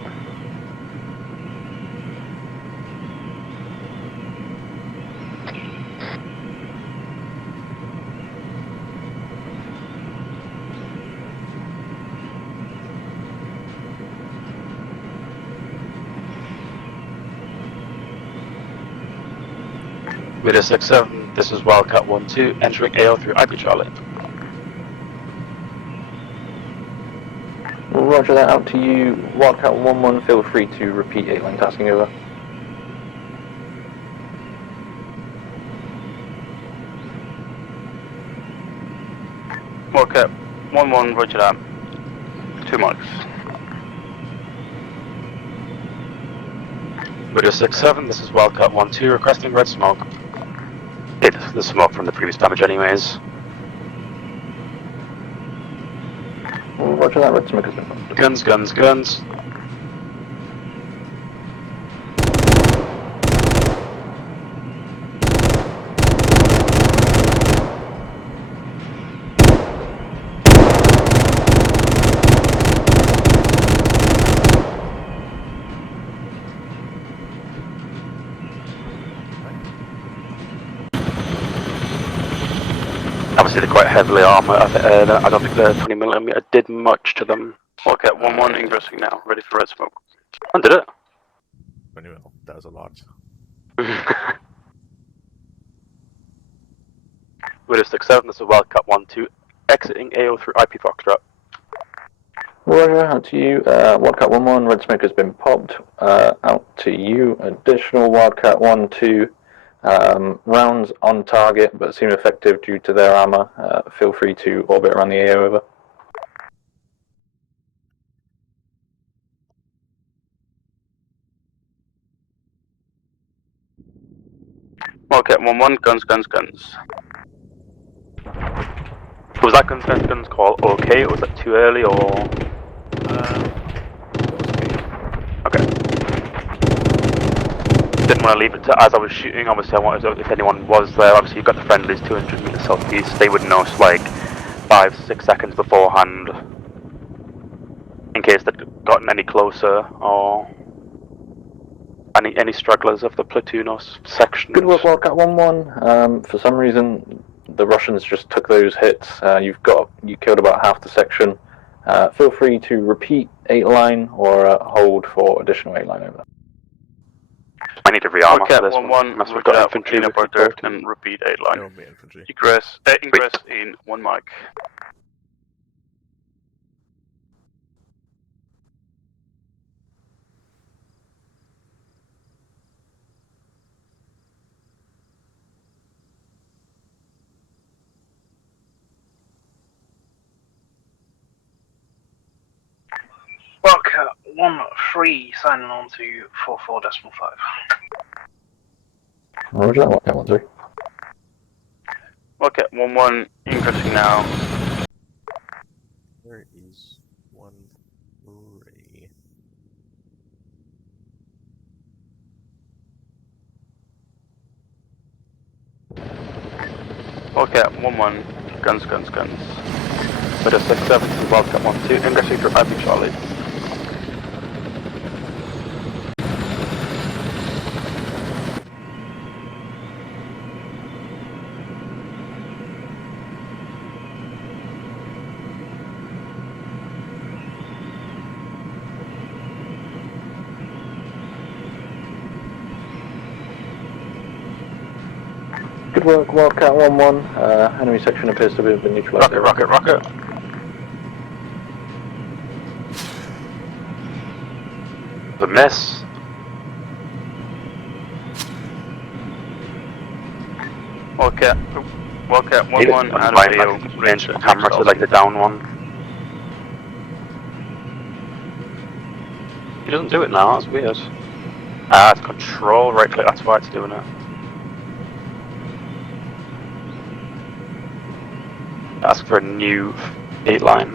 Video 67, this is Wildcat 1-2, entering AO through IP Charlie. Roger that, out to you. Wildcat 11, feel free to repeat 8-line tasking over. Wildcat 11, roger that. 2 marks. Video 67, this is Wildcat 1-2, requesting red smoke. Hit the smoke from the previous damage anyways. Roger that, red smoke has been found. Guns, guns, guns. Obviously they're quite heavily armoured. I don't think the 20mm did much to them. Wildcat 11, ingressing now, ready for red smoke. I did it. Anyway, that was a lot. Widow 67, this is Wildcat 1-2, exiting AO through IP Foxtrot. Roger, out to you. Wildcat 1-1, red smoke has been popped. Out to you. Additional Wildcat 1-2. Rounds on target, but seem effective due to their armor. Feel free to orbit around the AO, over. Wildcat 1-1, guns, guns, guns. Was that guns, guns, guns call okay, or was that too early, or...? Okay. Didn't want to leave it to as I was shooting. Obviously, I wanted to, if anyone was there. Obviously, you've got the friendlies 200 meters southeast. They would know like 5-6 seconds beforehand, in case they'd gotten any closer or any stragglers of the platoon or section. Good work, Wildcat 1-1. For some reason, the Russians just took those hits. You killed about half the section. Feel free to repeat 8-line or hold for additional 8-line, over. I need to rearm Okay, after this 1-1, unless we've got infantry with with report and repeat 8-line. No me infantry. Egress in 1 mic. Wildcat 1-3 signing on to 44.5. Roger, Wildcat 1-3. Wildcat 1-1, ingressing now. Where is 1-3? Wildcat 1-1, guns, guns, guns. With a 6-7 to Wildcat 1-2, ingressing through IP Charlie. Good work, Wildcat 1-1. Enemy section appears to have been neutralized. Rocket, rocket, rocket. The miss. Wildcat 1-1 out of AO. Range camera to like the down one. He doesn't do it now, that's weird. Ah, it's control, right click, that's why it's doing it. Ask for a new 8-line.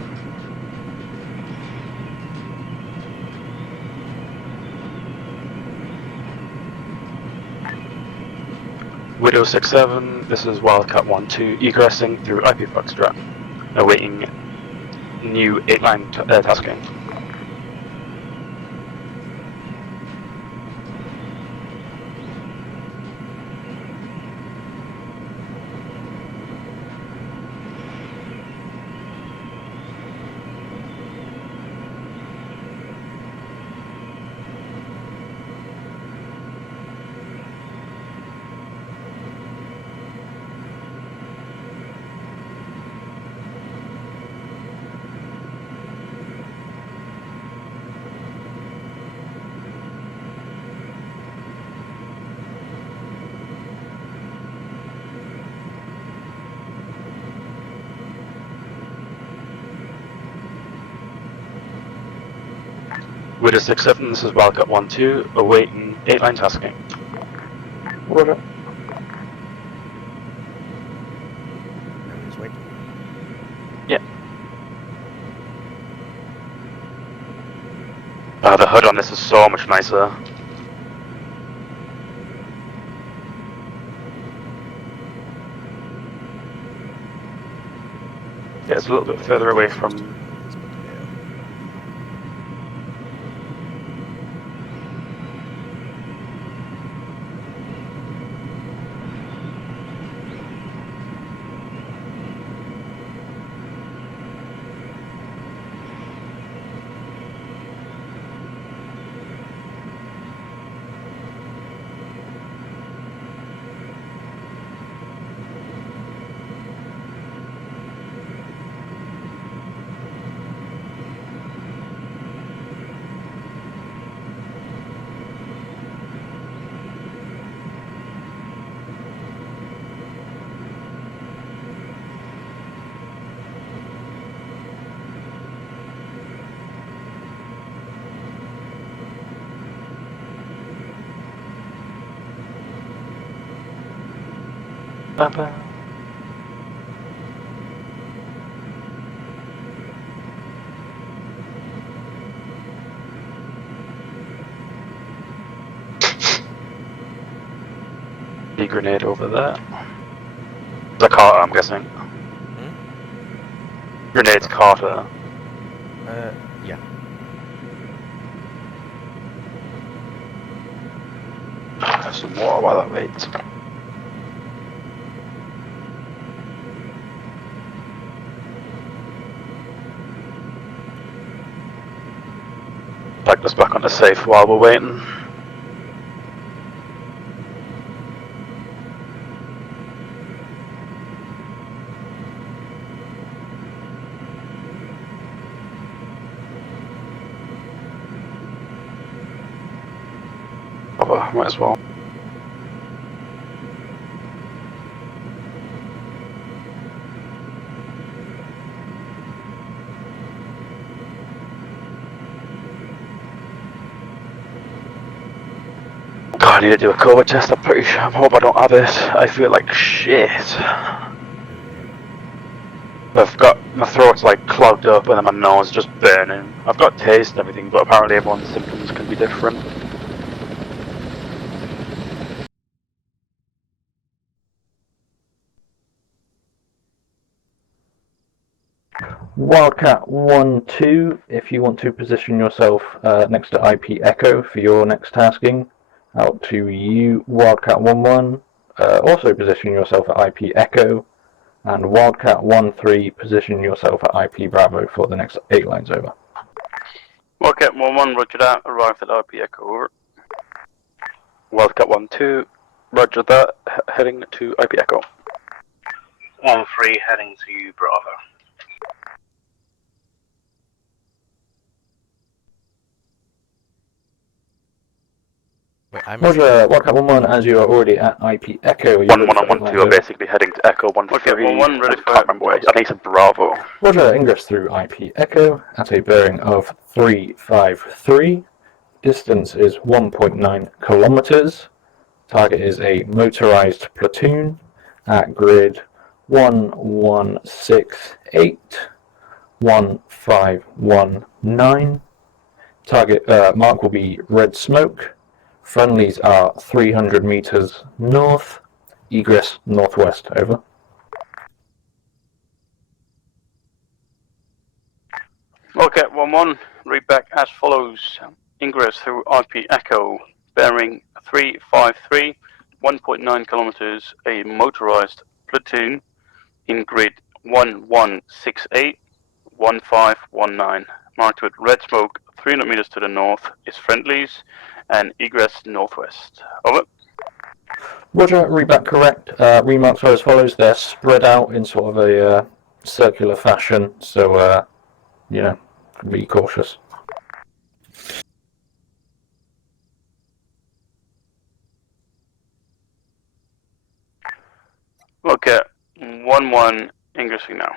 Widow 6-7, this is Wildcat 1-2, egressing through IP Foxtrot, awaiting new 8-line tasking. Widow 6-7, this is Wildcat 1-2, awaiting 8-line tasking. Roger. Enemy's waiting. Yeah. The hood on this is so much nicer. Yeah, it's a little bit further away from... Ba-ba. The grenade over there. The Carter, I'm guessing. Grenade's Carter. Yeah. Have some water while that waits. Take us back on the safe while we're waiting. Oh, might as well. God, I need to do a COVID test. I'm pretty sure. I hope I don't have it. I feel like shit. I've got my throat's like clogged up and then my nose is just burning. I've got taste and everything, but apparently everyone's symptoms can be different. Wildcat 1-2, if you want to position yourself next to IP Echo for your next tasking. Out to you, Wildcat 1-1, also position yourself at IP Echo. And Wildcat 1-3, position yourself at IP Bravo for the next 8 lines over. Wildcat 1-1, roger that, arrived at IP Echo, over. Wildcat 1-2, roger that, heading to IP Echo. 1-3, heading to Bravo. Wait, I'm Roger, Wildcat 1-1, as you are already at IP Echo. 1-1 and 1-2 are basically heading to Echo 1-3. Wildcat 1-1, ready for... I can't remember where, I think it's a Bravo. Roger, ingress through IP Echo at a bearing of 353. Distance is 1.9 kilometers. Target is a motorized platoon at grid 1168 1519. Target mark will be red smoke. Friendlies are 300 meters north. Egress northwest, over. Okay, 1-1, read back as follows. Ingress through IP Echo, bearing 353, 1.9 kilometers, a motorized platoon in grid 1168 1519. Marked with red smoke, 300 meters to the north is friendlies, and egress northwest. Over. Roger, read back correct. Remarks are as follows. They're spread out in sort of a circular fashion, so, you know, be cautious. Okay, 1-1, ingressing now.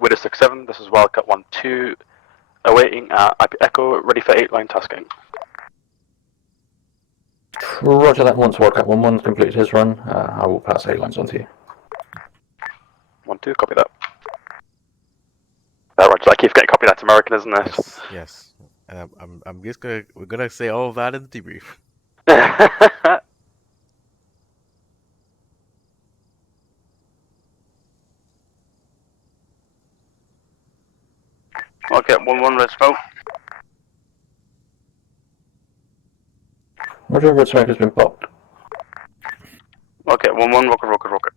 With a 6-7, this is Wildcat 1-2, awaiting IP Echo, ready for 8-line tasking. Roger that. Once Wildcat 1-1's completed his run, I will pass 8 lines on to you. 1-2, copy that. Roger, I keep getting copied. That's American, isn't it? Yes, yes. I'm just we're gonna say all of that in the debrief. Okay, 1-1, red smoke. Roger, red smoke has been popped. Okay, 1-1, rocket, rocket, rocket.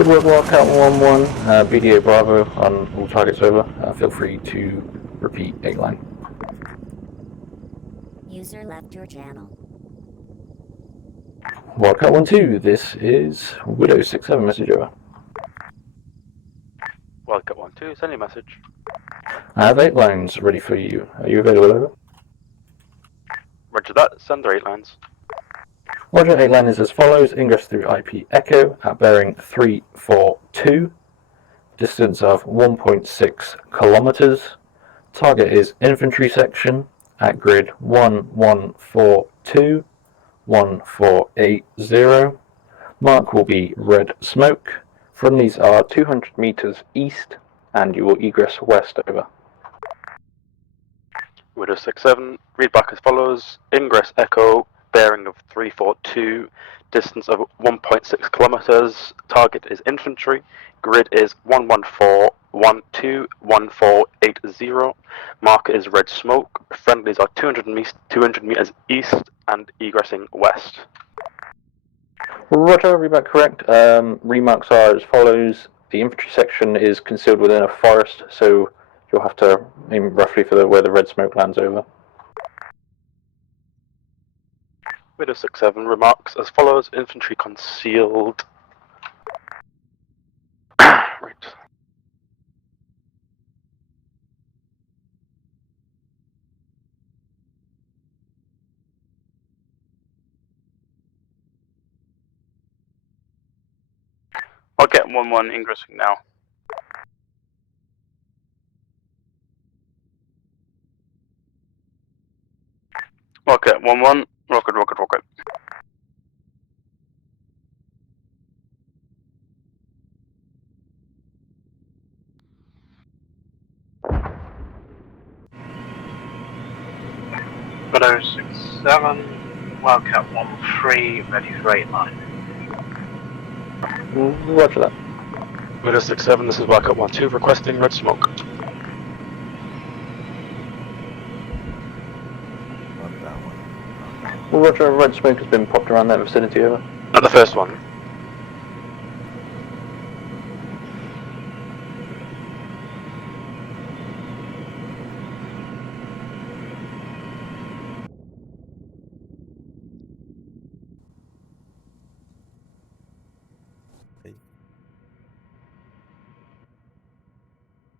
Good work, Wildcat 1-1. BDA Bravo on all targets over. Feel free to repeat 8 line. User left your channel. Wildcat 1-2, this is Widow 67, message over. Wildcat 1-2, send your message. I have 8 lines ready for you. Are you available, over? Roger that, send the 8 lines. Roger, 8 line is as follows. Ingress through IP Echo at bearing 342. Distance of 1.6 kilometers. Target is infantry section at grid 1142, 1480. Mark will be red smoke. Friendlies are 200 meters east, and you will egress west, over. Widow 67, read back as follows. Ingress Echo, bearing of 342, distance of 1.6 kilometers. Target is infantry. Grid is 11412, 1480. Marker is red smoke. Friendlies are 200 meters east and egressing west. Roger, read back correct. Remarks are as follows. The infantry section is concealed within a forest, so you'll have to aim roughly for where the red smoke lands, over. Widow 67 remarks as follows. Infantry concealed. Right. I'll get 1-1 ingressing now. Okay, 1-1, rocket, rocket, rocket. Widow 67, Wildcat 1-3, ready for 8 line. Roger that. Widow 67, this is Wildcat 1-2, requesting red smoke. Roger, red smoke has been popped around that vicinity, over. Not the first one.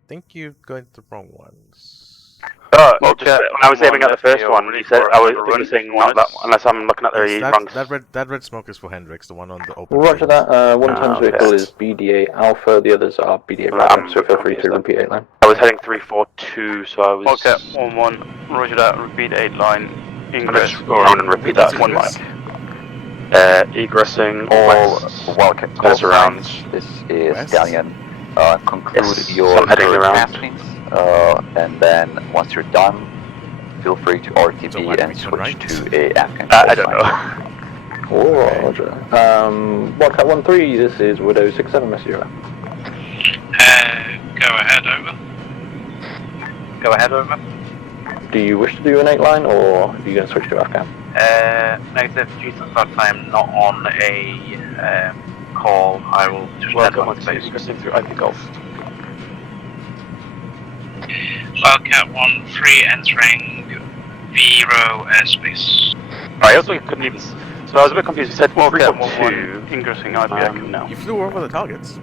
I think you've got the wrong ones. Well, just, when I was aiming at the first one, you said I was saying not that one, unless I'm looking at the Yes, wrong. that red smoke is for Hendrix, the one on the open. Roger field. that. One times vehicle is BDA Alpha, the others are BDA Bravo, so feel free to repeat 8 line. I was heading 342, so I was. Okay, 1-1, roger that, repeat 8 line. Ingress. Let's go around and repeat that one line. Egressing all Wildcat Pass around. This is West? Stallion. Conclude Yes, your so I'm heading current around. taskings, and then once you're done, feel free to RTB So why do and we turn switch right? to a Afghan. I don't know. Roger. Wildcat 1-3, this is Widow 67, message over. Go ahead, over. Go ahead, over. Do you wish to do an 8 line, or are you going to switch to Afghan? Negative, due to the fact I'm not on a call, I will just head Welcome on on to to base. egressing through IP Golf. Wildcat 1-3 entering Vero airspace. I also couldn't even. So I was a bit confused. You said Wildcat 342. 1-1, ingressing IP Echo now. You flew over the targets.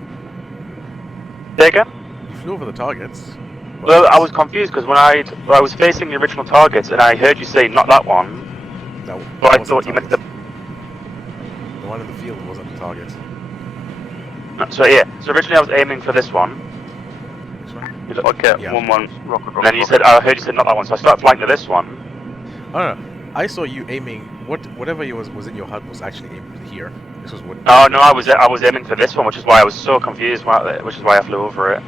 Say again? You flew over the targets. Well, I was confused because when I was facing the original targets and I heard you say not that one, That, but I wasn't thought the you meant the. target. The one in the field wasn't the target. So yeah, so originally I was aiming for this one. Which one? Okay, Yeah. 1-1, rocket, rocket. And then you said, I heard you said not that one, so I started flying to this one. Oh no, I saw you aiming. Whatever was in your HUD was actually aimed here. This was what. Oh no, I was aiming for this one, which is why I was so confused. Which is why I flew over it.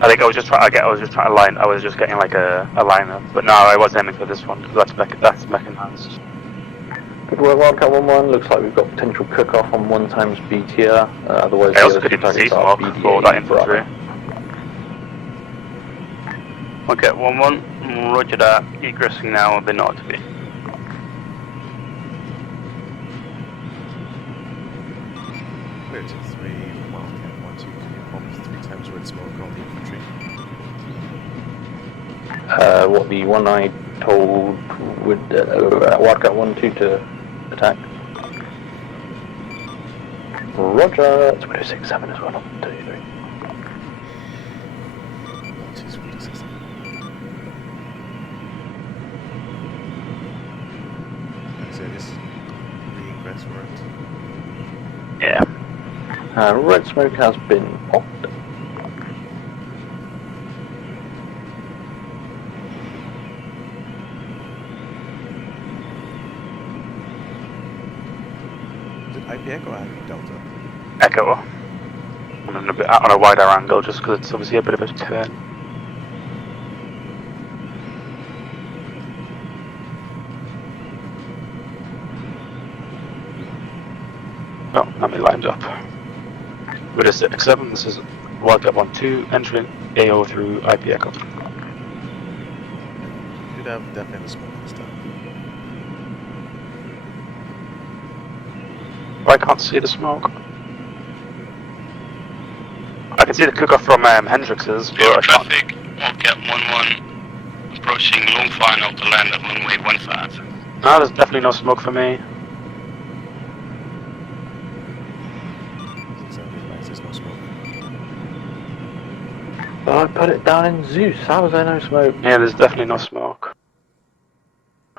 I think I was just trying to line. I was just getting like a line up, but no, I was aiming for this one because that's mechanized. Good work, Wildcat 1-1. Looks like we've got potential cook-off on 1 times BTR. Otherwise, I the also other two couldn't see targets are smoke for that infantry. Okay, 1-1, roger that, egressing now, then not to be. United 3, Wildcat 1, 2, can you pop 3 times red smoke on the infantry? What, the one I told would Wildcat 1-2 to attack? Roger, it's 6-7 as well, not 33. So this re-ingress worked. Yeah. Red smoke has been popped. Is it IP Echo or IP Delta? Echo. On a wider angle, just because it's obviously a bit of a turn. Oh, how many lines up? With a 6-7, this is Wildcat 1-2, entering AO through IP Echo. You'd have definitely smoke this time. I can't see the smoke. I can see the cooker from Hendrix's, but I can't. Traffic, Wildcat 1-1, approaching long final to land at runway 15. No, there's definitely no smoke for me. There's no smoke. But I put it down in Zeus, how was there no smoke? Yeah, there's definitely no smoke.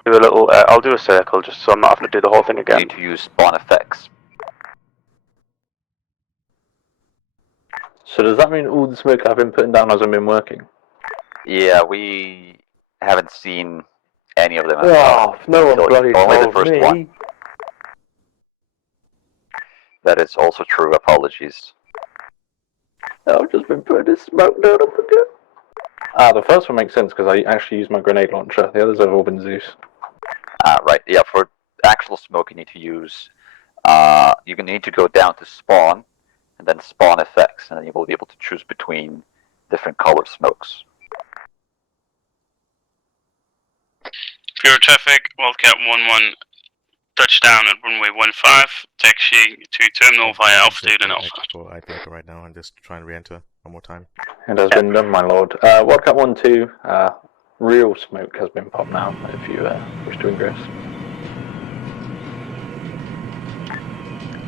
Do a little, I'll do a circle just so I'm not having to do the whole thing again. Need to use spawn effects. So does that mean all the smoke I've been putting down hasn't been working? Yeah, we haven't seen any of them. Oh, no one bloody only the told first me. one. That is also true. Apologies. I've just been putting this smoke down up again. The first one makes sense because I actually used my grenade launcher. The others have all been Zeus. Right. Yeah. For actual smoke, you need to use. You need to go down to spawn, and then spawn effects, and then you will be able to choose between different color smokes. Pure traffic, Wildcat 1-1, touchdown at runway 15, taxi to terminal via altitude and alpha. For IP Echo right now and just try and re-enter one more time. It has been done, my lord. Wildcat 1-2, real smoke has been popped now, if you wish to ingress.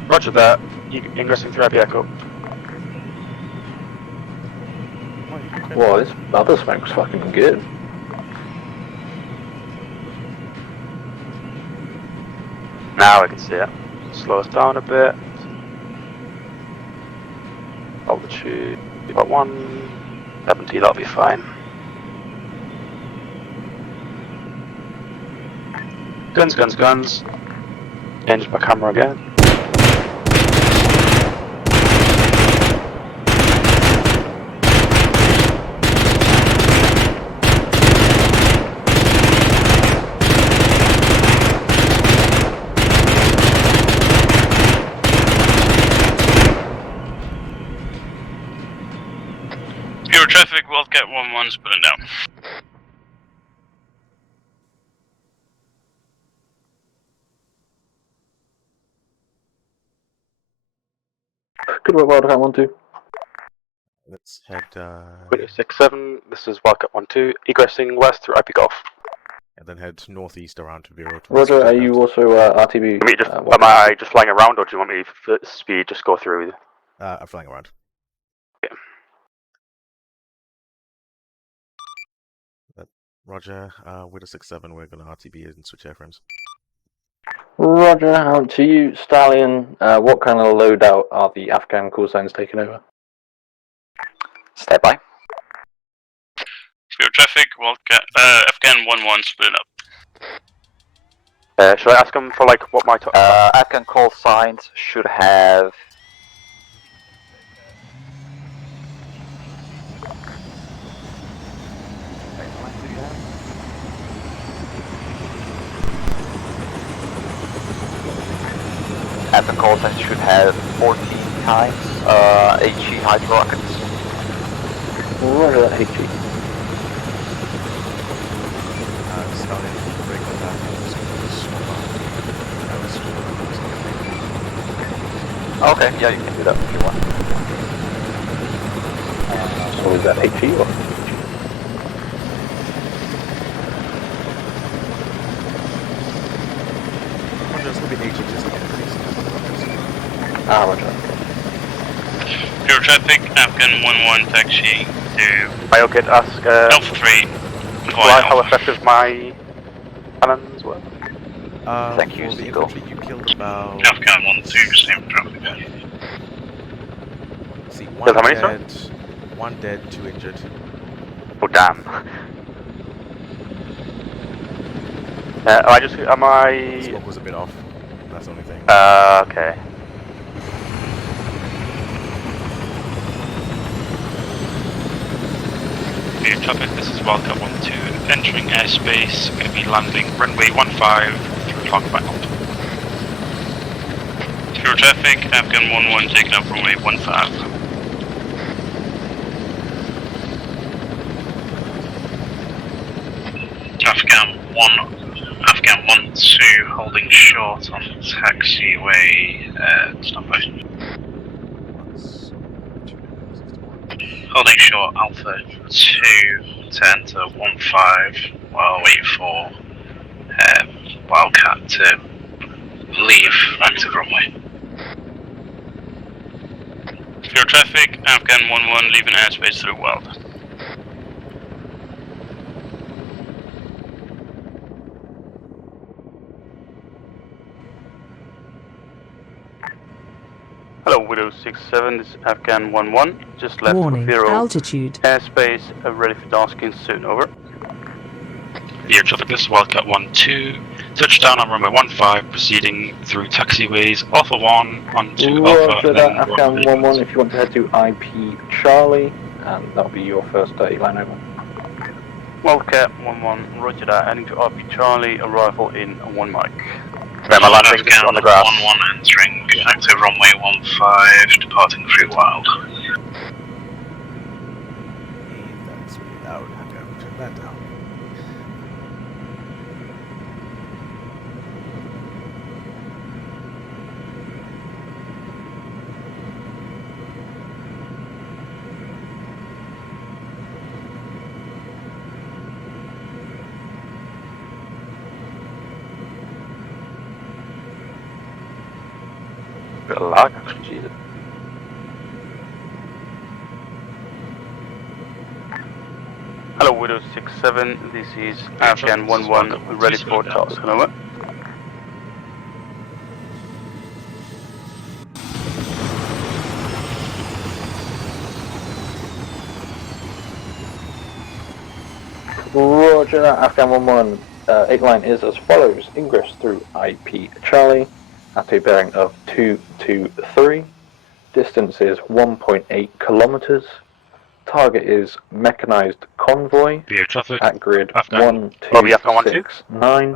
Roger that. Ingressing through IP Echo. Whoa, this other smoke's fucking good. Now I can see it. Slow us down a bit. Altitude about 170, that'll be fine. Guns, guns, guns. Change my camera again. Pure traffic, Wildcat 1-1's putting down. Good work, Wildcat 1-2. Let's head. 6-7, this is Wildcat 1-2, egressing west through IP Golf. And then head northeast around to Vero. Roger, are you also RTB? Am I just flying around, or do you want me for speed just go through? I'm flying around. Okay. Roger, with a 6-7, we're going to RTB and switch airframes. Roger, out to you, Stallion. What kind of loadout are the Afghan call signs taking over? Stand by. Pure traffic, Wildcat, Afghan 1-1 splitting up. Should I ask them for like what my Afghan call signs should have. Afghan call signs should have 14 times HE hydro rockets. Roger that, HE. Stallion, break on that. Okay, yeah, you can do that if you want. So is that HE or? Roger, it's going to be HE just in case. Roger. Pure traffic, Afghan 1-1 taxi to I could ask Alpha 3 why, how effective my cannons were. Thank you, For the Seagull. infantry, you killed about... Afghan 1-2, same traffic. See, Killed how many, sir? one dead, 2 injured. Oh damn. Am I? Smoke was a bit off. That's the only thing. Okay. Pure traffic, this is Wildcat 1-2, entering airspace, going to be landing runway 15 through Longbound. Pure traffic, Afghan 1-1 taking up runway 15. Afghan 1-2 holding short on taxiway, standby. Holding short Alpha 2 to enter 15 while waiting for Wildcat to leave active runway. Pure traffic, Afghan 1-1 leaving airspace through Wild. Hello, Widow 6-7, this is Afghan 1-1, just left Warning, for Vero. altitude. Airspace, ready for tasking soon, over. Pure traffic, this is Wildcat 1-2, touchdown on runway 15, proceeding through taxiways Alpha 1 onto Alpha, Roger and that, then Afghan 1-1, if you want to head to IP Charlie, and that'll be your first dirty line over. Wildcat 1-1, roger that, heading to RP Charlie, arrival in 1 mic. Then my landing is on the grass. 1-1 entering active runway 15, departing through Wild. That's really loud. I'm going to turn that down. Bit of lag, actually, Jesus. Hello, Widow 6-7, this is Afghan 1-1, we're ready for task, over. Roger that, Afghan 1-1, 8 line is as follows, ingress through IP Charlie at a bearing of 223, distance is 1.8 kilometers, target is mechanized convoy at grid 1269,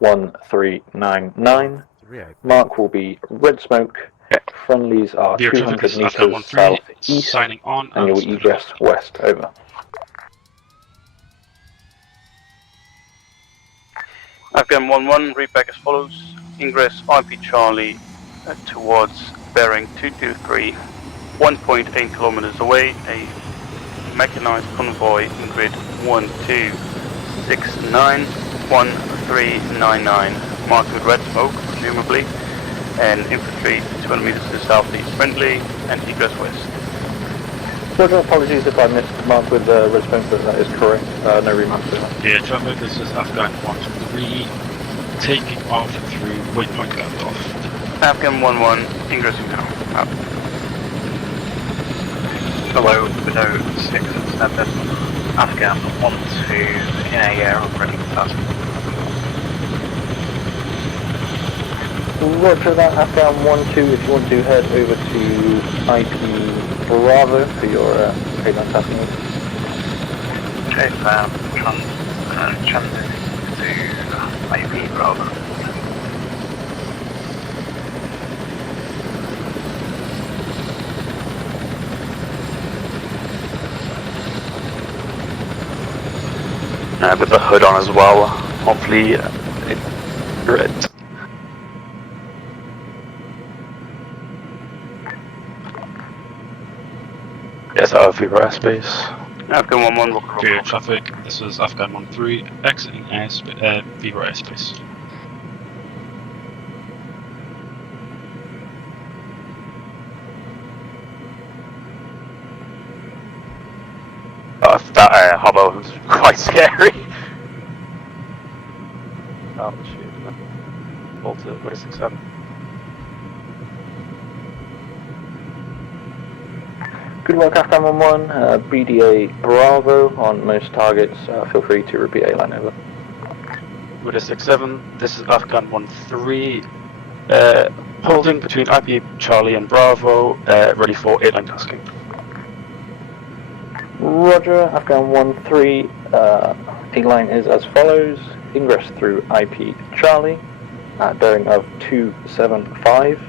1399, mark will be red smoke, friendlies are 200 meters southeast, and you will egress west, over. Afghan 1-1, read back as follows. Ingress IP Charlie towards bearing 223, 1.8 kilometers away, a mechanized convoy in grid 1269, 1399, marked with red smoke, presumably, and infantry 200 meters to the southeast friendly, and egress west. Roger, apologies if I missed mark with red smoke, but that is correct. No remarks there. Yeah, traffic, this is Afghan 1-3, taking off through waypoint left off. Afghan 1-1, ingressing now. Out. Hello, Widow 6-7, Afghan 1-2, in air, ready for task. Roger that, Afghan 1-2, if you want to head over to IP Bravo for your payload tasking. Okay, transit to IP Bravo. With the hood on as well, hopefully it's red. Ingress out of Vivo airspace. Afghan 1-1, look Clear traffic. This is Afghan 1-3, exiting Vivo airspace. That hobo was quite scary. Oh shit. Hold to 6-7. Good work, Afghan 1-1. BDA Bravo on most targets. Feel free to repeat A-line over. With a 6-7, this is Afghan 1-3. Holding between IP Charlie and Bravo, ready for 8-line tasking. Roger, Afghan 1-3. A-line is as follows. Ingress through IP Charlie at bearing of 275.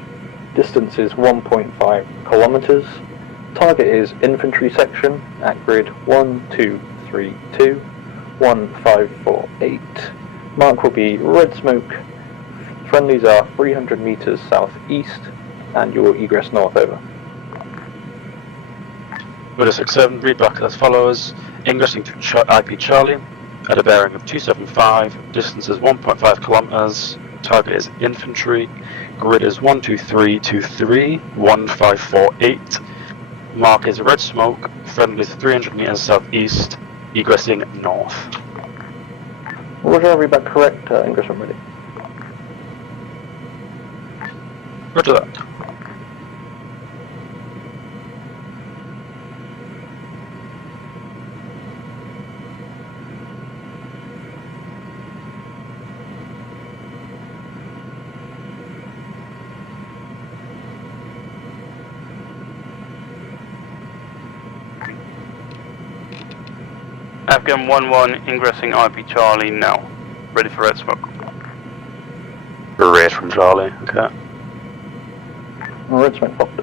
Distance is 1.5 kilometers. Target is infantry section at grid 1232 1548. Mark will be red smoke. Friendlies are 300 meters southeast, and your egress north over. With a 6-7, read back as follows. Ingressing to IP Charlie at a bearing of 275. Distance is 1.5 kilometers. Target is infantry. Grid is 12323 1548. Mark is red smoke. Friendlies 300 meters southeast. Egressing north. Roger, read back correct. Ingress when ready. Roger that. Afghan 1-1, ingressing IP Charlie now. Ready for red smoke. Great from Charlie, okay. Red smoke popped.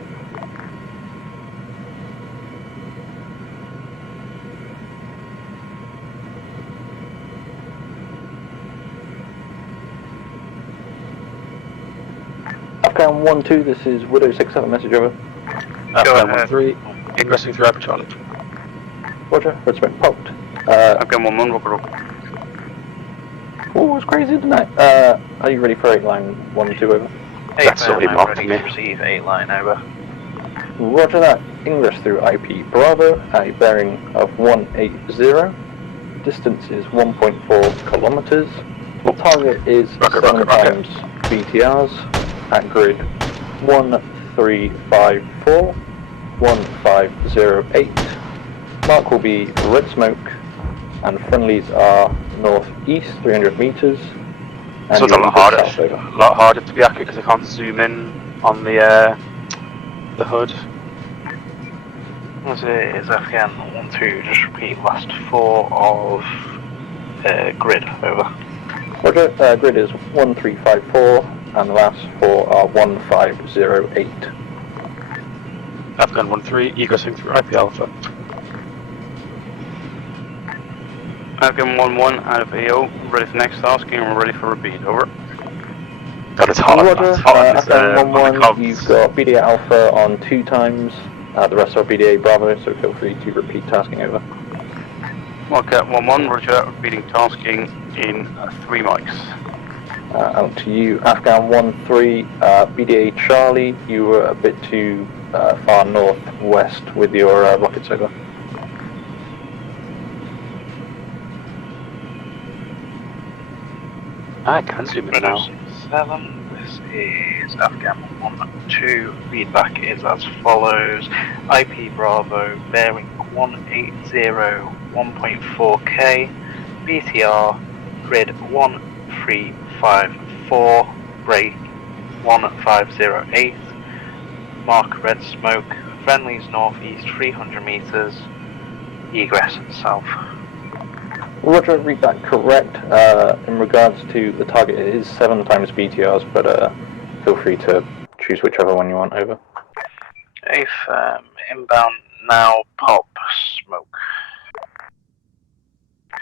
Afghan 1-2, this is Widow 6-7, message over. Afghan 1-3, ingressing through IP Charlie. Roger, red smoke popped. Afghan 1-1, look up. Oh, it's crazy tonight. Are you ready for 8-line 1-2 over? That's already marked ready me. to receive 8-line over. Roger that. Ingress through IP Bravo at a bearing of 180. Distance is 1.4 kilometers. Target is 7 times BTRs at grid 1354 1508. Mark will be red smoke, and friendlies are northeast 300 meters. And So it's a lot harder to be accurate because I can't zoom in on the hood. As it is Afghan 1-2, just repeat last 4 of grid over. Roger, grid is 1354, and the last 4 are 1508. Afghan 1-3, egressing through IP Alpha. Afghan 1-1, out of AO, ready for next tasking, and we're ready for repeat, over. God, it's hot. Roger, It's hot on this, Afghan on the 1-1, comms. you've got BDA Alpha on 2 times, the rest are BDA Bravo, so feel free to repeat tasking over. Wildcat 1-1, roger, repeating tasking in 3 mics. Out to you, Afghan 1-3, BDA Charlie, you were a bit too far northwest with your rockets over. I can zoom in now. 7, this is Afghan 1-2, feedback is as follows. IP Bravo, bearing 180, 1.4k, BTR, grid 1354, break 1508, mark red smoke, friendlies northeast 300 meters, egress south. Roger, read that correct. In regards to the target, it is 7 times BTRs, but feel free to choose whichever one you want over. If inbound now, pop smoke.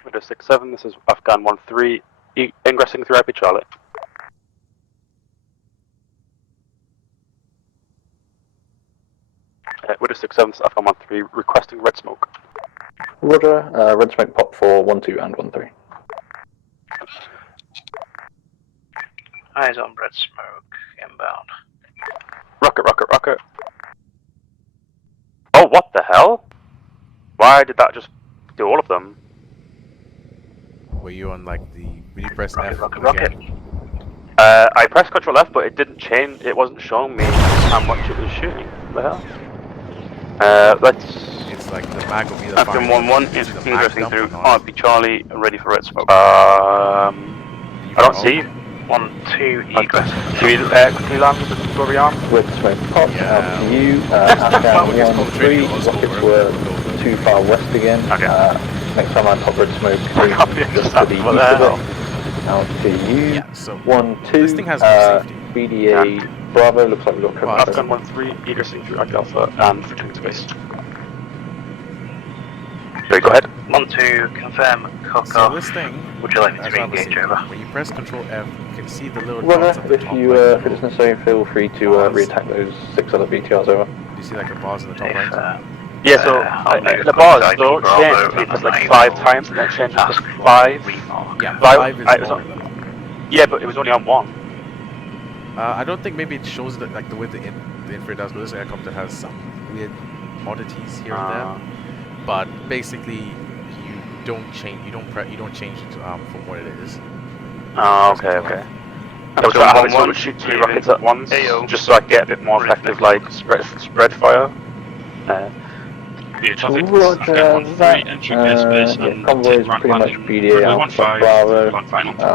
With a 6-7, this is Afghan 1-3, ingressing through IP Charlie. With a 67th, Alpha 13, requesting red smoke. Roger, red smoke pop for 1-2 and 1-3. Eyes on red smoke, inbound. Rocket, rocket, rocket. Oh, what the hell? Why did that just do all of them? Were you on like the? Will you press Rocket, F rocket, again? rocket. I pressed Ctrl F, but it didn't change. It wasn't showing me how much it was shooting. What the hell? Let's. It's like the mag will be the After 1-1 is ingressing through RP Charlie, ready for red smoke. I don't see. 1-2 egress. Can you quickly land with the Glory Arm? Red smoke pop out to you. Afghan 1-3. Rockets were too far west again. Okay. Next time I pop red smoke, just to the east of it. Out to you. Yeah, so 1-2. this thing has no safety. BDA Bravo. Looks like we've got cover. Afghan 1-3, egressing through Alpha and returning to base. Okay, go ahead. 1-2, confirm, cock So off. this thing, Would you like me as to I was re-engage saying, over? when you press Control F, you can see the little dots Roger, at the if top. you like if it's necessary, feel free to re-attack those 6 other BTRs over. Do you see like the bars in the top right? Yeah, so the bars don't change because like 5 times and then changes to 5. Yeah, 5 5 is it was all on, of them. yeah, but it was only on 1. I don't think maybe it shows that like the way the infrared does, but this helicopter has some weird oddities here and there. But basically, you don't change. You don't change it from what it is. Oh, okay. I was trying to shoot 2 rockets at once, just so I get a bit more effective, like spread fire. Roger that. Yeah, convoy is pretty much BDA Alpha Bravo.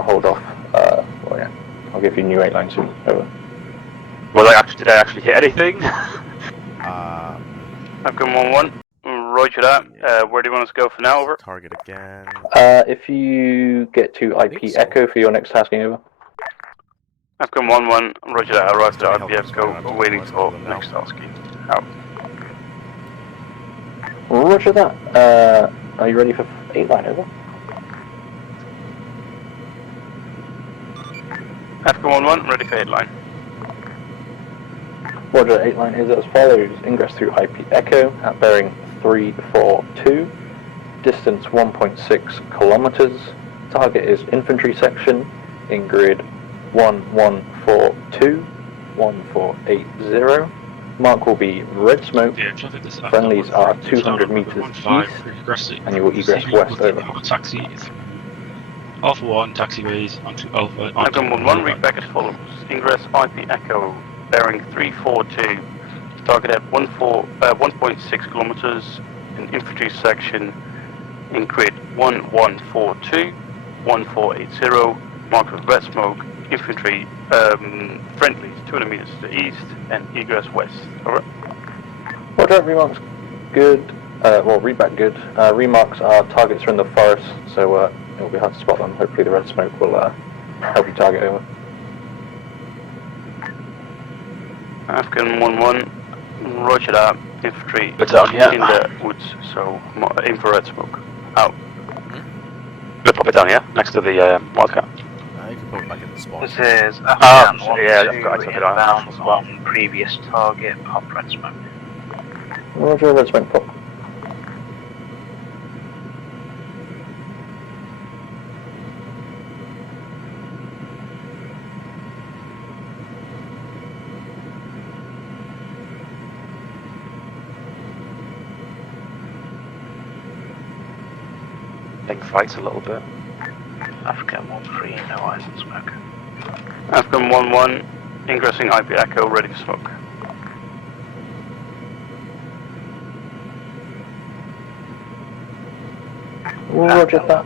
Hold off. Well, yeah, I'll give you new 8 line soon. Over. Did I actually hit anything? Afghan 1-1, roger that. Where do you want us to go for now, over? Target again. If you get to IP Echo for your next tasking, over. Afghan 1-1, roger that. Arrived at RPF, go waiting for next tasking. Out. Roger that. Are you ready for 8 line, over? Afghan 1-1, ready for 8 line. Roger, 8 line is as follows. Ingress through IP Echo at bearing 342. Distance 1.6 kilometers. Target is infantry section in grid 1142, 1480. Mark will be red smoke. Friendlies are 200 meters east, and you will egress west over. Taxi Alpha 1, taxiways onto Alpha. Afghan 1-1, read back as follows. Ingress IP Echo, bearing 342. Target at 1.6 kilometers in infantry section in grid 1142, 1480. Mark with red smoke. Infantry friendlies 200 meters to the east and egress west. Over. Roger, remarks good. Read back good. Remarks are targets are in the forest, so it will be hard to spot them. Hopefully the red smoke will help you target over. Afghan 1-1, roger that. Infantry in the woods, so infrared smoke. Out. Let's pop it down here, next to the Wildcat. You can put it back in the spot. This is Afghan 1-2, inbound on previous target, pop red smoke. Roger, red smoke pop. Big fights a little bit. Afghan 1-3, no eyes on smoke. Afghan 1-1, ingressing IP Echo, ready for smoke. Roger that.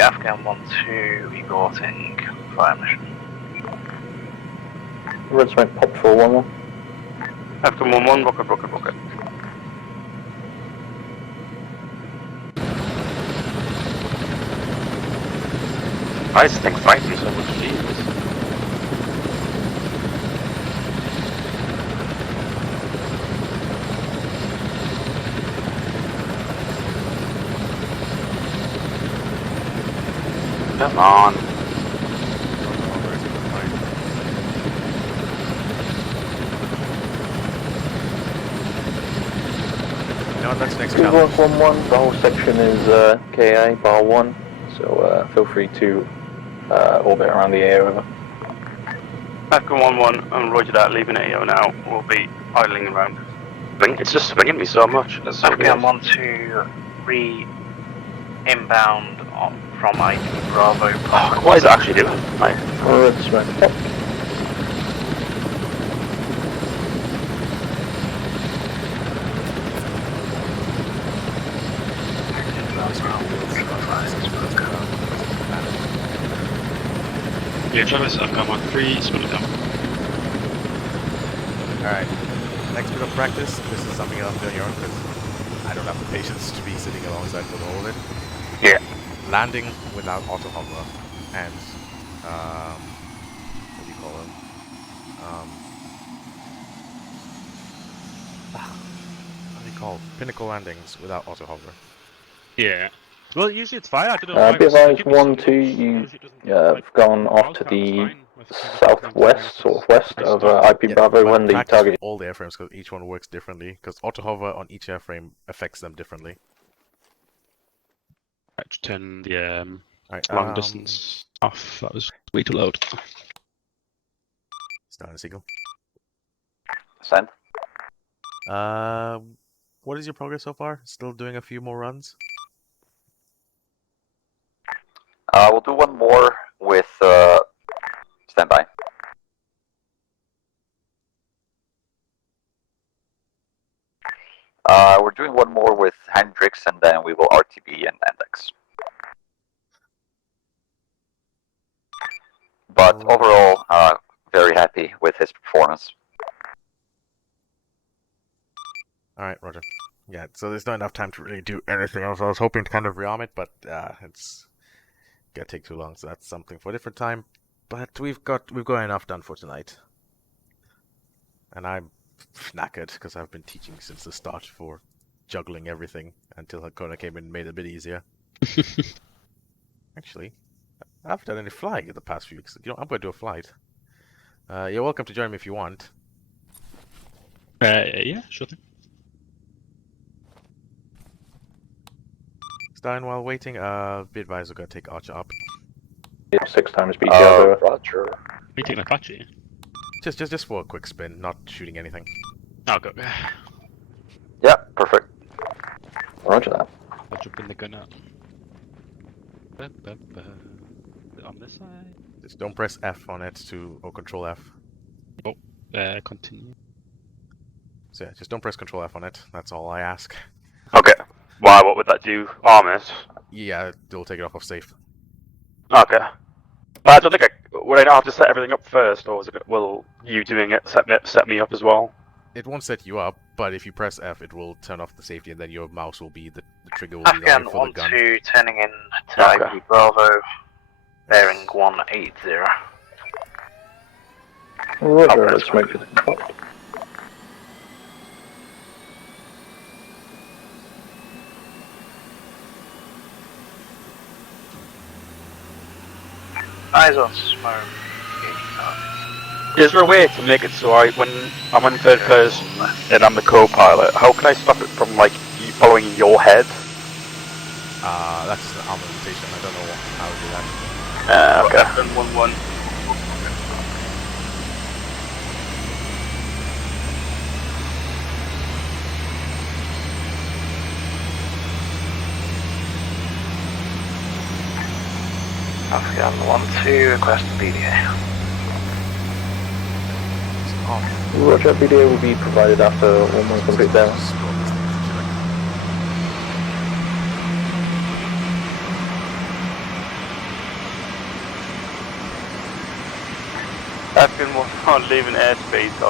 Afghan 1-2, reporting fire mission. Red smoke pop for 1-1. Afghan 1-1, rocket. Why is this thing fighting so much Jesus? Come on. that's next Two challenge. 111, the whole section is KA, bar 1, so feel free to orbit around the area. Over. Afghan 1-1, and roger that, leaving AO now. We'll be idling around. It's just swinging me so much. That's so Afghan weird. 1-2, inbound from IP Bravo. Oh, what is it actually doing? Right. Red smoke. Yeah, Travis, I've got 1-3, split it down. Alright, next bit of practice. This is something that I'm doing on because I don't have the patience to be sitting alongside for the whole of it. Yeah. Landing without auto hover and what do you call them? What do you call Pinnacle landings without auto hover? Yeah. Well, usually it's fine. I don't know why. Be advised, 1-2, you've gone off to the southwest, sort of west of IP Bravo when the practice target. with all the airframes because each one works differently. Because auto hover on each airframe affects them differently. Right, to turn the Right, long distance off. That was way too loud. Starting Seagull. Send. What is your progress so far? Still doing a few more runs? We'll do one more with standby. We're doing one more with Hendrix, and then we will RTB and index. But overall, very happy with his performance. Alright, roger. Yeah, so there's not enough time to really do anything else. I was hoping to kind of rearm it, but it's gonna take too long, so that's something for a different time. But we've got enough done for tonight. And I'm knackered because I've been teaching since the start for juggling everything until Hakona came in and made it a bit easier. Actually, I haven't done any flying in the past few weeks. You know, I'm going to do a flight. You're welcome to join me if you want. Yeah, sure thing. Stein, while waiting, be advised we're going to take Archer up. 6 times BTR. Roger. Are you taking Apache? Just for a quick spin, not shooting anything. I'll go. Yeah, perfect. Roger that. I'll jump in the gun out. On this side? Just don't press F on it or Control F. Oh, continue. So yeah, just don't press Control F on it. That's all I ask. Okay. Why? What would that do? Armors? Yeah, it'll take it off of safe. Okay. I don't think would I not have to set everything up first, or will you doing it set me up as well? It won't set you up, but if you press F, it will turn off the safety, and then your mouse will be the trigger will be Afghan there for the gun. 1-2, turning in to IP Bravo, bearing 180. Roger, let's make it. Eyes on smoke. Is there a way to make it so when I'm in third person and I'm the co-pilot, how can I stop it from like following your head? That's an ARMA limitation. I don't know how to do that. Okay. Afghan 1-1. Afghan 1-2, request BDA. Roger, BDA will be provided after one more complete down. Afghan 1-1, leaving airspace.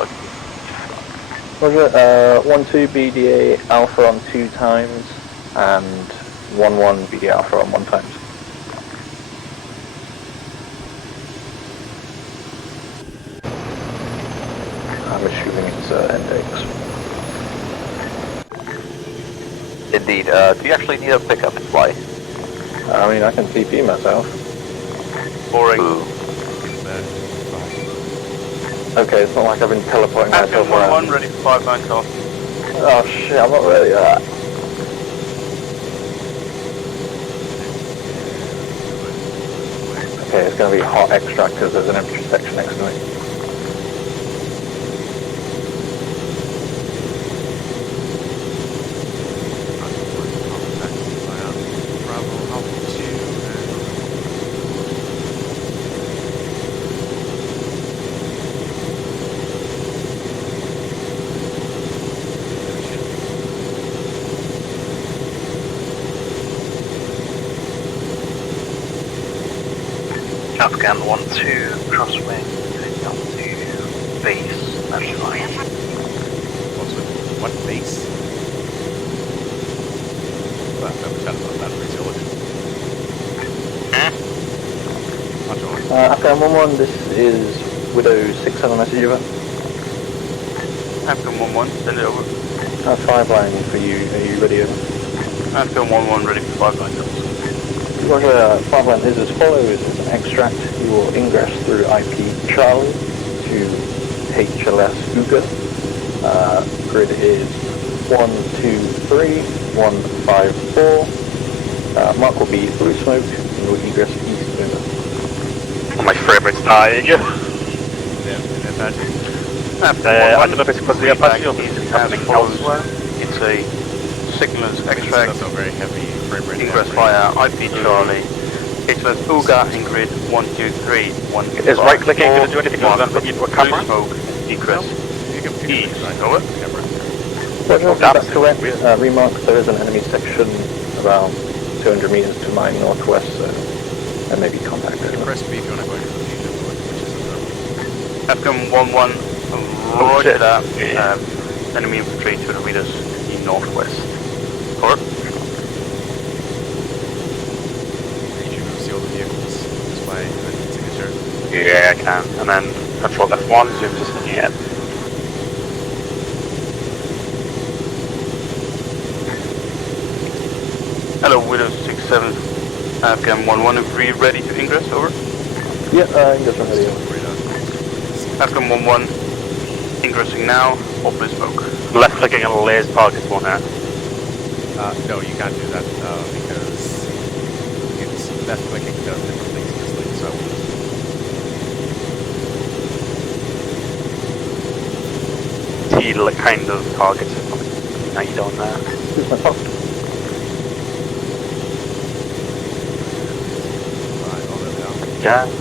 Roger, 1-2 BDA Alpha on 2 times, and 1-1 BDA Alpha on 1 times. I'm assuming it's index. Indeed. Do you actually need a pickup and fly? I mean, I can TP myself. Boring. Ooh. Okay, it's not like I've been teleporting Afghan myself around. 1-1, ready for 5-9 off. Oh shit, I'm not ready for that. Okay, it's going to be hot extract because there's an infantry section next to me. Bravo, Alpha 2, Afghan 1-2, crosswind, heading up to base, that's fine. what base? Well, I've never chatted about that phraseology. Afghan 1-1, this is Widow 6 on a message over. Afghan 1-1, send it over. 5 line for you, are you ready over? Afghan 1-1, ready for 5 line doubles. Roger, 5 line is as follows. Extract, you will ingress through IP Charlie to HLS Uga. Grid is 1, 2, 3, 1, 5, 4. Mark will be blue smoke, and will egress east over. My frame rate's dying. Yeah, I don't know if it's because the Apache or if it's happening elsewhere. It's a signalers extract, That's a very heavy frame rate. ingress via IP Charlie. HLS Uga in grid 1, 2, 3, 1, 2, Is 5, right clicking 4, going to do anything other than put you into a camera? Blue smoke, egress. East, over. Roger, that's correct. Remark, there is an enemy section about 200 meters to my northwest, so there may be contact there. Press B if you want to go into the fusion mode, which is the Afghan 1-1, roger that. Enemy infantry 200 meters in northwest. Over. You should be able to see all the vehicles just by the signature. Yeah, I can. And then control F1 zooms us in the end. Hello, Widow 6-7, Afghan 1-1, are we ready to ingress, over? Yeah, ingress ready. Afghan 1-1, ingressing now, or blue smoke. Left clicking and laser targets one out. No, you can't do that because it's left clicking does different things in this thing, so I wouldn't. He kind of targets it. No, you don't know. Who's my top? Gas.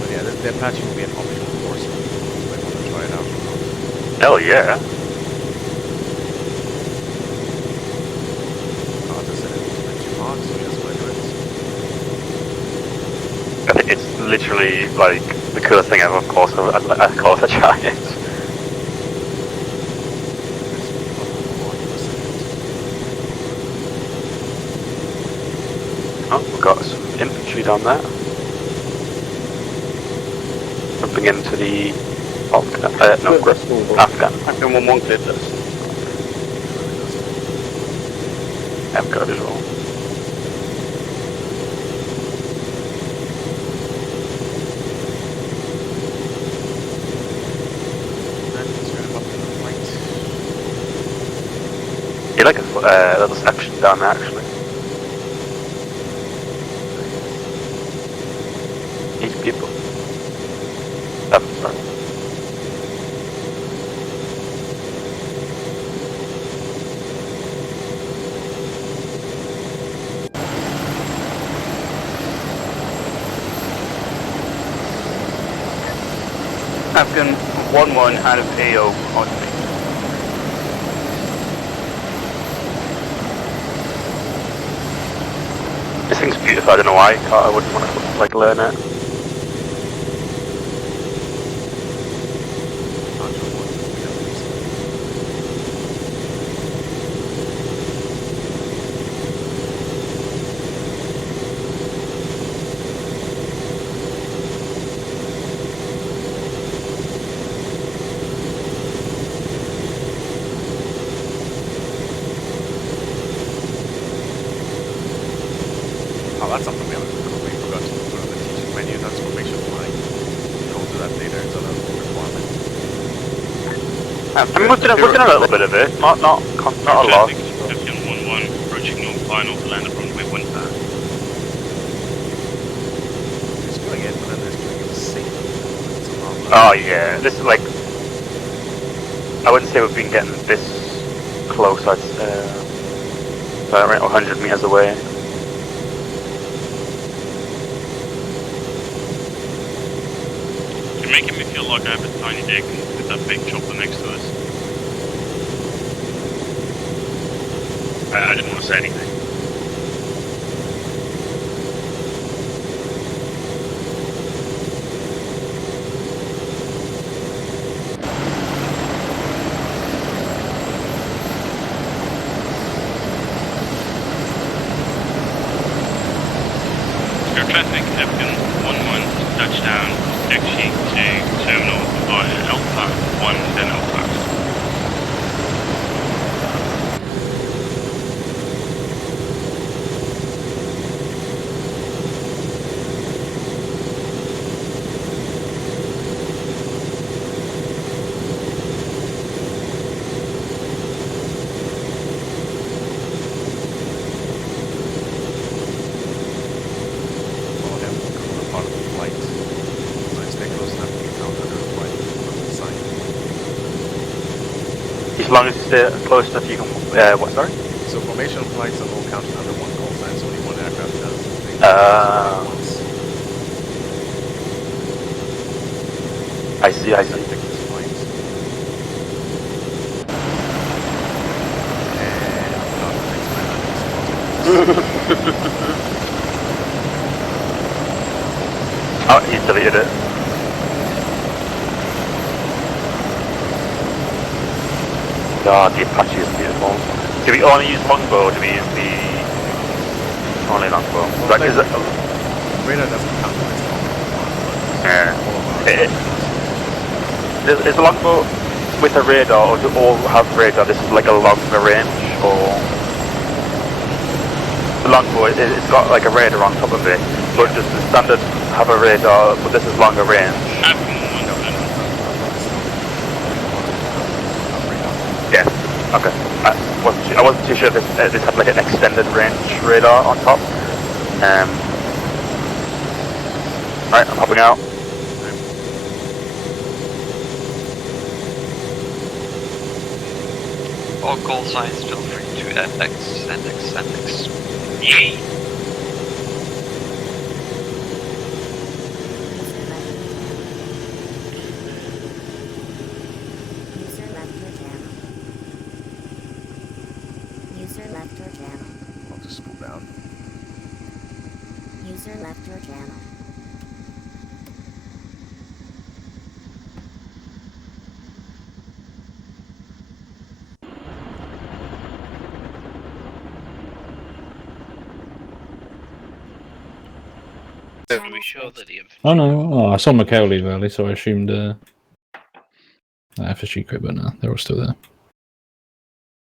But yeah, the Apache will be an optional course for people who might want to try it out. Hell yeah. As I said, it's a bit too hot, so he doesn't want to do it. I think it's literally like the coolest thing ever, of course, a giant. Oh, we've got some infantry down there. Jumping into the Afghan. Afghan 1-1 cleared this. I've got a visual. You like a little section down there, actually. Eight people. 7, sorry. Afghan 1-1 out of AO on me. This thing's beautiful, I don't know why I wouldn't want to like learn it. Oh, that's something we haven't completely forgot to put on the teaching menu. That's formation flying. that data is on a requirement. We've done a little bit of it, not a lot. Traffic 11, approaching North Final to land at runway 15. It's doing it, but then there's doing it safely. It's a lot. Oh yeah, this is like, I wouldn't say we've been getting this close. I'd around 100 meters away. You're making me feel like I have a tiny dick with that big chopper next to us. I didn't want to say anything. Air traffic, Epcon 11, touchdown, taxi to terminal via Alpha 1, then Alpha. Follow him, go to the part of the flight. So I stay close enough to be found under the flight on the sign. As long as you stay close enough, you can. What? Sorry. So formation flights are all counted under one call sign, so only one aircraft does. Once. I see. Pick this flight. And not the next man Oh, he deleted it. God, the Apache is beautiful. Do we only use longbow, or do we use the only longbow? Well, Is it? radar doesn't count as Is the longbow with a radar, or do all have radar? This is like a longer range, or the longbow? It's got like a radar on top of it, but does the standard have a radar? But this is longer range. Yeah. Okay. I wasn't too sure if this had like an extended range radar on top. Right, I'm hopping out. All call signs feel free to NX. Yay! User left your channel. User left your channel. I'll just spool down. User left your channel. We show that the Oh no, oh, I saw Mikhail leave early, so I assumed FSG quit, but no, they're all still there.